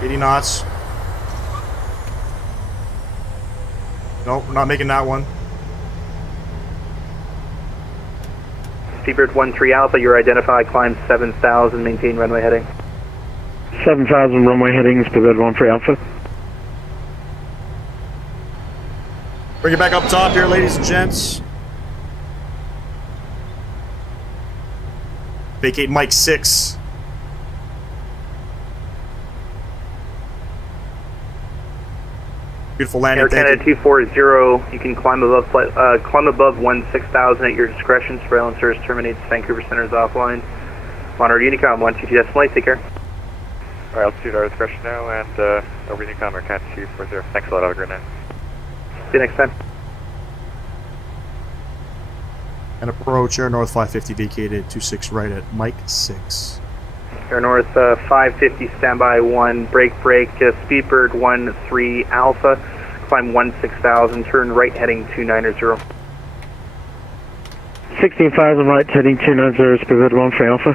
240. $80 knots. Nope, we're not making that one. Seabird 13 Alpha, you're identified, climb 7,000, maintain runway heading. 7,000 runway heading, Speedbird 13 Alpha. Bring it back up top here, ladies and gents. Vacate Mike 6. Beautiful landing. Air Canada 240, you can climb above 16,000 at your discretion. Surveillance service terminates. Vancouver Center is offline. Monitor Unicom 122.8, take care. Alright, altitude our discretion now, and over Unicom, Air Canada 240. Thanks a lot, have a great night. See you next time. And approach Air North 550 vacated 26 right at Mike 6. Air North 550, standby 1, break, Speedbird 13 Alpha, climb 16,000, turn right heading 290. 16,000 right heading 290, Speedbird 13 Alpha.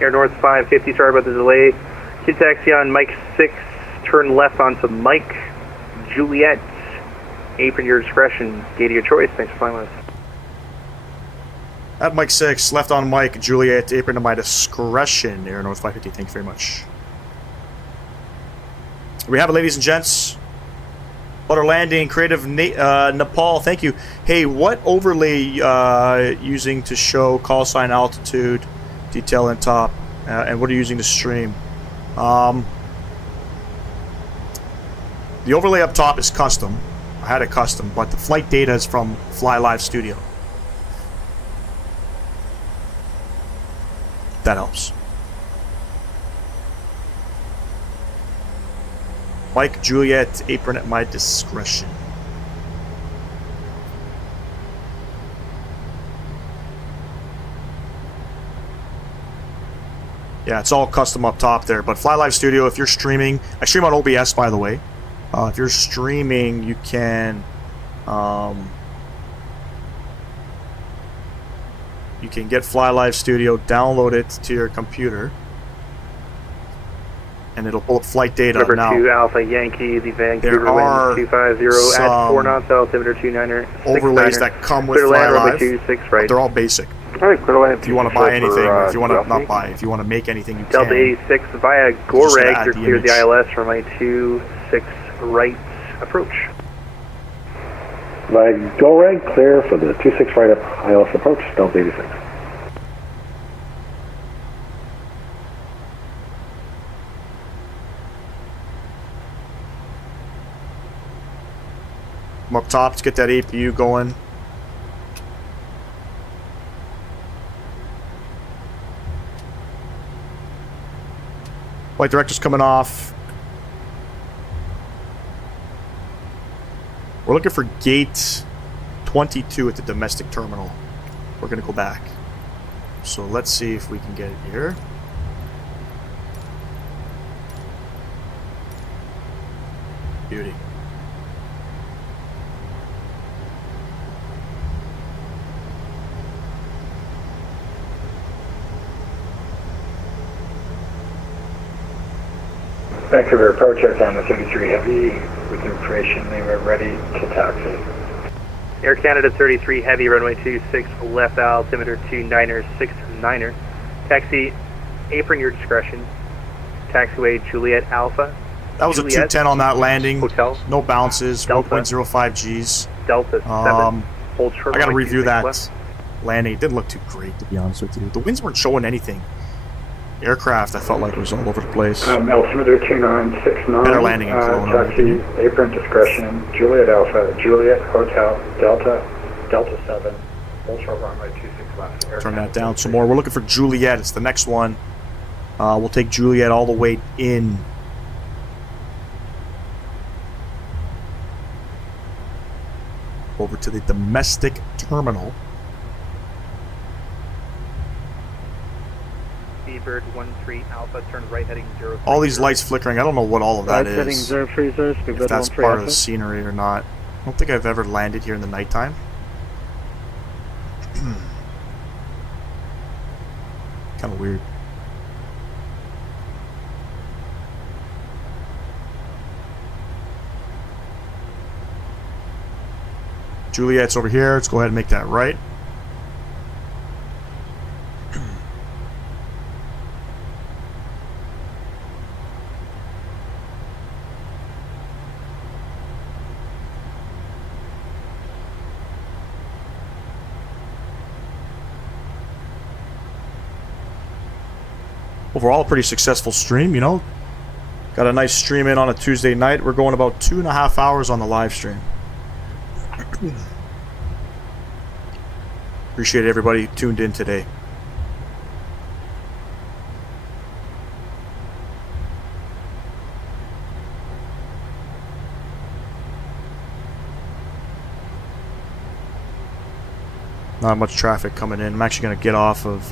Air North 550, sorry about the delay. Kid taxi on Mike 6, turn left onto Mike, Juliet, apron your discretion, gate of your choice. Thanks for flying with us. At Mike 6, left on Mike, Juliet, apron to my discretion, Air North 550, thank you very much. We have it, ladies and gents. Water landing, creative Nepal, thank you. Hey, what overlay using to show call sign altitude, detail and top, and what are you using to stream? The overlay up top is custom. I had it custom, but the flight data is from Fly Live Studio. That helps. Mike, Juliet, apron at my discretion. Yeah, it's all custom up top there. But Fly Live Studio, if you're streaming, I stream on OBS, by the way. If you're streaming, you can get Fly Live Studio, download it to your computer, and it'll pull up flight data. Number now, 2 Alpha Yankee, the Vancouver there are wind 250 at 4 knots, altimeter 29er. overlays that come with Fly Live, right. but they're all basic. If you want to buy anything, if you want to not buy, if you want to make anything, you Delta can. 86 via Goreg, you're the cleared the image. ILS for my 26 right approach. By Goreg, clear for the 26 right up ILS approach, Delta 86. Come up top to get that APU going. Flight director's coming off. We're looking for gate 22 at the domestic terminal. We're going to go back. So let's see if we can get it here. Beauty. Vancouver approach Canada 33 Heavy with information they were ready to taxi. Air Canada 33 Heavy, runway 26 left, altimeter 29er. Taxi, apron your discretion. Taxiway Juliet Alpha. That was Juliet, a 210 on that landing. Hotel. No bounces. Delta. 1.05 Gs. Delta 7. Hold short. I got to runway review 26 that left. landing. It didn't look too great, to be honest with you. The winds weren't showing anything. Aircraft, I felt like it was all over the place. Altimeter 2969. Better landing in Kelowna. Taxi, apron discretion, Juliet Alpha, Juliet Hotel, Delta 7, hold short runway 26 left. Air Turn Canada that down some more. We're looking for Juliet. It's the next one. We'll take Juliet all the way in. Over to the domestic terminal. Seabird 13 Alpha, turn right heading 03. All these lights flickering. I don't know what all of that Right heading is. 030, If that's part of the scenery or not. I don't think I've ever landed here in the nighttime. Kind of weird. Juliet's over here. Let's go ahead and make that right. Overall, a pretty successful stream, you know. Got a nice stream in on a Tuesday night. We're going about 2.5 hours on the live stream. Appreciate everybody tuned in today. Not much traffic coming in. I'm actually going to get off of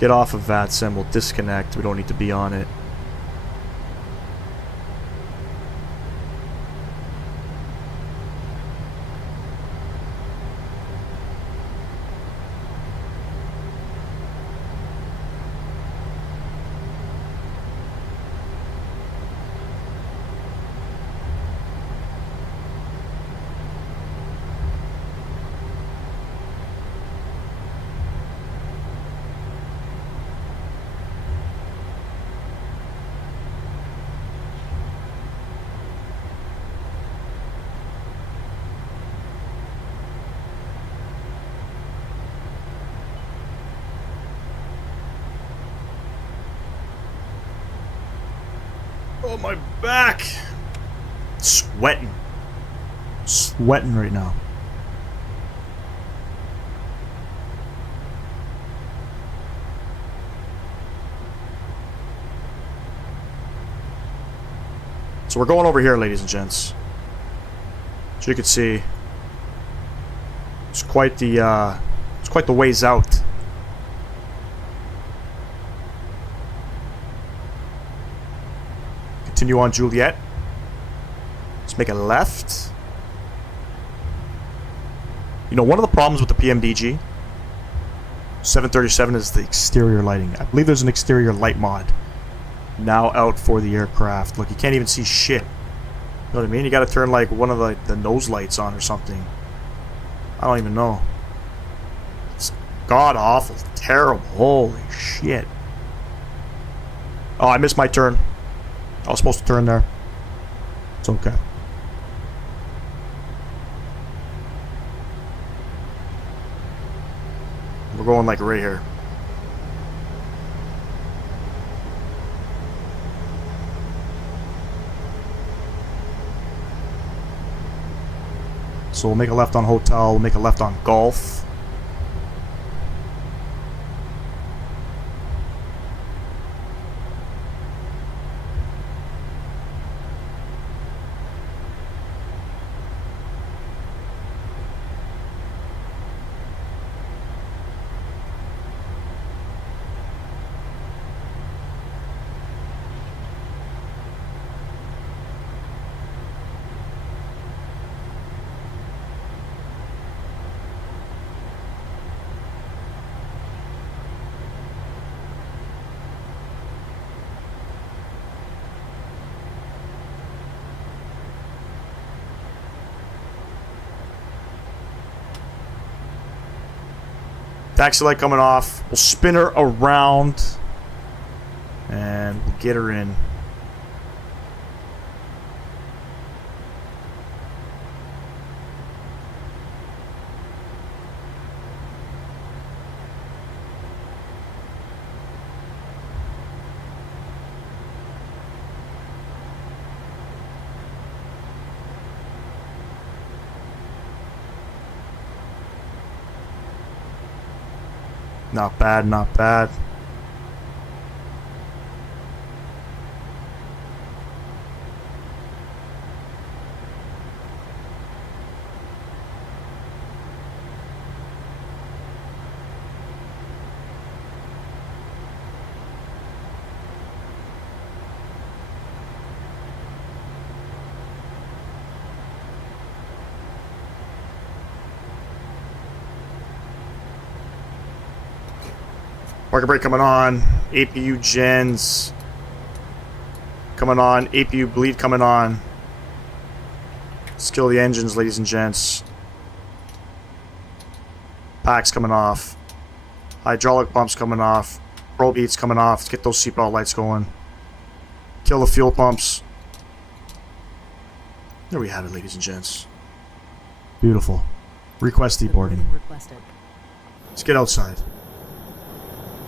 Vatsim. We'll disconnect. We don't need to be on it. Oh, my back. Sweating. wetting right now. So we're going over here, ladies and gents. As you can see, it's quite the ways out. Continue on Juliet. Let's make a left. You know, one of the problems with the PMDG 737 is the exterior lighting. I believe there's an exterior light mod now out for the aircraft. Look, you can't even see shit. You know what I mean? You gotta turn like one of the nose lights on or something. I don't even know. It's god awful, terrible. Holy shit. Oh, I missed my turn. I was supposed to turn there. It's okay. We're going like right here. So we'll make a left on Hotel, we'll make a left on Golf. Taxi light coming off. We'll spin her around and we'll get her in. Not bad, not bad. Market break coming on. APU gens coming on. APU bleed coming on. Skill the engines, ladies and gents. Packs coming off. Hydraulic pumps coming off. Probe heats coming off. Let's get those seatbelt lights going. Kill the fuel pumps. There we have it, ladies and gents. Beautiful. Request deboarding. Let's get outside.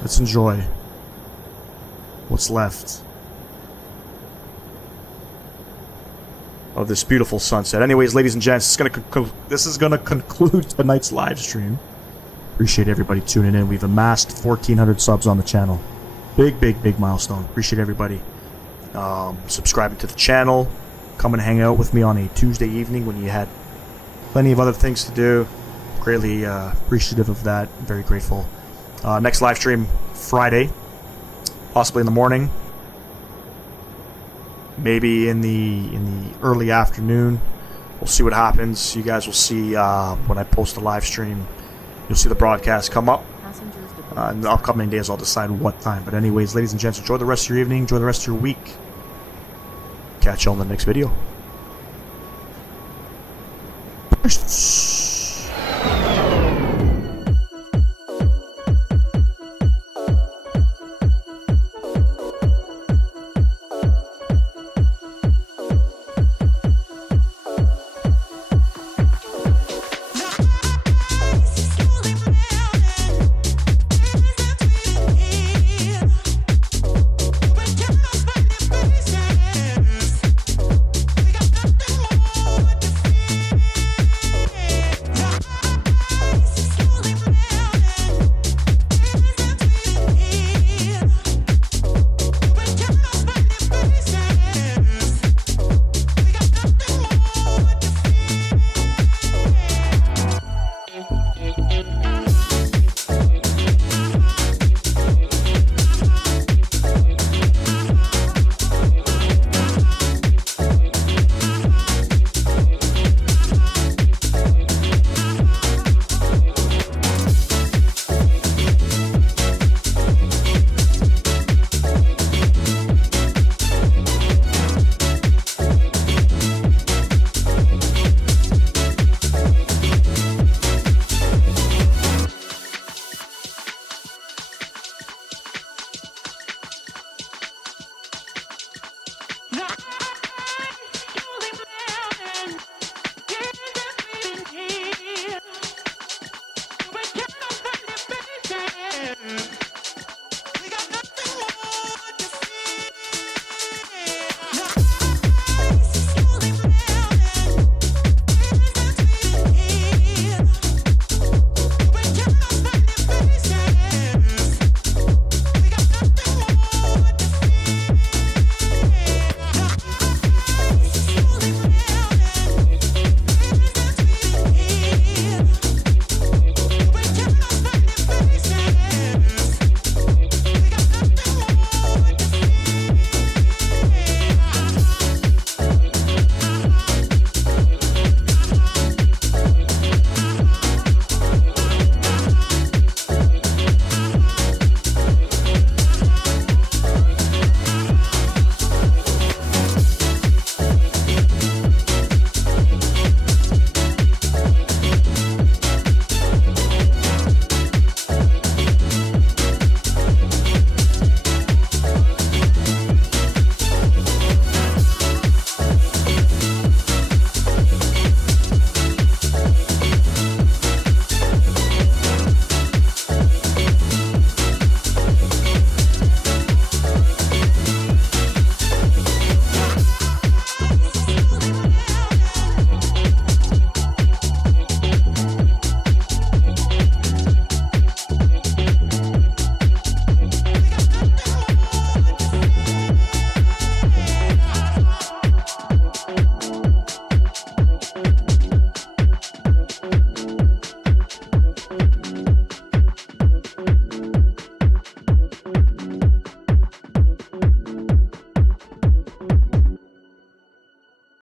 Let's enjoy what's left of this beautiful sunset. Anyways, ladies and gents, this is gonna conclude tonight's live stream. Appreciate everybody tuning in. We've amassed 1,400 subs on the channel. Big milestone. Appreciate everybody subscribing to the channel. Come and hang out with me on a Tuesday evening when you had plenty of other things to do. Greatly appreciative of that. Very grateful. Next live stream Friday, possibly in the morning, maybe in the early afternoon. We'll see what happens. You guys will see when I post the live stream. You'll see the broadcast come up. In the upcoming days, I'll decide what time. But anyways, ladies and gents, enjoy the rest of your evening. Enjoy the rest of your week. Catch you on the next video. Peace.